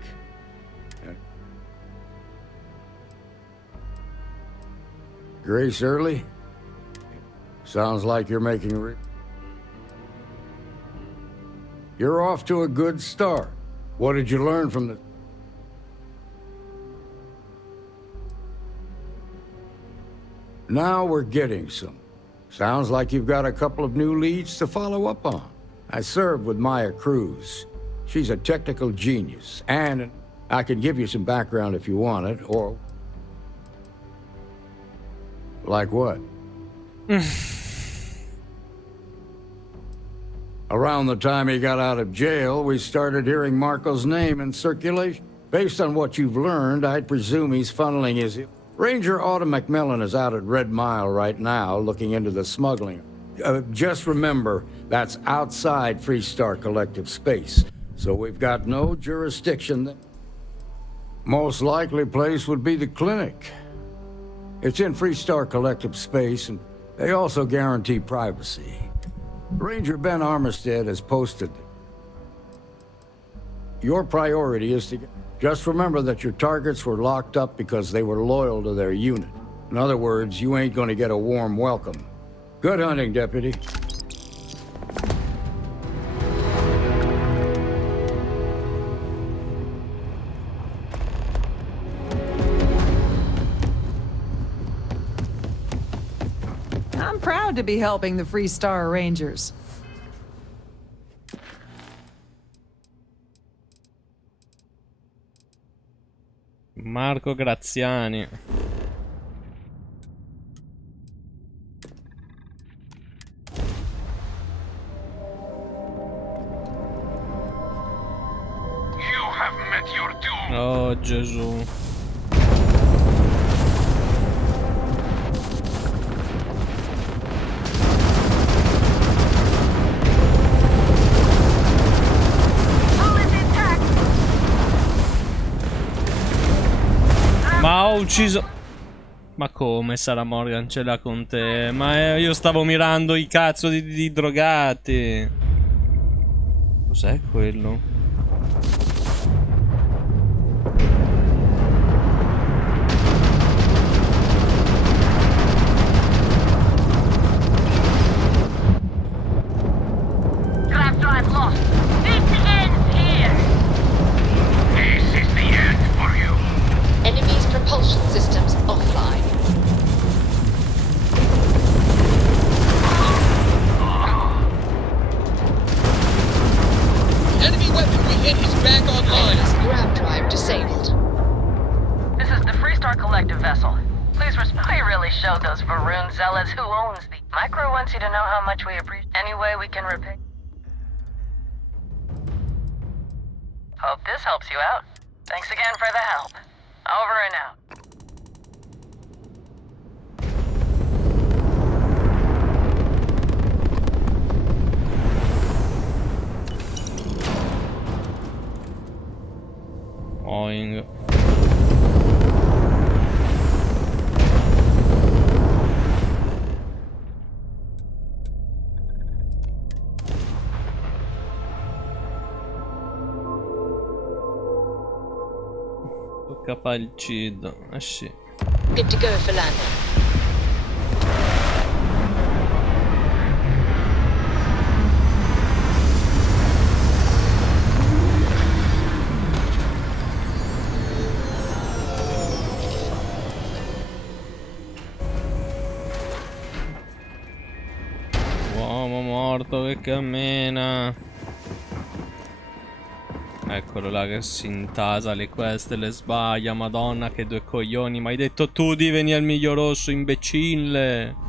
Grace early? Sounds like you're making You're off to a good start. What did you learn from the... Now we're getting some. Sounds like you've got a couple of new leads to follow up on. I served with Maya Cruz. She's a technical genius, and I can give you some background if you want it, or... Like what? Around the time he got out of jail, we started hearing Marco's name in circulation. Based on what you've learned, I'd presume he's funneling his... Ranger Autumn McMillan is out at Red Mile right now, looking into the smuggling. Just remember, that's outside Freestar Collective space, so we've got no jurisdiction there. Most likely place would be the clinic. It's in Freestar Collective space, and they also guarantee privacy. Ranger Ben Armistead has posted. Your priority is to get... Just remember that your targets were locked up because they were loyal to their unit. In other words, you ain't gonna get a warm welcome. Good hunting, Deputy. I'm proud to be helping the Freestar Rangers. Marco Graziani. You have met your doom. Oh, Gesù. Ma ho ucciso... Ma come Sarah Morgan ce l'ha con te? Ma io stavo mirando i cazzo di drogati. Cos'è quello? Drive lost. This ends here. This is the end for you. Enemy's propulsion systems offline. Enemy weapon we hit is back online. Grab drive disabled. This is the Freestar Collective vessel. Please respond. We really showed those Varun zealots who owns the... Micro wants you to know how much we appreciate. Any way we can repay. Hope this helps you out. Thanks again for the help. Over and out. Oing. Tocca Palcido. Ah sì. Good to go for landing. Uomo morto che cammina. Eccolo là che si intasa le quest e le sbaglia. Madonna che due coglioni. Ma hai detto tu di venire al miglio rosso, imbecille.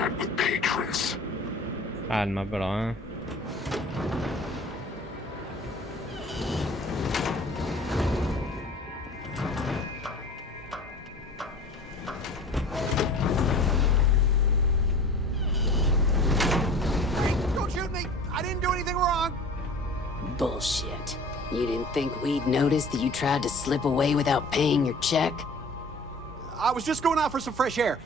chat with patrons. Calma però, eh. Don't shoot me! I didn't do anything wrong! Bullshit. You didn't think we'd notice that you tried to slip away without paying your check? I was just going out for some fresh air.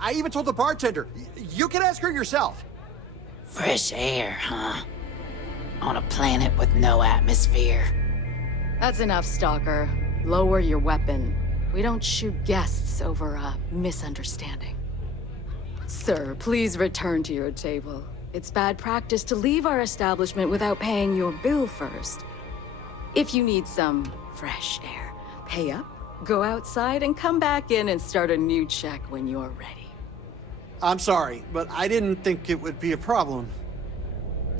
I even told the bartender. You can ask her yourself. Fresh air, huh? On a planet with no atmosphere. That's enough, Stalker. Lower your weapon. We don't shoot guests over a misunderstanding. Sir, please return to your table. It's bad practice to leave our establishment without paying your bill first. If you need some fresh air, pay up, go outside, and come back in and start a new check when you're ready. I'm sorry, but I didn't think it would be a problem.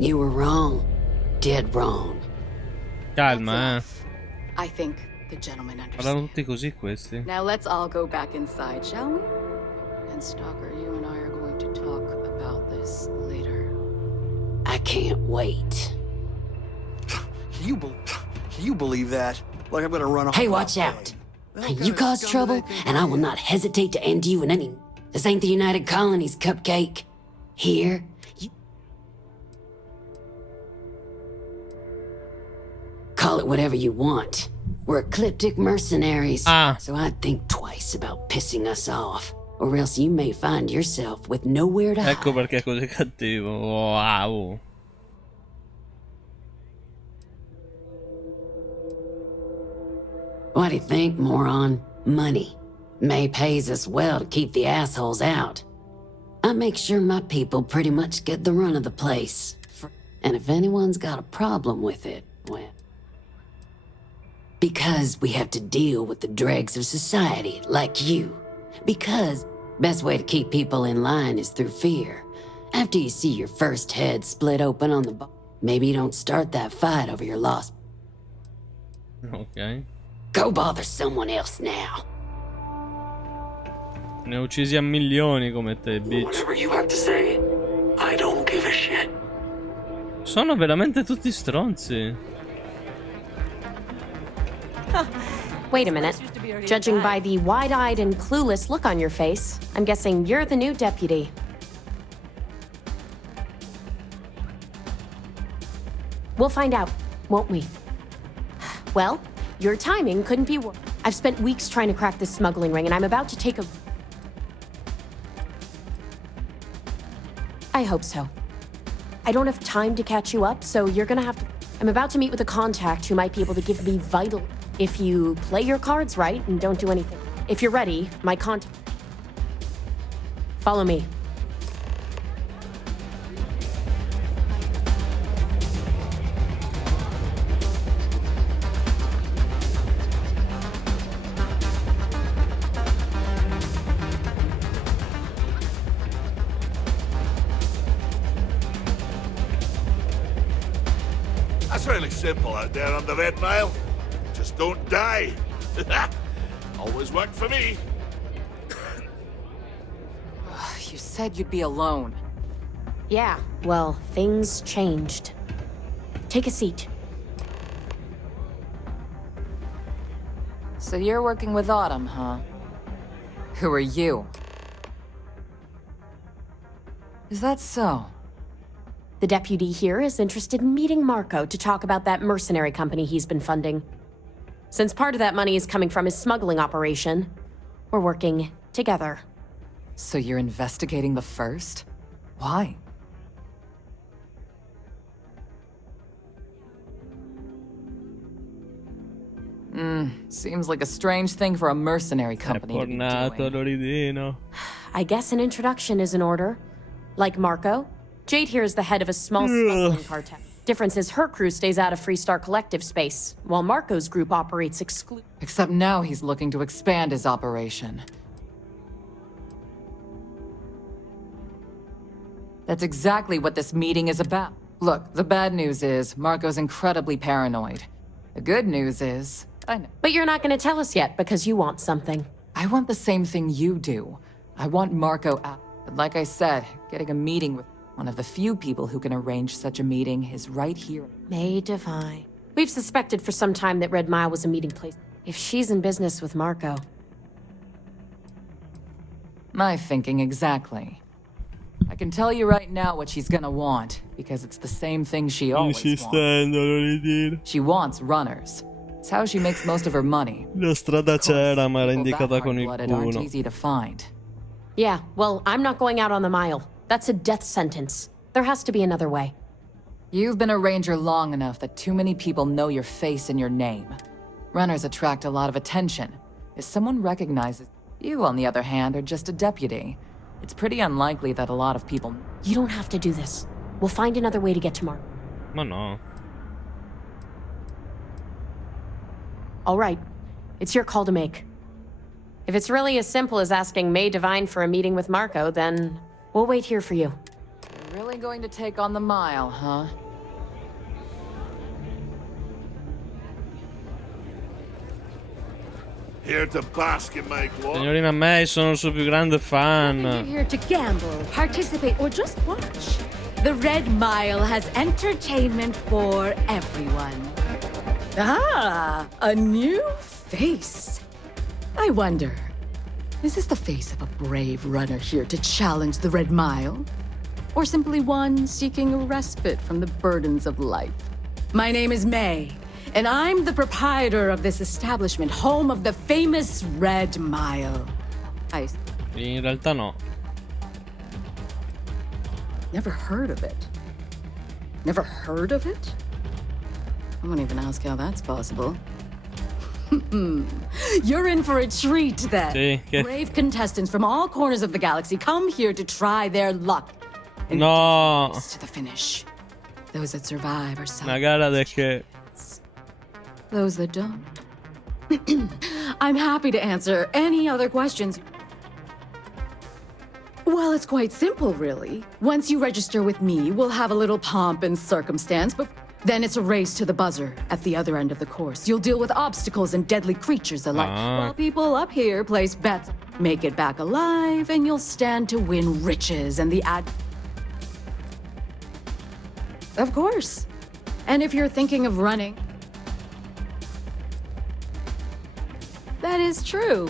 You were wrong. Dead wrong. Calma, eh. I think the gentleman Parlano understands. tutti così questi. Now let's all go back inside, shall we? And Stalker, you and I are going to talk about this later. I can't wait. You believe that? Like I'm gonna run off. Hey, watch out. You cause trouble, and I will not hesitate to end you in any... This ain't the United Colonies, Cupcake. Here, you... Call it whatever you want. We're ecliptic mercenaries, so I'd think twice about pissing us off. Or else you may find yourself with nowhere to hide. Ecco perché è così cattivo. Wow. What do you think, moron? Money. May pays us well to keep the assholes out. I make sure my people pretty much get the run of the place. And if anyone's got a problem with it, well... Because we have to deal with the dregs of society, like you. Because best way to keep people in line is through fear. After you see your first head split open on the maybe you don't start that fight over your lost... Ok. Go bother someone else now. Ne ho uccisi a milioni come te, bitch. Whatever you have to say, I don't give a shit. Sono veramente tutti stronzi. Wait a minute. Judging by the wide-eyed and clueless look on your face, I'm guessing you're the new deputy. We'll find out, won't we? Well, your timing couldn't be worse. I've spent weeks trying to crack this smuggling ring, and I'm about to take a... I hope so. I don't have time to catch you up, so you're gonna have to... I'm about to meet with a contact who might be able to give me vital... If you play your cards right and don't do anything. If you're ready, my contact... Follow me. That's really simple out there on the Red Mile. Just don't die. Always worked for me. You said you'd be alone. Yeah, well, things changed. Take a seat. So you're working with Autumn, huh? Who are you? Is that so? The deputy here is interested in meeting Marco to talk about that mercenary company he's been funding. Since part of that money is coming from his smuggling operation, we're working together. So you're investigating the first? Why? Seems like a strange thing for a mercenary company to be doing. I guess an introduction is in order. Like Marco, Jade here is the head of a small smuggling cartel. Difference is her crew stays out of Freestar Collective space, while Marco's group operates Except now he's looking to expand his operation. That's exactly what this meeting is about. Look, the bad news is Marco's incredibly paranoid. The good news is, I know. But you're not going to tell us yet because you want something. I want the same thing you do. I want Marco out. But like I said, getting a meeting with one of the few people who can arrange such a meeting is right here. May Divine. We've suspected for some time that Red Mile was a meeting place. If she's in business with Marco. My thinking exactly. I can tell you right now what she's gonna want, because it's the same thing she always wants. She wants runners. It's how she makes most of her money. La strada c'era, ma era indicata con il Blooded aren't culo. easy to find. Yeah, well, I'm not going out on the mile. That's a death sentence. There has to be another way. You've been a ranger long enough that too many people know your face and your name. Runners attract a lot of attention. If someone recognizes you, on the other hand, are just a deputy. It's pretty unlikely that a lot of people... You don't have to do this. We'll find another way to get to Marco. Ma no. All right. It's your call to make. If it's really as simple as asking May Divine for a meeting with Marco, then we'll wait here for you. You're really going to take on the mile, huh? Here to bask in my glory. Signorina May, sono il suo più grande fan. You're here to gamble, participate, or just watch. The Red Mile has entertainment for everyone. Ah, a new face. I wonder, is this the face of a brave runner here to challenge the Red Mile? Or simply one seeking a respite from the burdens of life? My name is May, and I'm the proprietor of this establishment, home of the famous Red Mile. In realtà no. Never heard of it. Never heard of it? I won't even ask how that's possible. You're in for a treat then. Sì, che... Brave contestants from all corners of the galaxy come here to try their luck. No. To the finish. Those that survive are Una gara de che... Those that don't. I'm happy to answer any other questions. Well, it's quite simple, really. Once you register with me, we'll have a little pomp and circumstance, but then it's a race to the buzzer at the other end of the course. You'll deal with obstacles and deadly creatures alike, while people up here place bets. Make it back alive, and you'll stand to win riches and the Of course. And if you're thinking of running... That is true.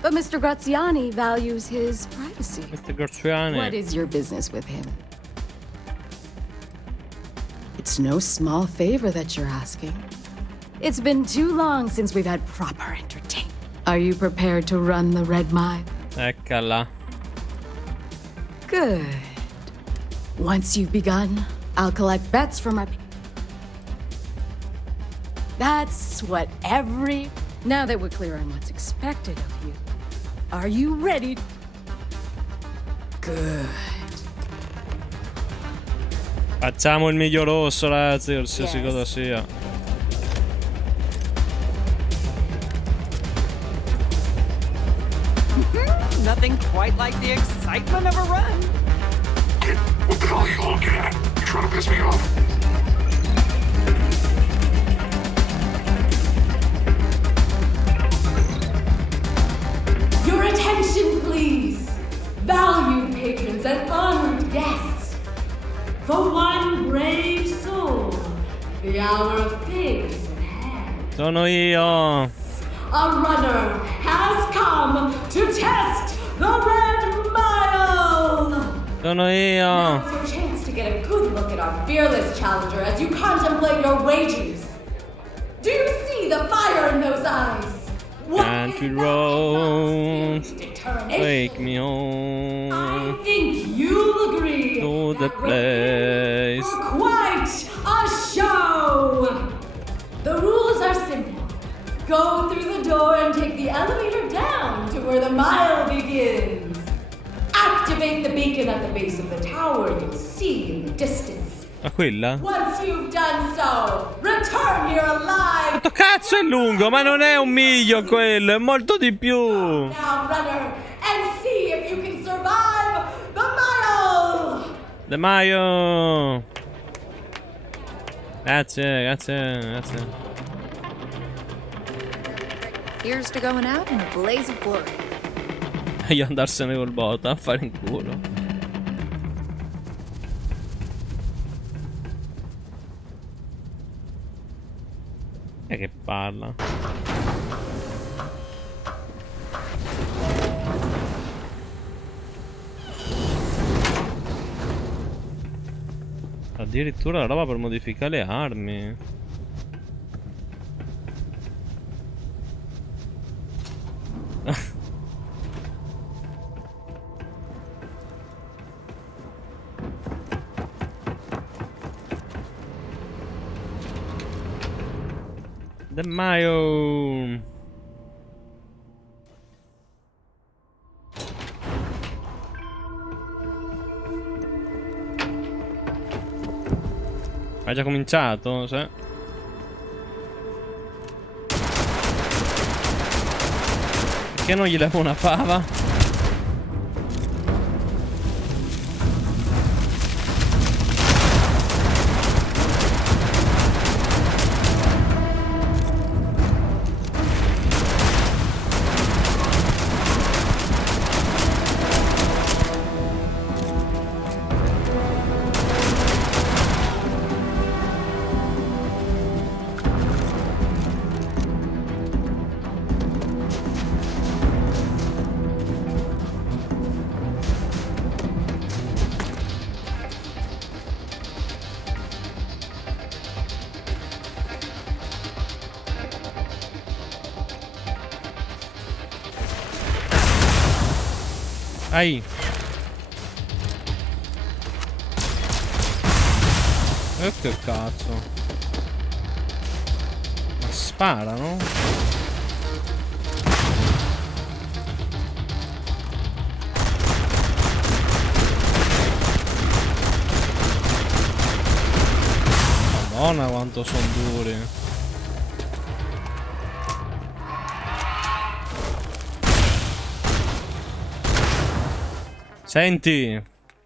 But Mr. Graziani values his privacy. Mr. Graziani. What is your business with him? It's no small favor that you're asking. It's been too long since we've had proper entertainment. Are you prepared to run the Red Mile? Eccola. Good. Once you've begun, I'll collect bets from our... That's what every... Now that we're clear on what's expected of you, are you ready? Good. Facciamo il miglio rosso, ragazzi, qualsiasi cosa sia. Nothing quite like the excitement of a run. Kid, what the hell are you looking at? You trying to piss me off? Your attention, please. Valued patrons and honored guests. For one brave soul, the hour of fame is at hand. Sono io. A runner has come to test the Red Mile! Sono io. Now's your chance to get a good look at our fearless challenger as you contemplate your wagers. Do you see the fire in those eyes? Country roads, take me home. I think you'll agree to the place. for quite a show! The rules are simple. Go through the door and take the elevator down to where the mile begins. Activate the beacon at the base of the tower you'll see in the distance. Ma quella? Once you've done so, return here alive. Quanto cazzo è lungo? Ma non è un miglio quello, è molto di più. Now, runner, and see if you can survive the mile. De Maio. Grazie, grazie, grazie. Here's to going out in a blaze of glory. Meglio andarsene col bota a fare in culo. E che parla? Addirittura la roba per modificare le armi. De Maio. Hai già cominciato? Sì. Perché non gli levo una fava? Ai. E che cazzo? Ma sparano? Madonna quanto sono duri. Senti,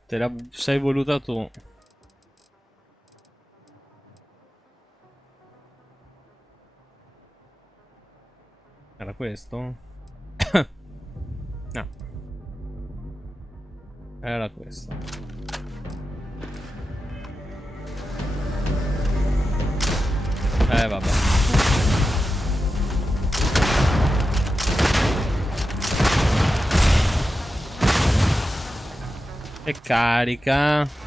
te la sei voluta tu. Era questo? No. Era questo. Vabbè. E carica.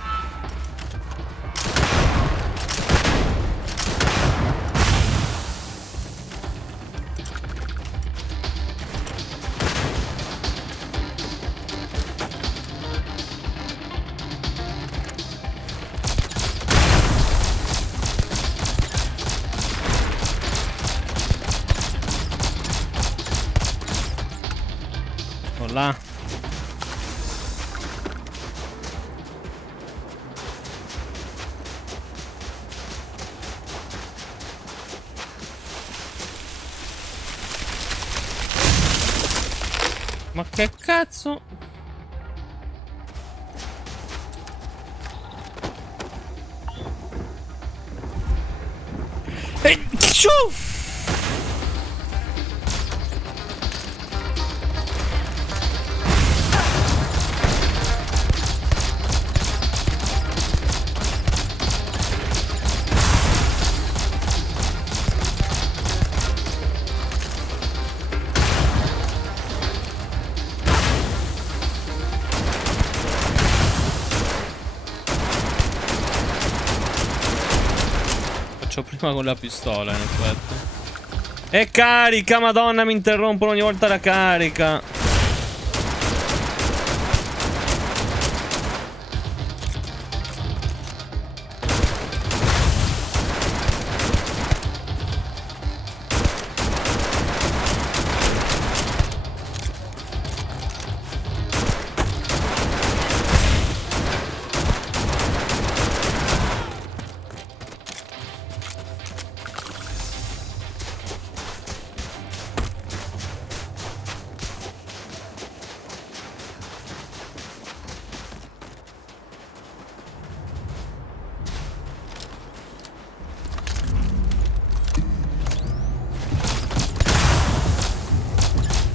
Là. Ma che cazzo? Ciu! Prima con la pistola in effetti. E carica, madonna, mi interrompono ogni volta la carica.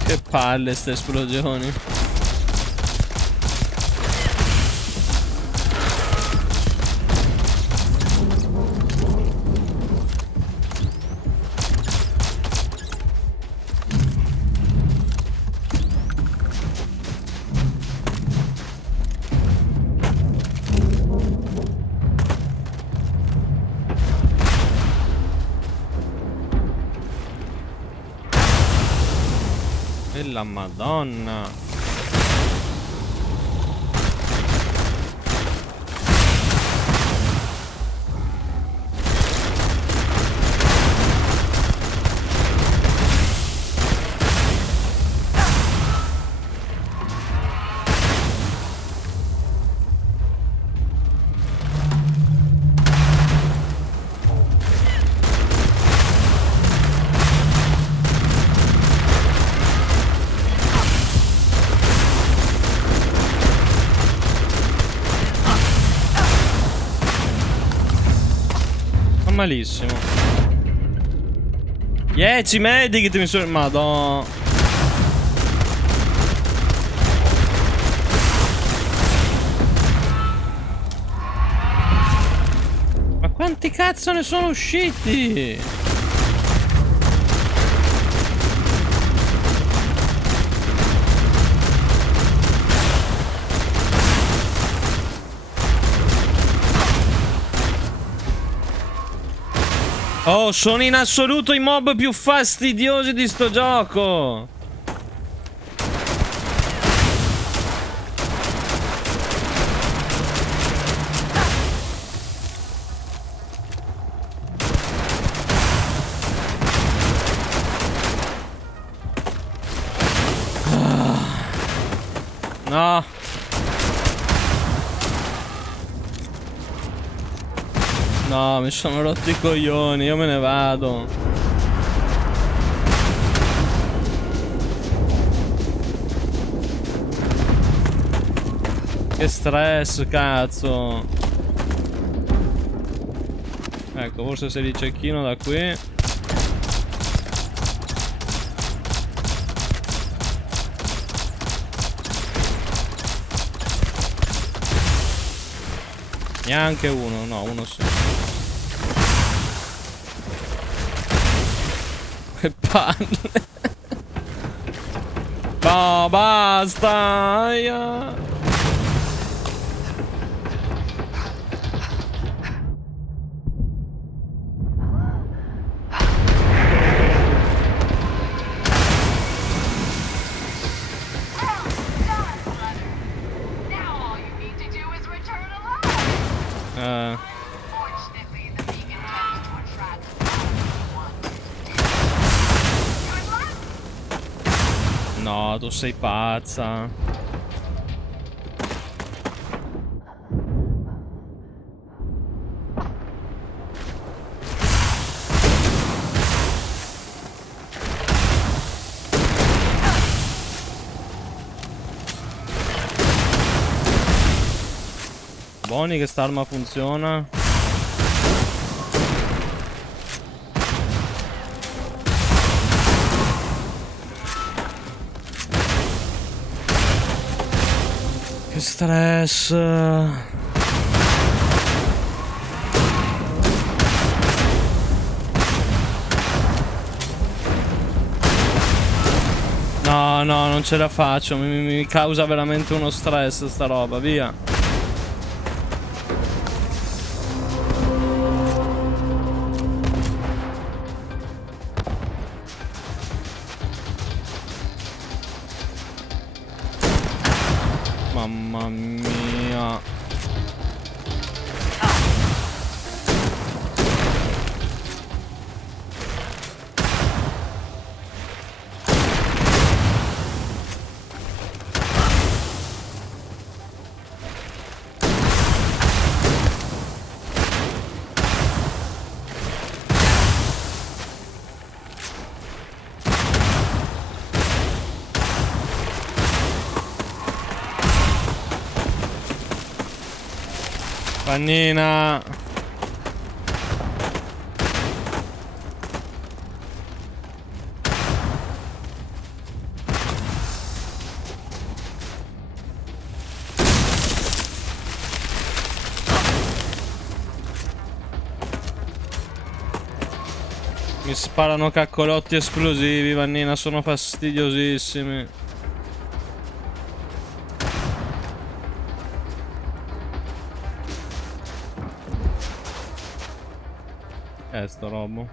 Che palle ste esplosioni. della Madonna. Malissimo. 10 medici mi sono... Madonna. Ma quanti cazzo ne sono usciti? Oh, sono in assoluto i mob più fastidiosi di sto gioco. No. No, mi sono rotti i coglioni, io me ne vado. Che stress, cazzo. Ecco, forse se li cecchino da qui. Neanche uno, no, uno sì. Che palle. No, basta. Aia. No, tu sei pazza. Buoni che sta arma funziona. Che stress. No, no, non ce la faccio. Mi causa veramente uno stress sta roba, via. Mamma mia. Pannina. Mi sparano caccolotti esplosivi, Pannina, sono fastidiosissimi. Sto robo.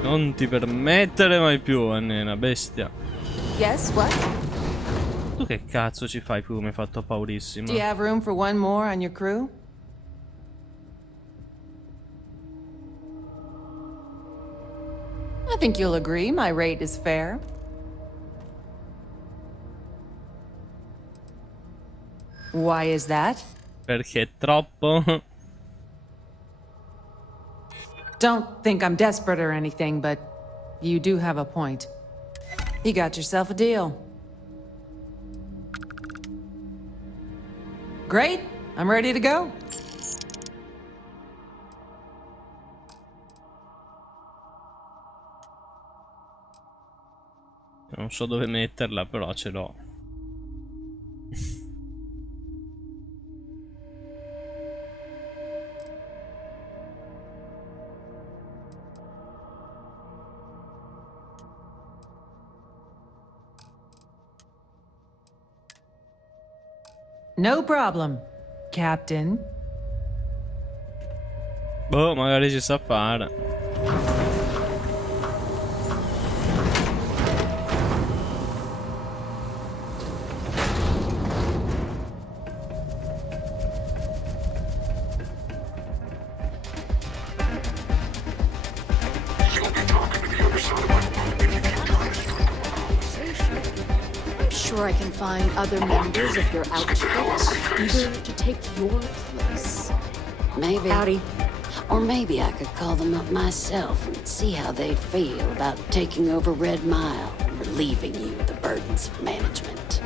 Non ti permettere mai più, Annena, bestia. Yes, what? Tu che cazzo ci fai qui? Mi hai fatto paurissimo. Do you have room for one more on your crew? I think you'll agree my rate is fair. Why is that? Perché è troppo? Don't think I'm desperate or anything, but you do have a point. You got yourself a deal. Great, I'm ready to go. Non so dove metterla, però ce l'ho. No problem, Captain. Boh, magari ci sa fare. You'll be talking to the other side of my boat if you try to strike a conversation. I'm sure I can find other members of your outfit eager to take your place. Maybe. Howdy. Or maybe I could call them up myself and see how they'd feel about taking over Red Mile and relieving you of the burdens of management.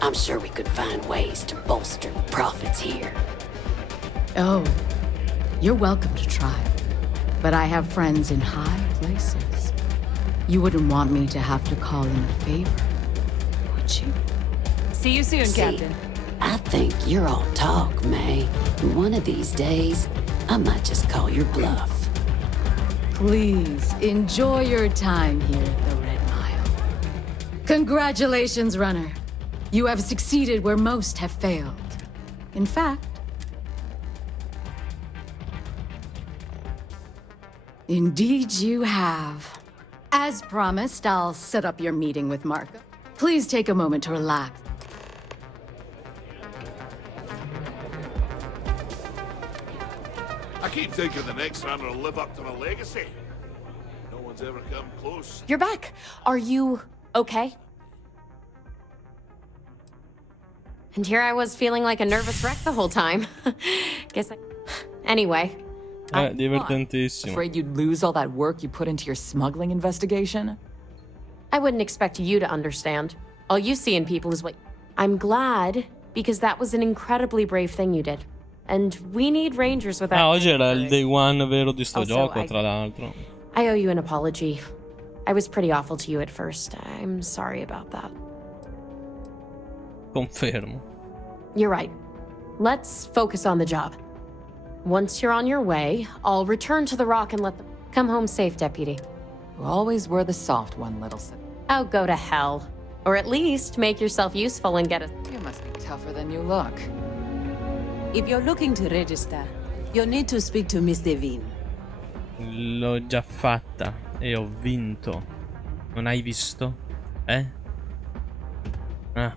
I'm sure we could find ways to bolster the profits here. Oh, you're welcome to try. But I have friends in high places. You wouldn't want me to have to call in a favor, would you? See you soon, See, Captain. I think you're all talk, May. And one of these days, I might just call your bluff. Please enjoy your time here at the Red Mile. Congratulations, runner. You have succeeded where most have failed. In fact, indeed you have. As promised, I'll set up your meeting with Marco. Please take a moment to relax. I keep thinking the next runner will live up to my legacy. No one's ever come close. You're back. Are you okay? And here I was feeling like a nervous wreck the whole time. Guess I... Anyway. Divertentissimo. Afraid you'd lose all that work you put into your smuggling investigation? I wouldn't expect you to understand. All you see in people is what... I'm glad, because that was an incredibly brave thing you did. And we need rangers with that. Ah, oggi era il day one vero di sto Also, gioco, tra l'altro. I owe you an apology. I was pretty awful to you at first. I'm sorry about that. Confermo. You're right. Let's focus on the job. Once you're on your way, I'll return to the Rock and let them come home safe, Deputy. You always were the soft one, little sis. Oh, go to hell. Or at least make yourself useful and get a... You must be tougher than you look. If you're looking to register, you'll need to speak to Miss Devine. L'ho già fatta e ho vinto. Non hai visto? Eh? Ah.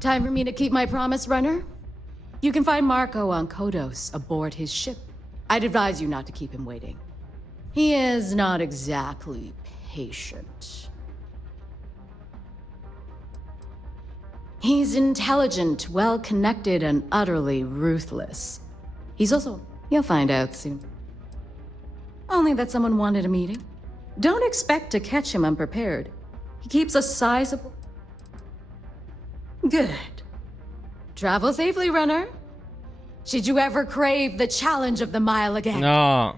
Time for me to keep my promise, runner? You can find Marco on Kodos aboard his ship. I'd advise you not to keep him waiting. He is not exactly patient. He's intelligent, well-connected, and utterly ruthless. He's also... You'll find out soon. Only that someone wanted a meeting. Don't expect to catch him unprepared. He keeps a sizable... Good. Travel safely, runner. Should you ever crave the challenge of the mile again? No.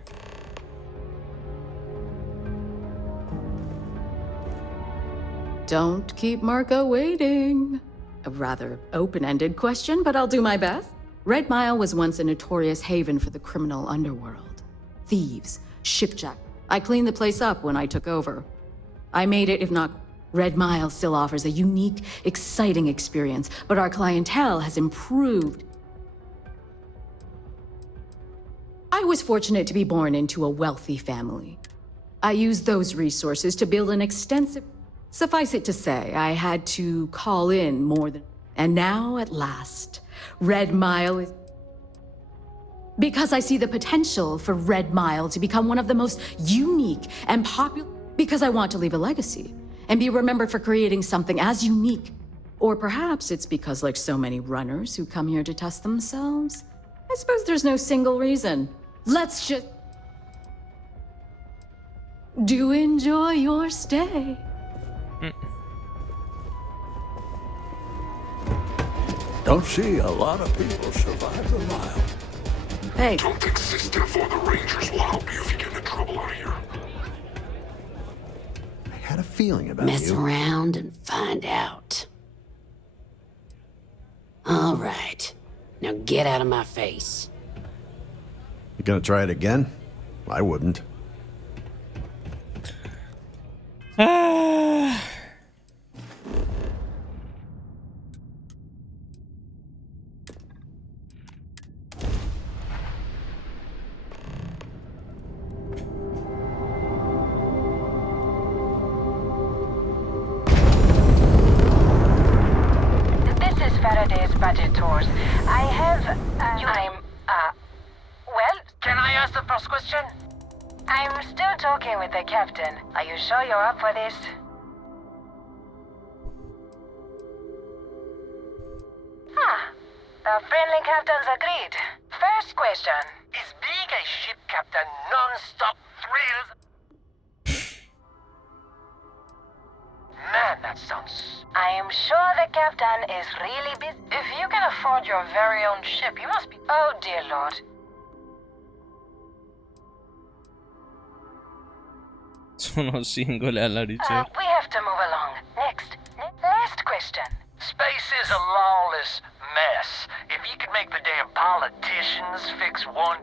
Don't keep Marco waiting. A rather open-ended question, but I'll do my best. Red Mile was once a notorious haven for the criminal underworld. Thieves, shipjack. I cleaned the place up when I took over. I made it, if not... Red Mile still offers a unique, exciting experience, but our clientele has improved. I was fortunate to be born into a wealthy family. I used those resources to build an extensive... Suffice it to say, I had to call in more than... And now, at last, Red Mile is... Because I see the potential for Red Mile to become one of the most unique and popular... Because I want to leave a legacy, and be remembered for creating something as unique. Or perhaps it's because, like so many runners who come here to test themselves, I suppose there's no single reason. Let's just... Do enjoy your stay. Don't see a lot of people survive the mile. Hey. Don't exist, therefore the Rangers will help you if you get into trouble out here. I had a feeling about Mess you. around and find out. All right. Now get out of my face. You gonna try it again? I wouldn't. Budget tours. I have, well, can I ask the first question? I'm still talking with the captain. Are you sure you're up for this? The friendly captains agreed. First question. Is being a ship captain non-stop thrills? Man, that sounds... I am sure the captain is really busy. If you can afford your very own ship, you must be... Oh, dear Lord. Sono singole alla ricerca. We have to move along. Next. Last question. Space is a lawless mess. If you could make the damn politicians fix one...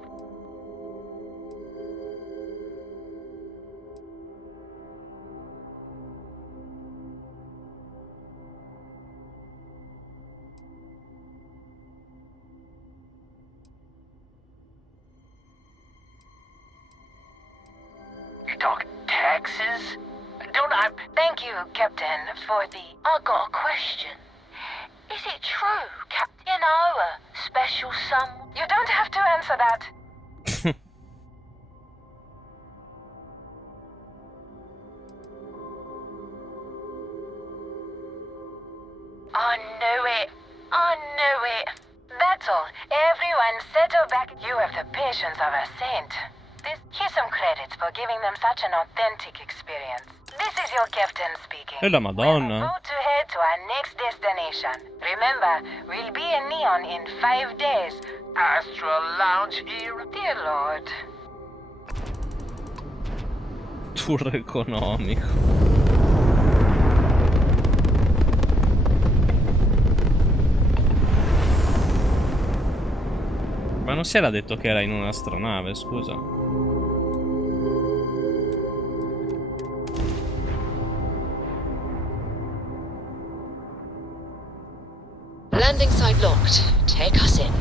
You talk taxes? Don't I... Thank you, Captain, for the... I got a question. Is it true, Captain? You know, a special someone? You don't have to answer that. I knew it. I knew it. That's all. Everyone settle back. You have the patience of a saint. Here's some credits for giving them such an authentic experience. This is your captain speaking. E la Madonna. We're about to head to our next destination. Remember, we'll be in Neon in 5 days. Astral Lounge here. Dear Lord. Tour economico. Ma non si era detto che era in un'astronave, scusa. Landing site locked. Take us in.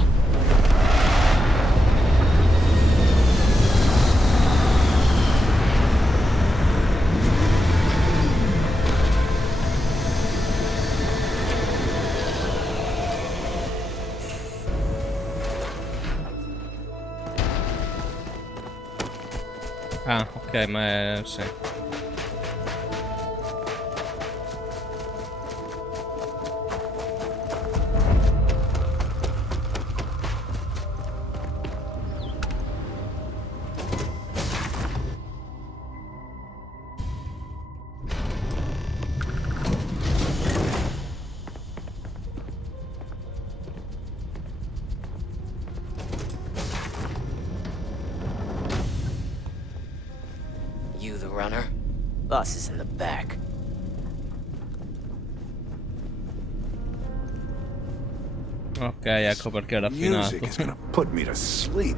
Ah, ok, ma è... sì. runner. Boss is in the back. Ok, ecco perché era affinato. Music is gonna put me to sleep.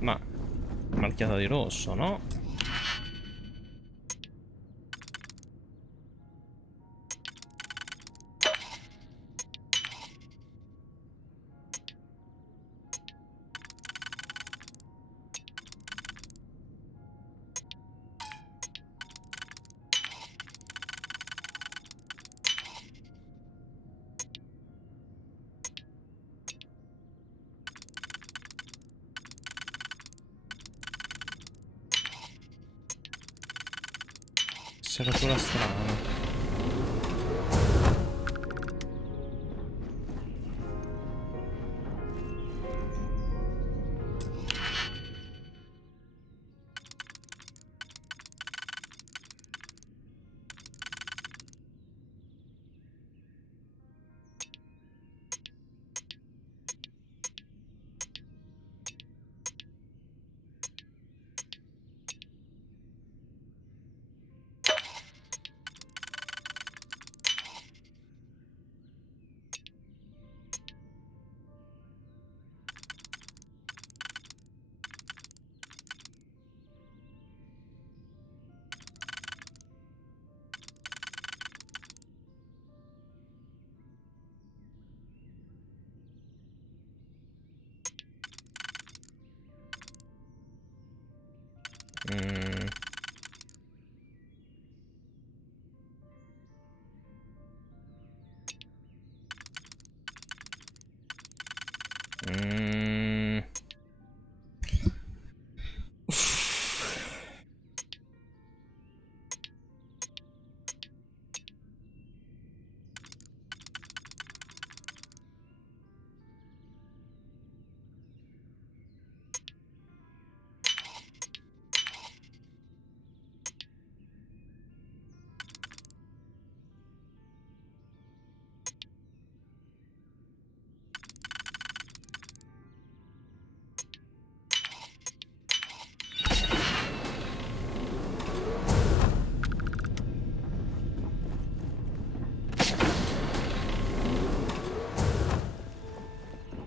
Ma marchiata di rosso, no? Serratura strana.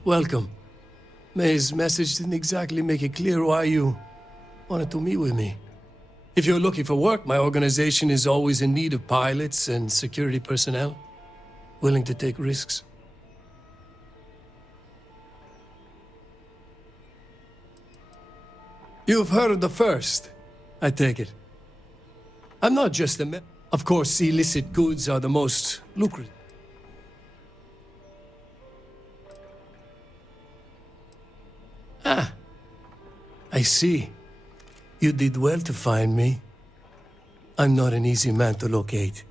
Welcome. May's message didn't exactly make it clear why you wanted to meet with me. If you're looking for work, my organization is always in need of pilots and security personnel, willing to take risks. You've heard of the first, I take it. I'm not just a Of course, illicit goods are the most lucrative. Ah, I see. You did well to find me. I'm not an easy man to locate.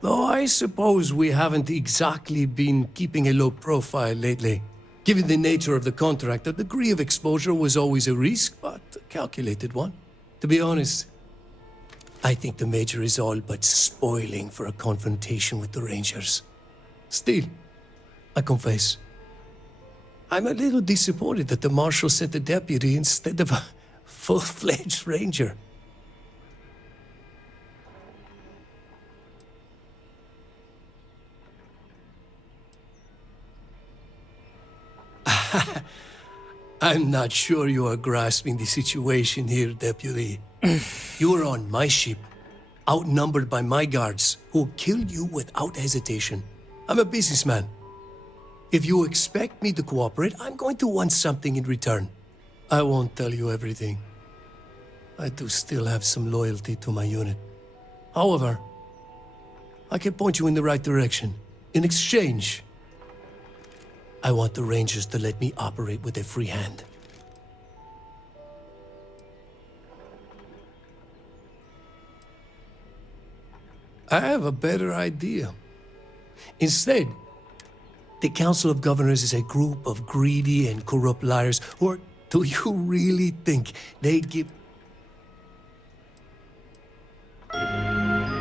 Though I suppose we haven't exactly been keeping a low profile lately. Given the nature of the contract, a degree of exposure was always a risk, but a calculated one. To be honest, I think the Major is all but spoiling for a confrontation with the Rangers. Still, I confess, I'm a little disappointed that the Marshal sent a deputy instead of a full-fledged Ranger. I'm not sure you are grasping the situation here, Deputy. You are on my ship, outnumbered by my guards, who will kill you without hesitation. I'm a businessman. If you expect me to cooperate, I'm going to want something in return. I won't tell you everything. I do still have some loyalty to my unit. However, I can point you in the right direction. In exchange, I want the Rangers to let me operate with a free hand. I have a better idea. Instead, the Council of Governors is a group of greedy and corrupt liars who are... Do you really think they'd give...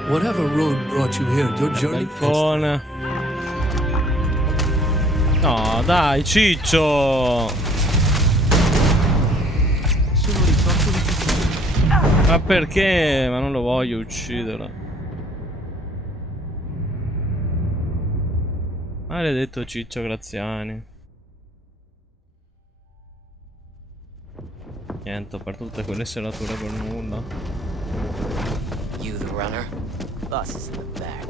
Whatever road brought you here, your journey Balcone. No, dai, ciccio. Ma perché? Ma non lo voglio uccidere. Maledetto Ciccio Graziani. Niente, ho per tutte quelle serrature per nulla. You the runner? Bus is in the back.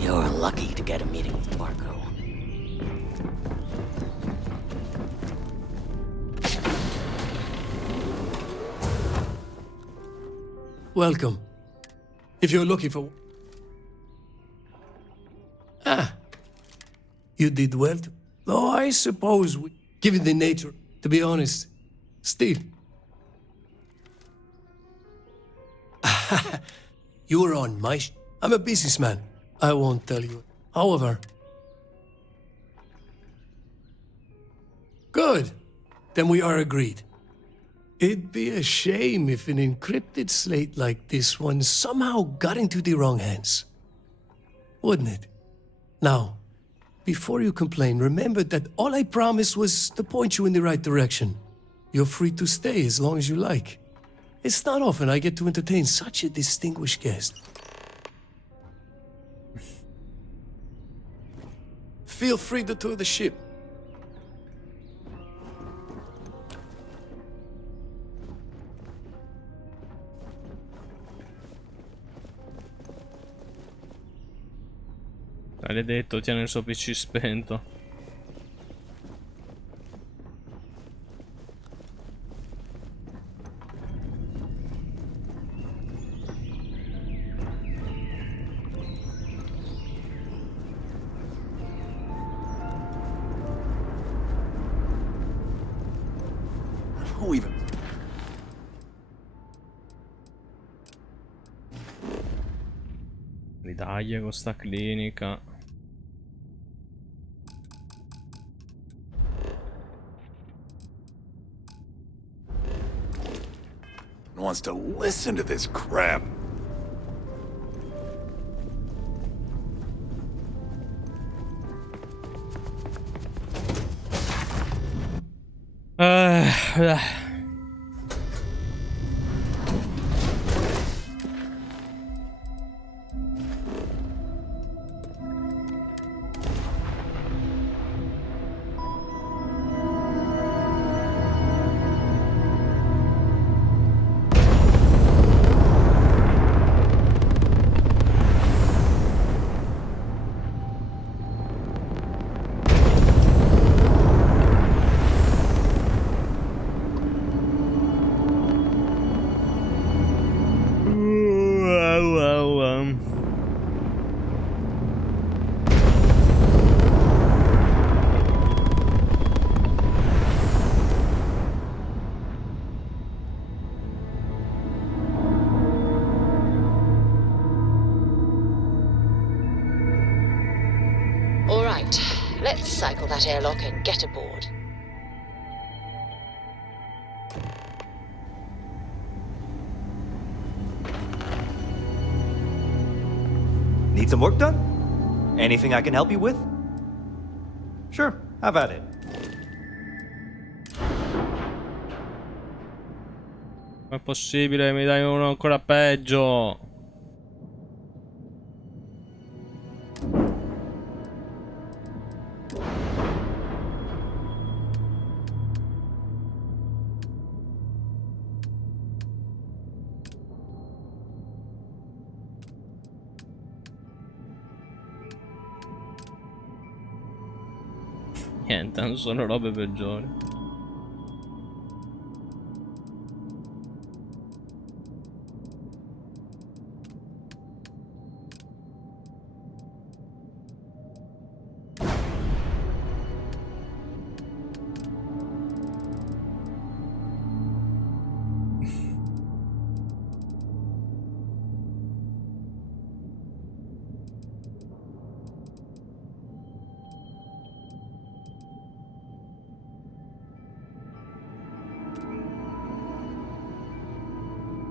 You're lucky to get a meeting with Marco. Welcome. If you're looking for... Ah. You did well to... Though I suppose, given the nature, to be honest, still. You're on my... I'm a businessman. I won't tell you. However... Good. Then we are agreed. It'd be a shame if an encrypted slate like this one somehow got into the wrong hands. Wouldn't it? Now, before you complain, remember that all I promised was to point you in the right direction. You're free to stay as long as you like. It's not often I get to entertain such a distinguished guest. Feel free to tour the ship. Maledetto, tiene il suo PC spento. Who even? Ridaglia con sta clinica. Wants to listen to this crap. Uh. All right, let's cycle that airlock and get aboard. Need some work done? Anything I can help you with? Sure, have at it. Ma è possibile, mi dai uno ancora peggio. Niente, non sono robe peggiori.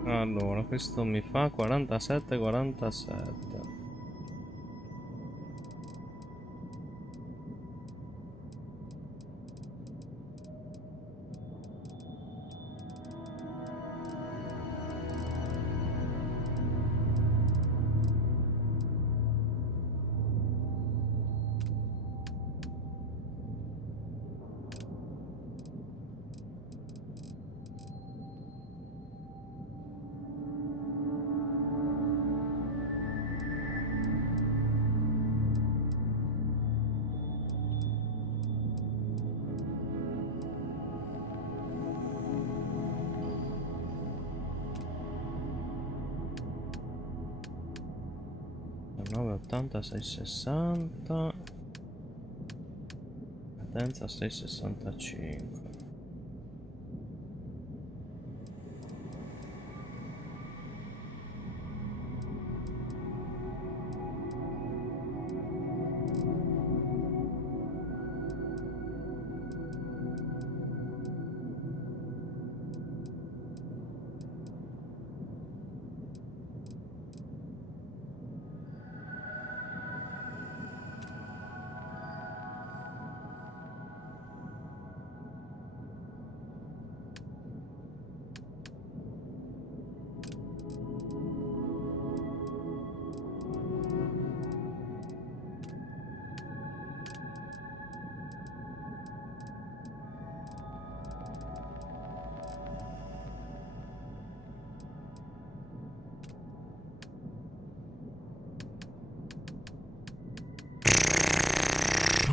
Allora, questo mi fa 47, 47. Nove 80 660, cadenza 665.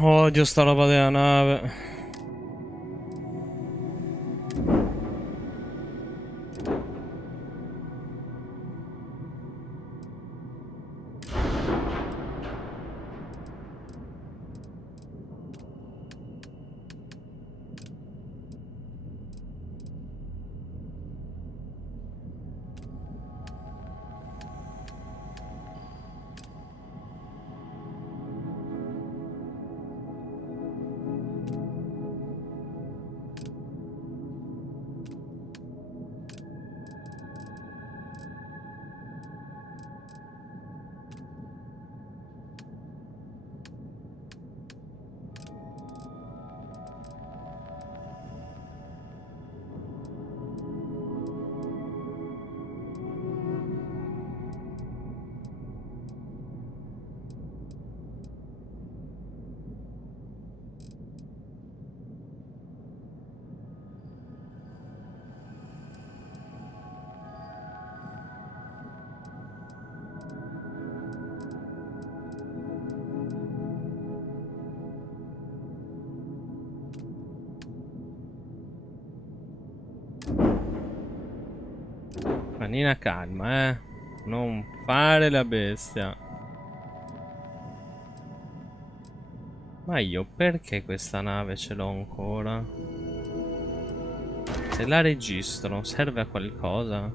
Odio sta roba della nave. Manina calma, non fare la bestia. Ma io perché questa nave ce l'ho ancora? Se la registro, serve a qualcosa?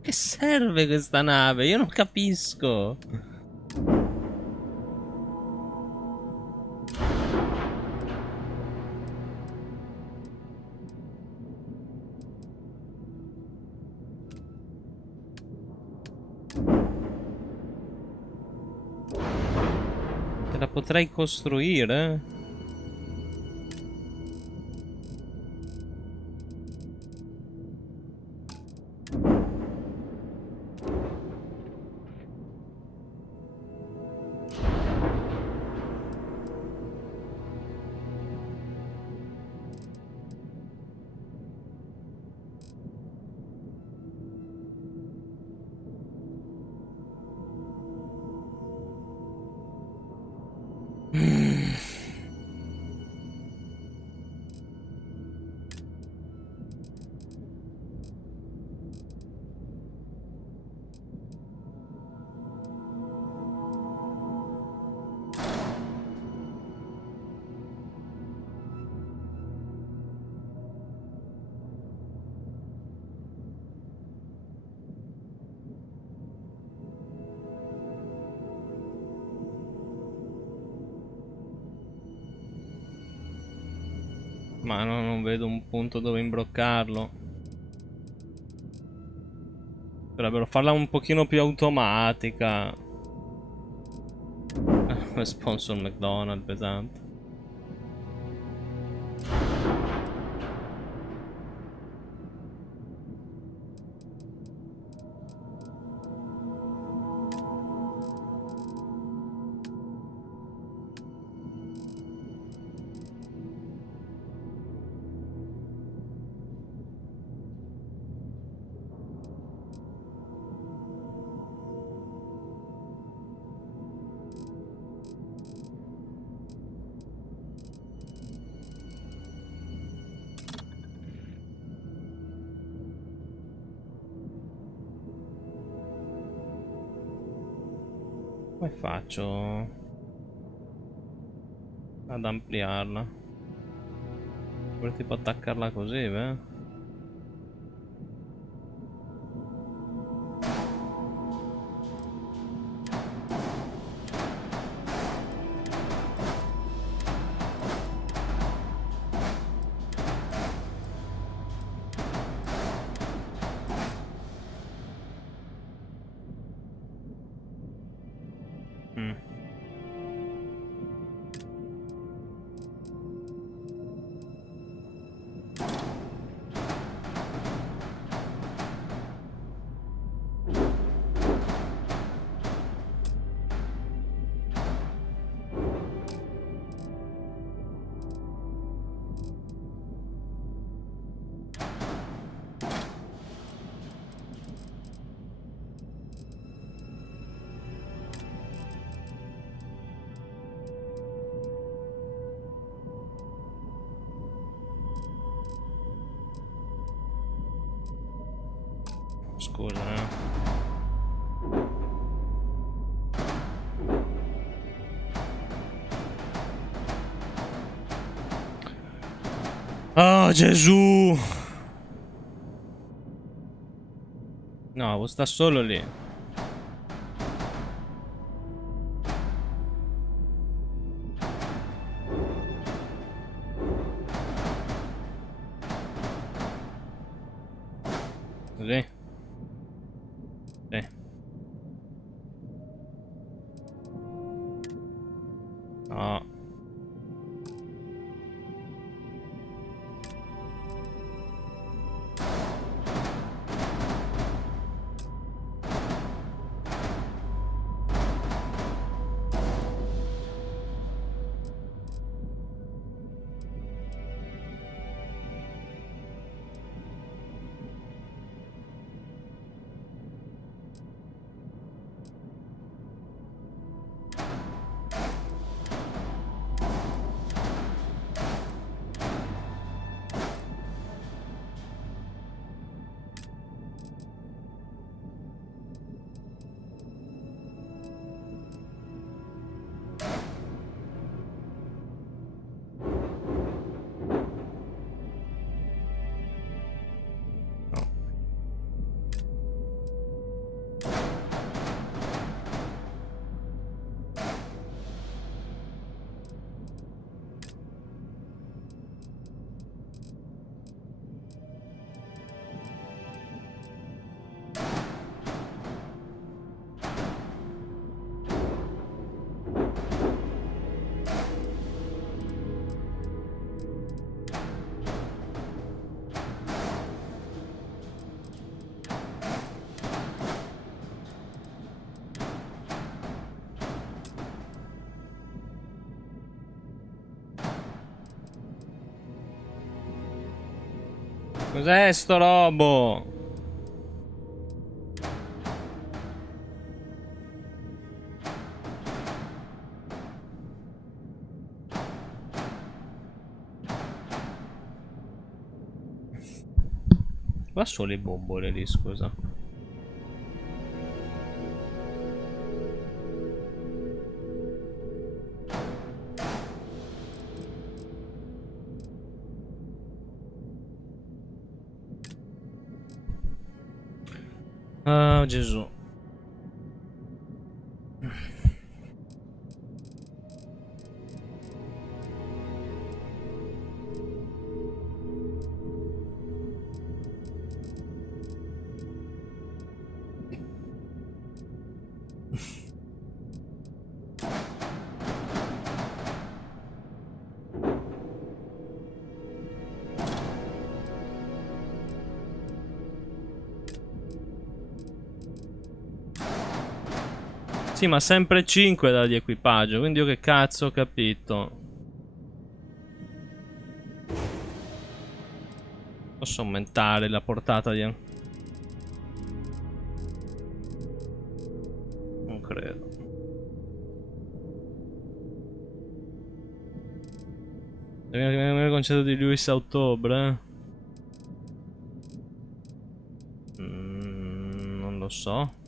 Che serve questa nave? Io non capisco. Te la potrei costruire? Ma non vedo un punto dove imbroccarlo. Dovrebbero farla un pochino più automatica. Sponsor McDonald's, pesante. Come faccio ad ampliarla? Per tipo attaccarla così, beh? Scusa, Oh Gesù! No, sta solo lì. Così. Sì. No. Cos'è sto robo? Va solo le bombole lì, scusa. Oh Gesù. Sì, ma sempre 5 da di equipaggio, quindi io che cazzo ho capito. Posso aumentare la portata di... Non credo. Il concerto di Lewis a ottobre? Non lo so.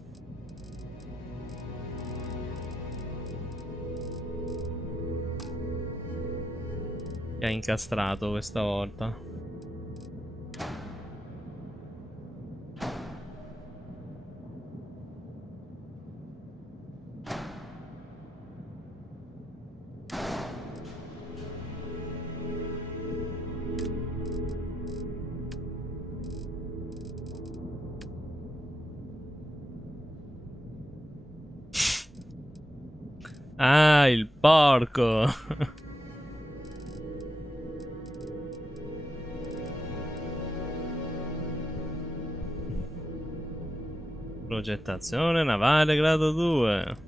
Che ha incastrato questa volta. Ah, il porco. Progettazione navale grado 2.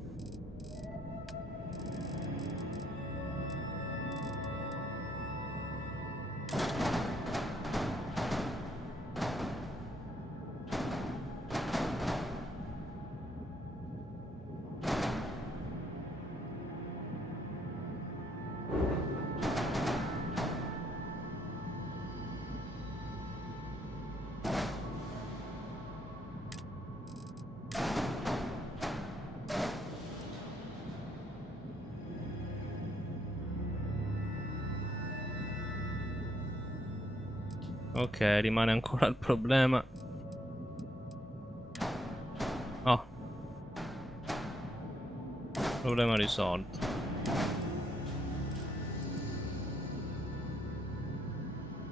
Ok, rimane ancora il problema. Oh. Problema risolto.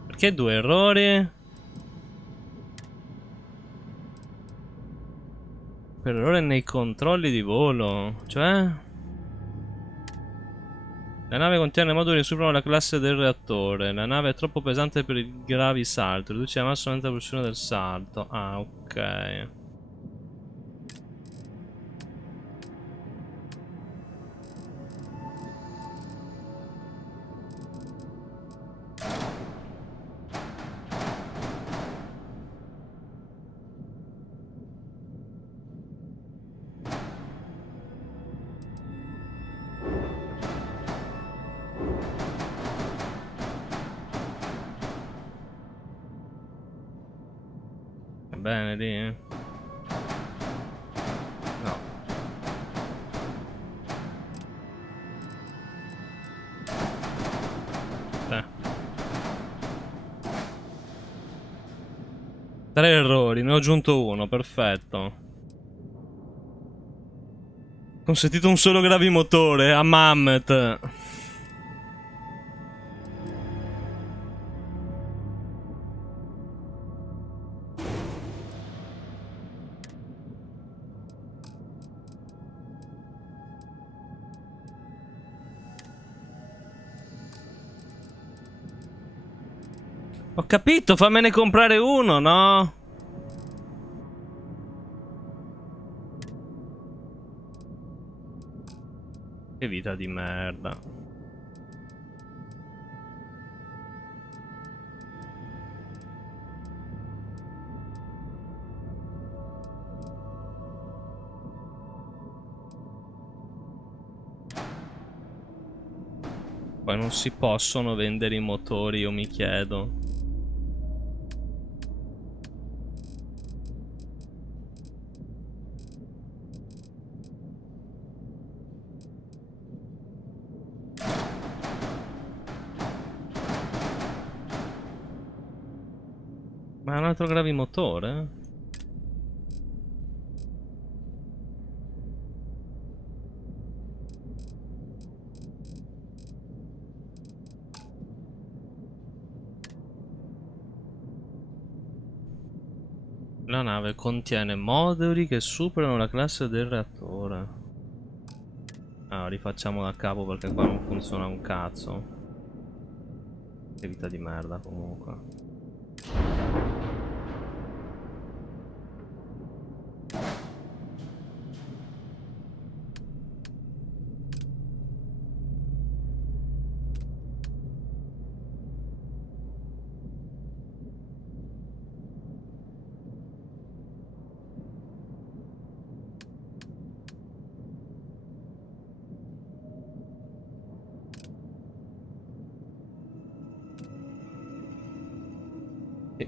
Perché 2 errori? Per errore nei controlli di volo. Cioè? La nave contiene moduli che superano la classe del reattore. La nave è troppo pesante per i gravi salti. Riduce la massa e aumenta la pressione del salto. Ah, ok. Bene lì. No. Beh. 3 errori, ne ho aggiunto uno, perfetto. Ho sentito un solo gravimotore a Mammoth. Ho capito, fammene comprare uno, no? Che vita di merda. Poi non si possono vendere i motori, io mi chiedo. Ma è un altro gravimotore? La nave contiene moduli che superano la classe del reattore. Ah, rifacciamo da capo perché qua non funziona un cazzo. Che vita di merda comunque.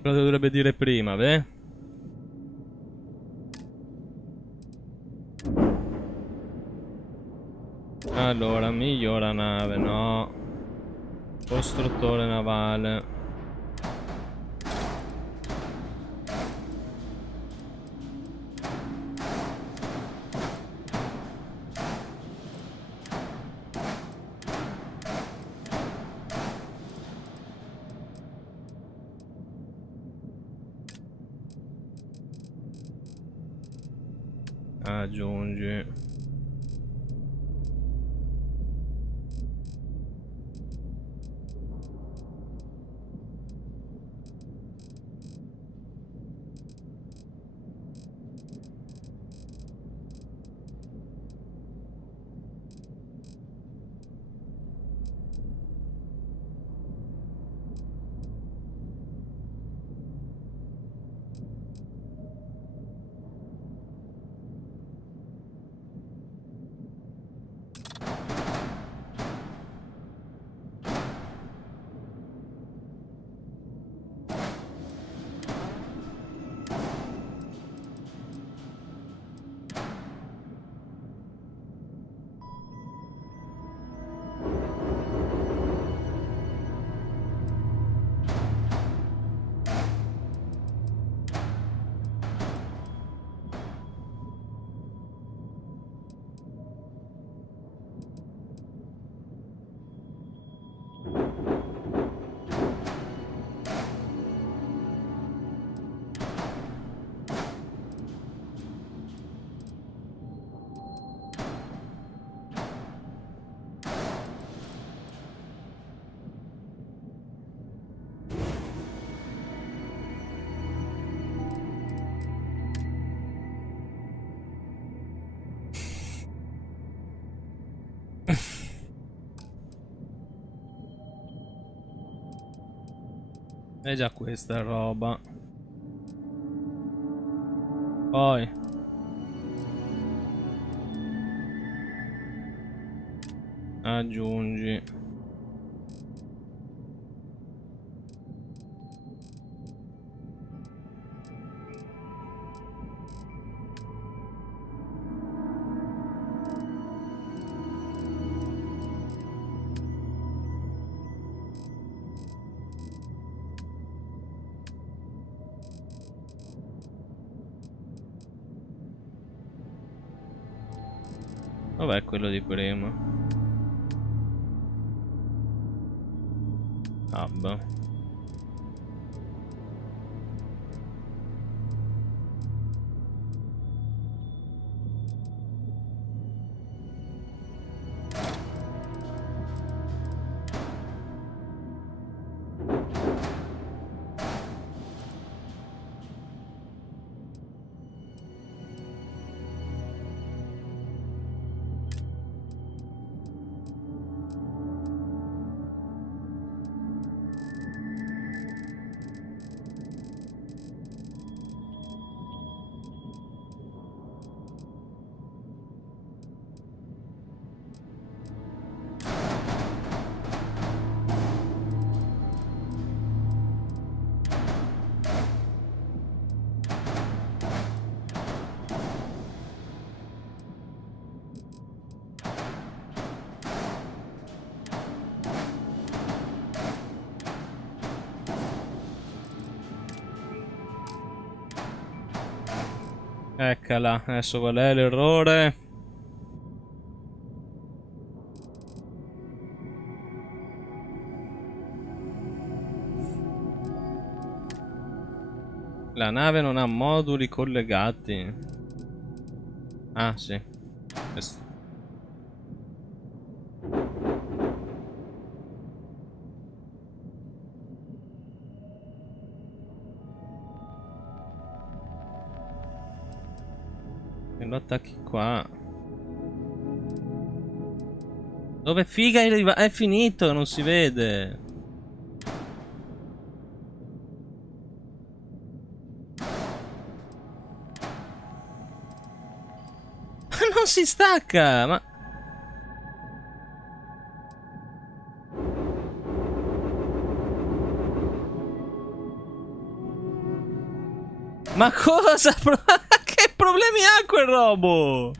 Lo dovrebbe dire prima, beh. Allora, migliora nave, no. Costruttore navale. Aggiungi. È già questa roba. Poi aggiungi. Vabbè, quello di prima. Hub. Eccola, adesso qual è l'errore? La nave non ha moduli collegati. Ah, sì. Questo. E lo attacchi qua. Dove figa è finito, non si vede. Non si stacca, ma... Ma cosa? Che problemi ha quel robo?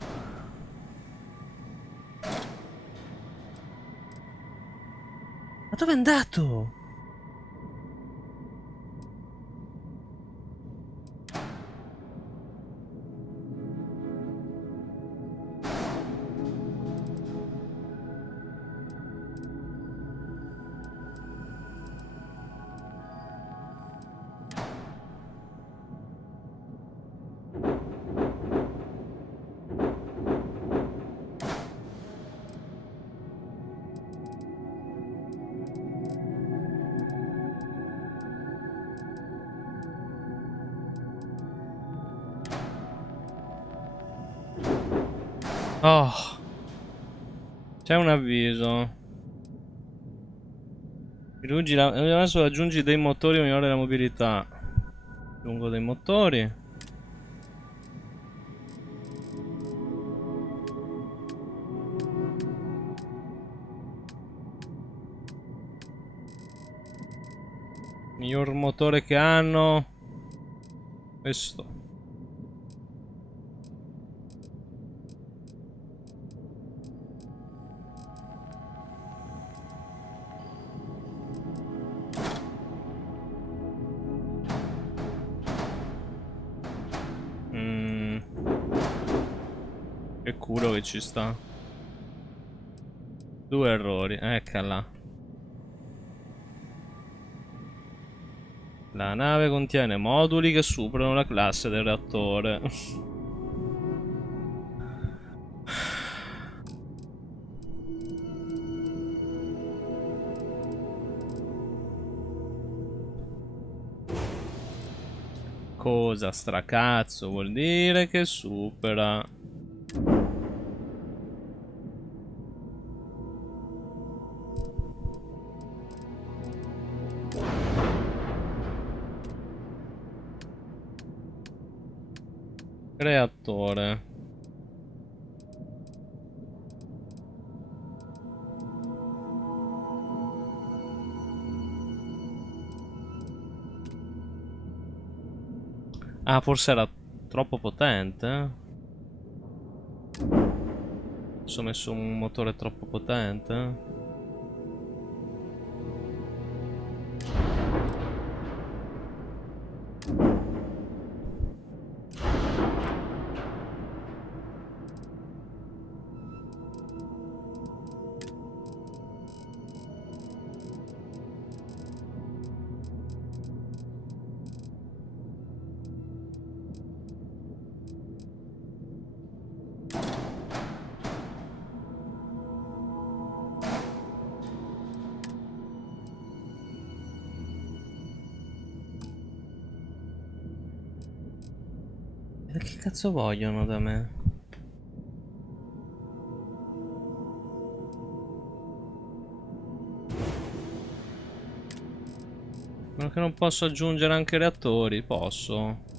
Ma dove è andato? Oh, c'è un avviso. Adesso aggiungi dei motori o migliore la mobilità. Aggiungo dei motori. Miglior motore che hanno. Questo. Che culo che ci sta. 2 errori, eccola. La nave contiene moduli che superano la classe del reattore. Cosa stracazzo vuol dire che supera? Reattore. Ah, forse era troppo potente. Ho messo un motore troppo potente. Che cazzo vogliono da me? Ma che non posso aggiungere anche reattori? Posso.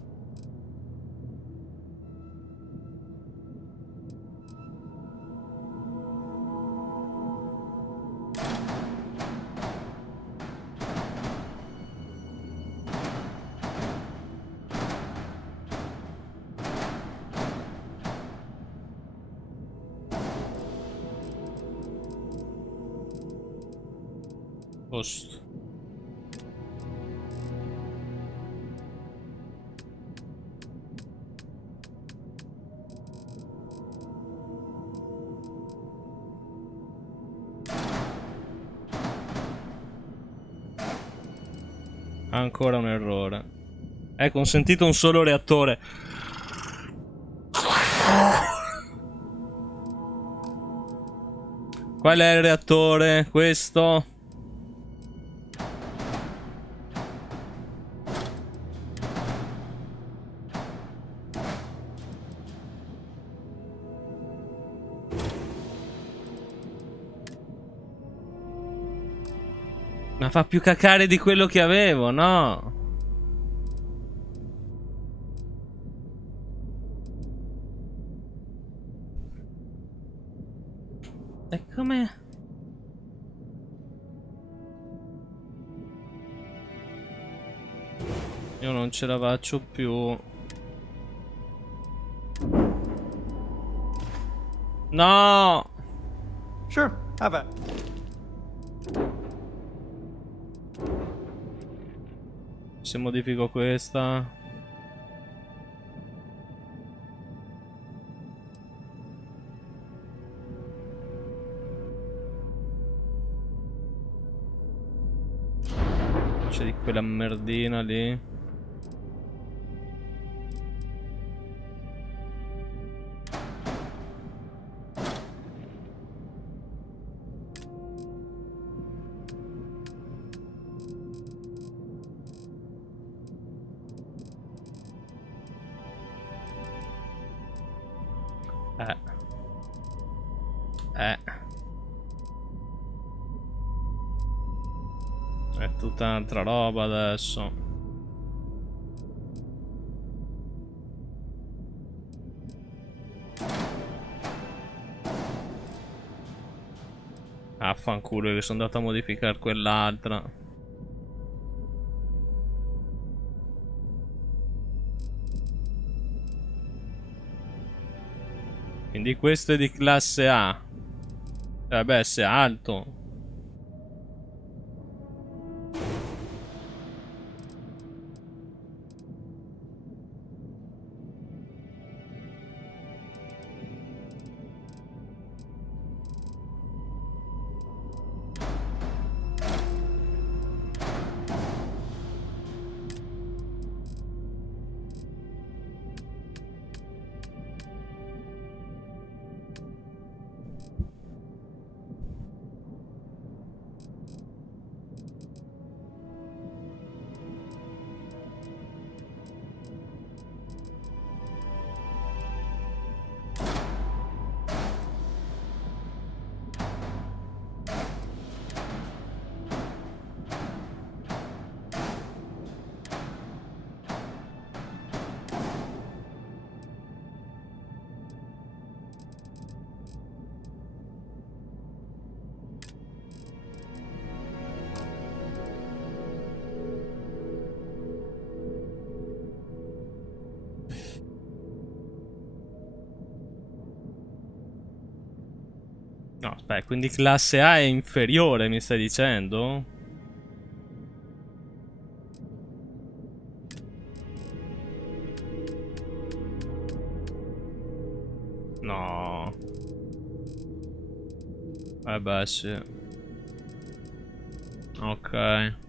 Posto. Ancora un errore. È consentito un solo reattore. Qual è il reattore? Questo? Ma fa più cacare di quello che avevo, no? E come? Io non ce la faccio più. No! Sure, have it. Se modifico questa. C'è di quella merdina lì. È tutta un'altra roba adesso. Affanculo che sono andato a modificare quell'altra. Quindi questo è di classe A. Vabbè, se è alto. No, aspetta, quindi classe A è inferiore, mi stai dicendo? No. Beh, sì. Ok.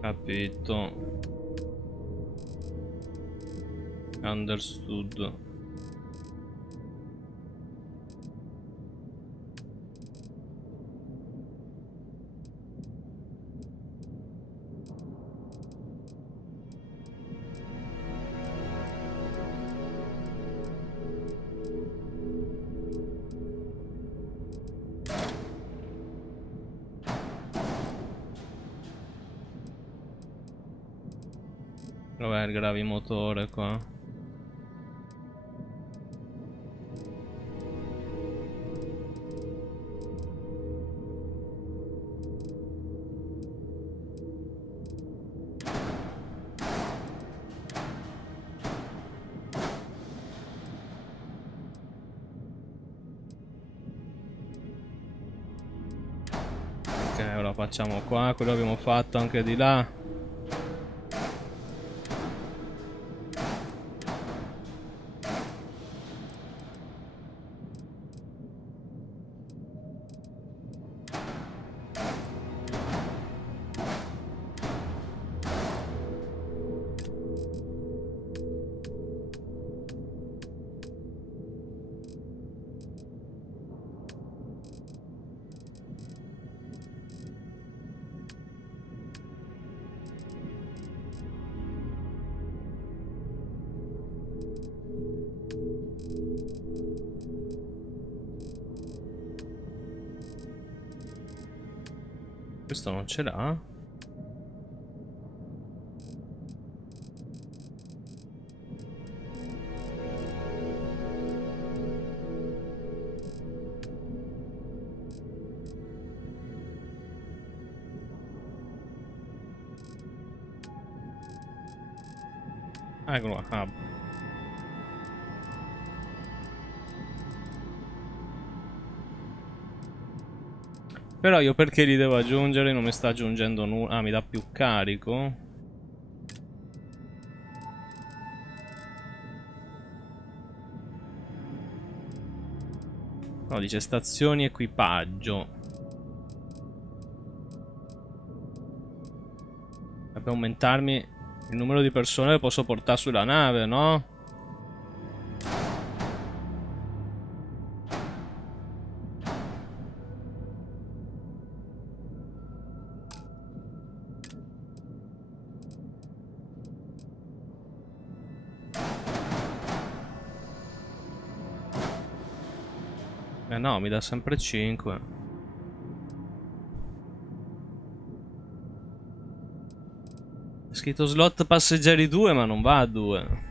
Capito. Understood. Dov'è il gravimotore qua? Ok, ora facciamo qua, quello abbiamo fatto anche di là. Questo non ce l'ha? Eccolo qua. Ah. Però io perché li devo aggiungere? Non mi sta aggiungendo nulla. Ah, mi dà più carico. No, dice stazioni equipaggio. Per aumentarmi il numero di persone che posso portare sulla nave, no? Eh no, mi dà sempre 5. È scritto slot passeggeri 2, ma non va a 2.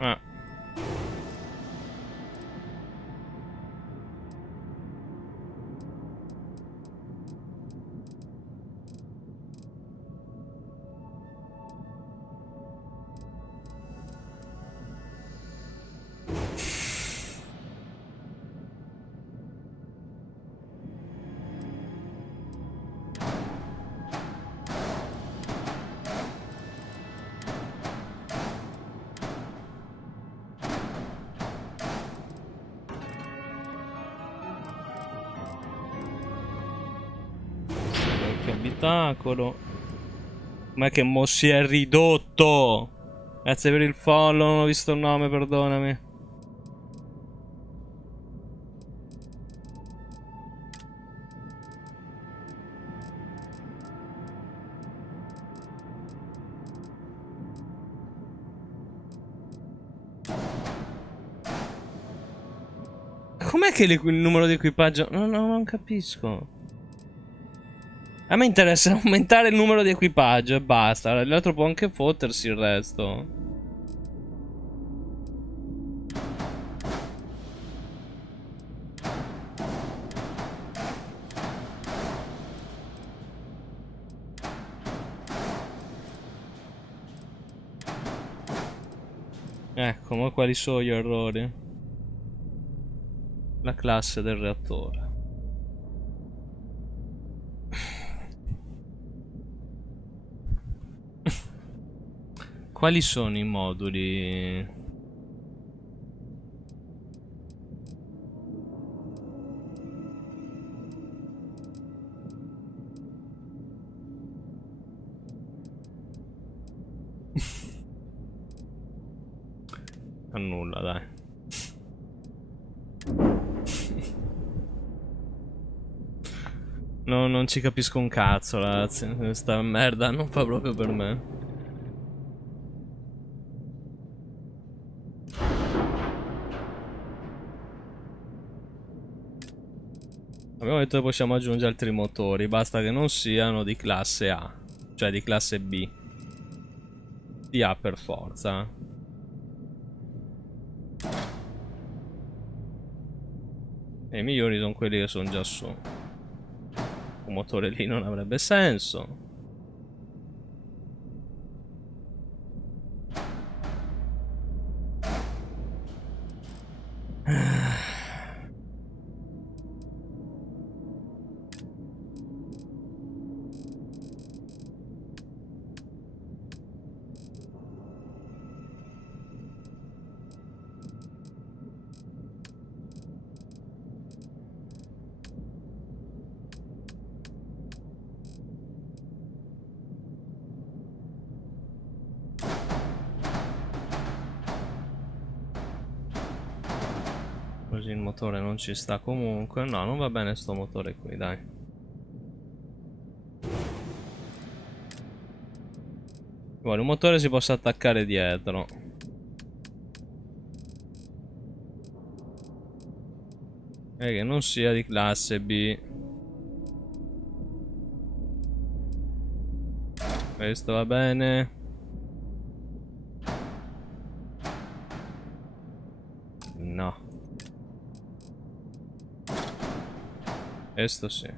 Ah. Che abitacolo. Com'è che mo si è ridotto? Grazie per il follow, non ho visto il nome, perdonami. Com'è che il numero di equipaggio? No, no, non capisco. A me interessa aumentare il numero di equipaggio e basta. L'altro può anche fottersi il resto. Ecco, ma quali sono gli errori? La classe del reattore. Quali sono i moduli? Annulla, dai. No, non ci capisco un cazzo, ragazzi. Questa merda non fa proprio per me. Abbiamo detto che possiamo aggiungere altri motori, basta che non siano di classe A, cioè di classe B. Di A per forza. E i migliori sono quelli che sono già su. Un motore lì non avrebbe senso. Così il motore non ci sta comunque. No, non va bene sto motore qui, dai. Vuole un motore si possa attaccare dietro. E che non sia di classe B. Questo va bene. No. Questo sì.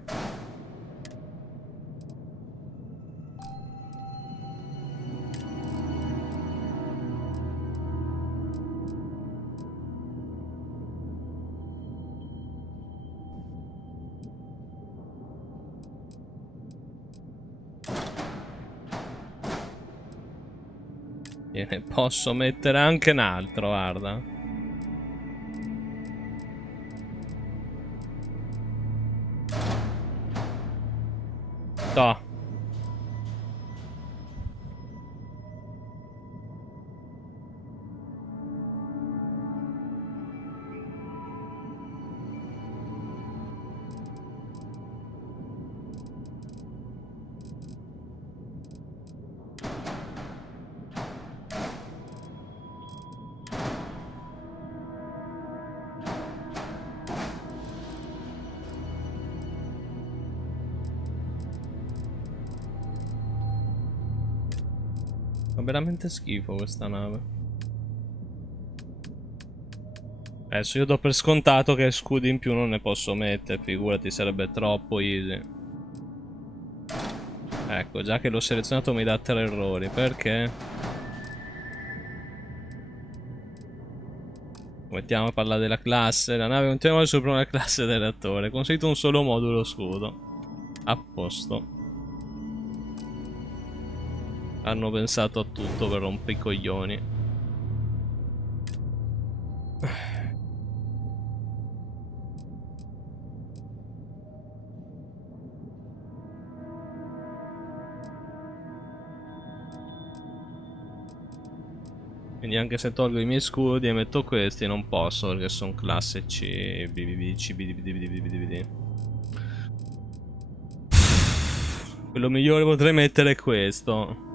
Ne posso mettere anche un altro, guarda. Toh. Fa veramente schifo questa nave. Adesso io do per scontato che scudi in più non ne posso mettere, figurati, sarebbe troppo easy. Ecco, già che l'ho selezionato mi dà 3 errori, perché? Mettiamo a parlare della classe. La nave continua sopra una classe del reattore. Conseguito un solo modulo scudo. A posto. Hanno pensato a tutto per rompere i coglioni. Quindi anche se tolgo i miei scudi e metto questi non posso perché sono classe C, BBB, CBDBD. Quello migliore potrei mettere è questo.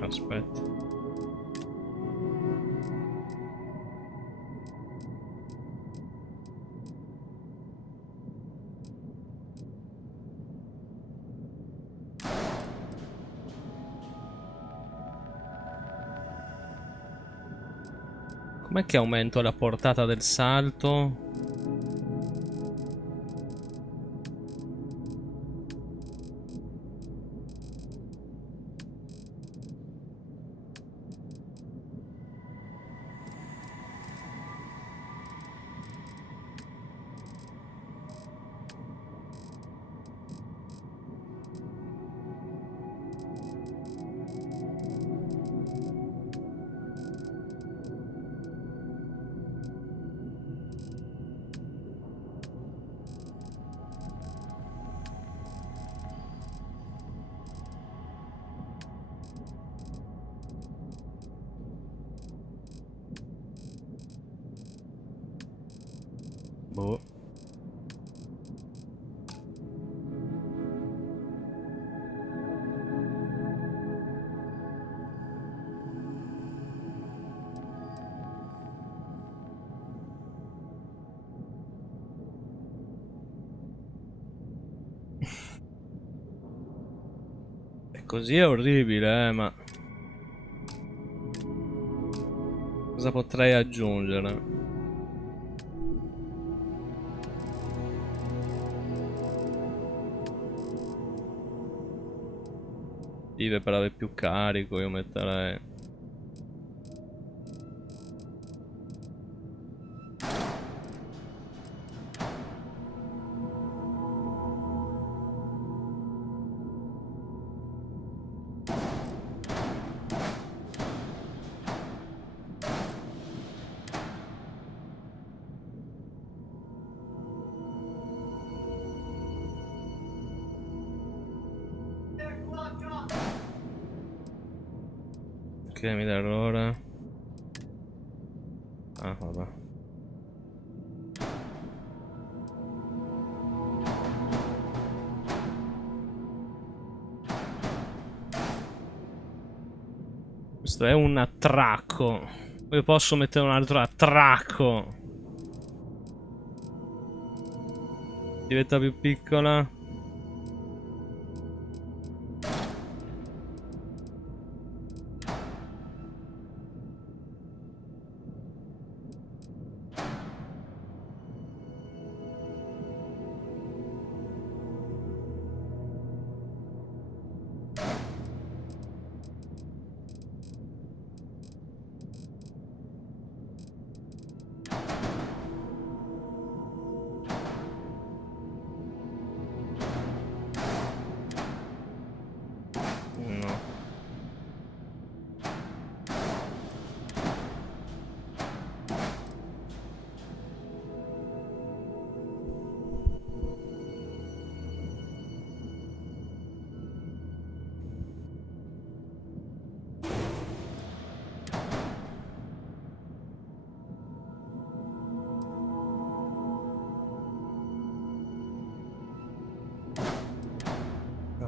Aspetta. Com'è che aumento la portata del salto? Boh. E così è orribile, ma cosa potrei aggiungere? Per avere più carico io metterei. Ok, mi dà errore. Ah, vabbè. Questo è un attracco. Poi posso mettere un altro attracco. Diventa più piccola. No.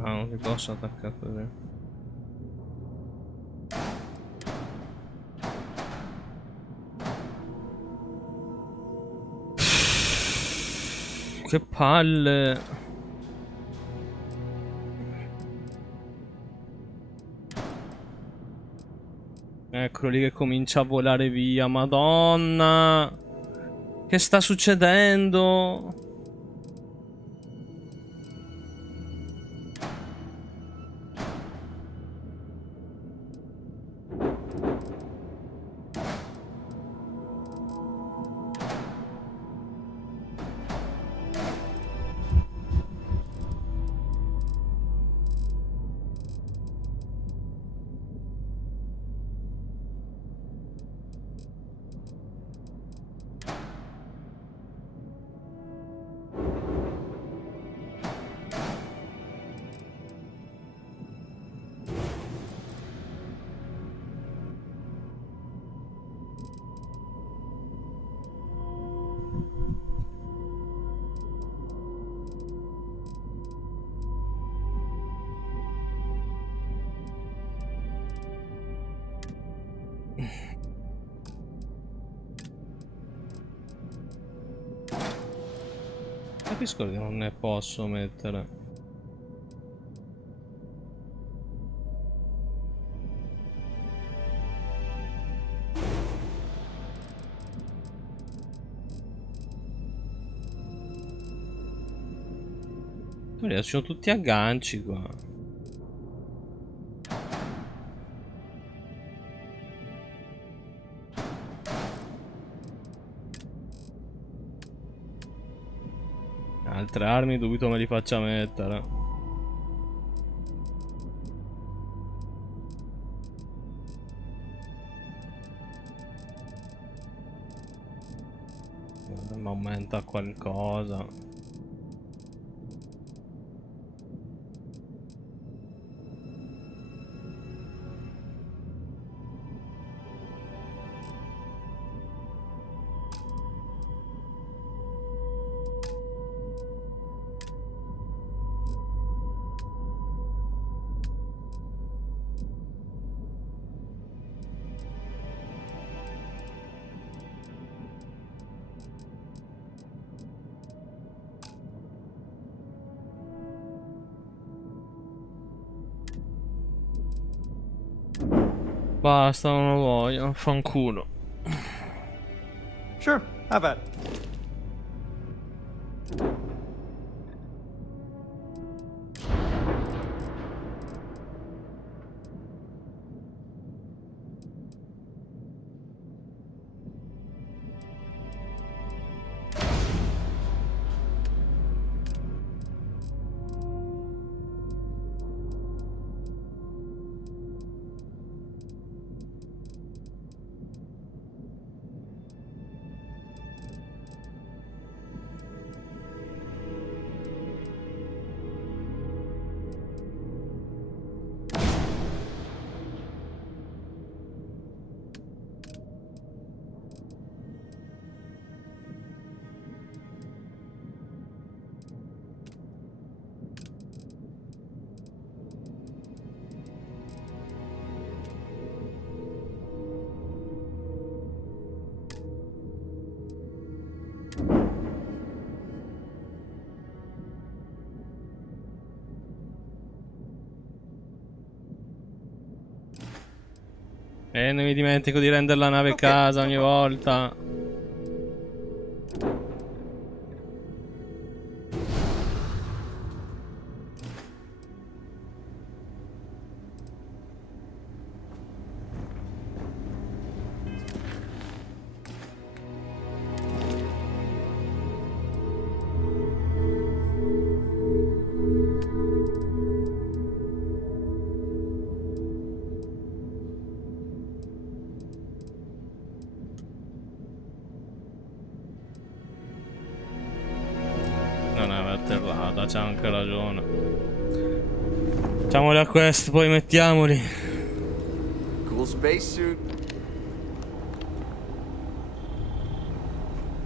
Ah, non mi posso attaccare così. Che palle. Eccolo lì che comincia a volare via. Madonna. Che sta succedendo? Capisco che non ne posso mettere. Guarda, sono tutti agganci qua. Altre armi dubito me li faccia mettere. Mi aumenta qualcosa. Basta, non lo voglio, fanculo. Sure, have at it. E non mi dimentico di rendere la nave casa ogni volta. Non è atterrata, c'ha anche ragione. Facciamoli a quest, poi mettiamoli. Cool spacesuit.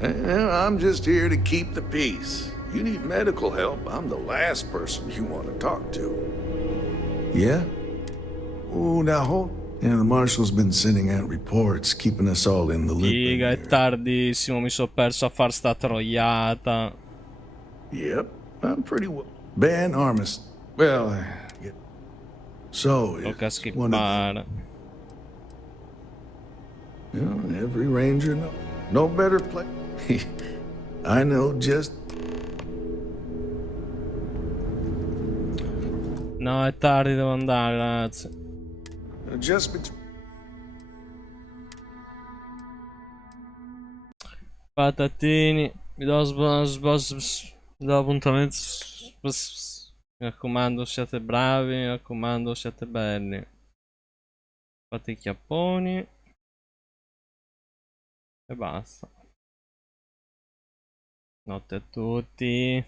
I'm just here to keep the peace. You need medical help, I'm the last person you want to talk to. Yeah? Oh, now hold. Yeah, the marshal's been sending out reports, keeping us all in the loop. Figa, è tardissimo, mi sono perso a far sta troiata. Yep, I'm pretty well. Ben Armis. Well, yeah. So, Tocca it's one of skippare. you know, every ranger no better play. I know just. No, è tardi, devo andare, ragazzi. Just between. Patatini, mi do mi do appuntamento. Mi raccomando, siate bravi, mi raccomando, siate belli. Fate i chiapponi. E basta. Notte a tutti.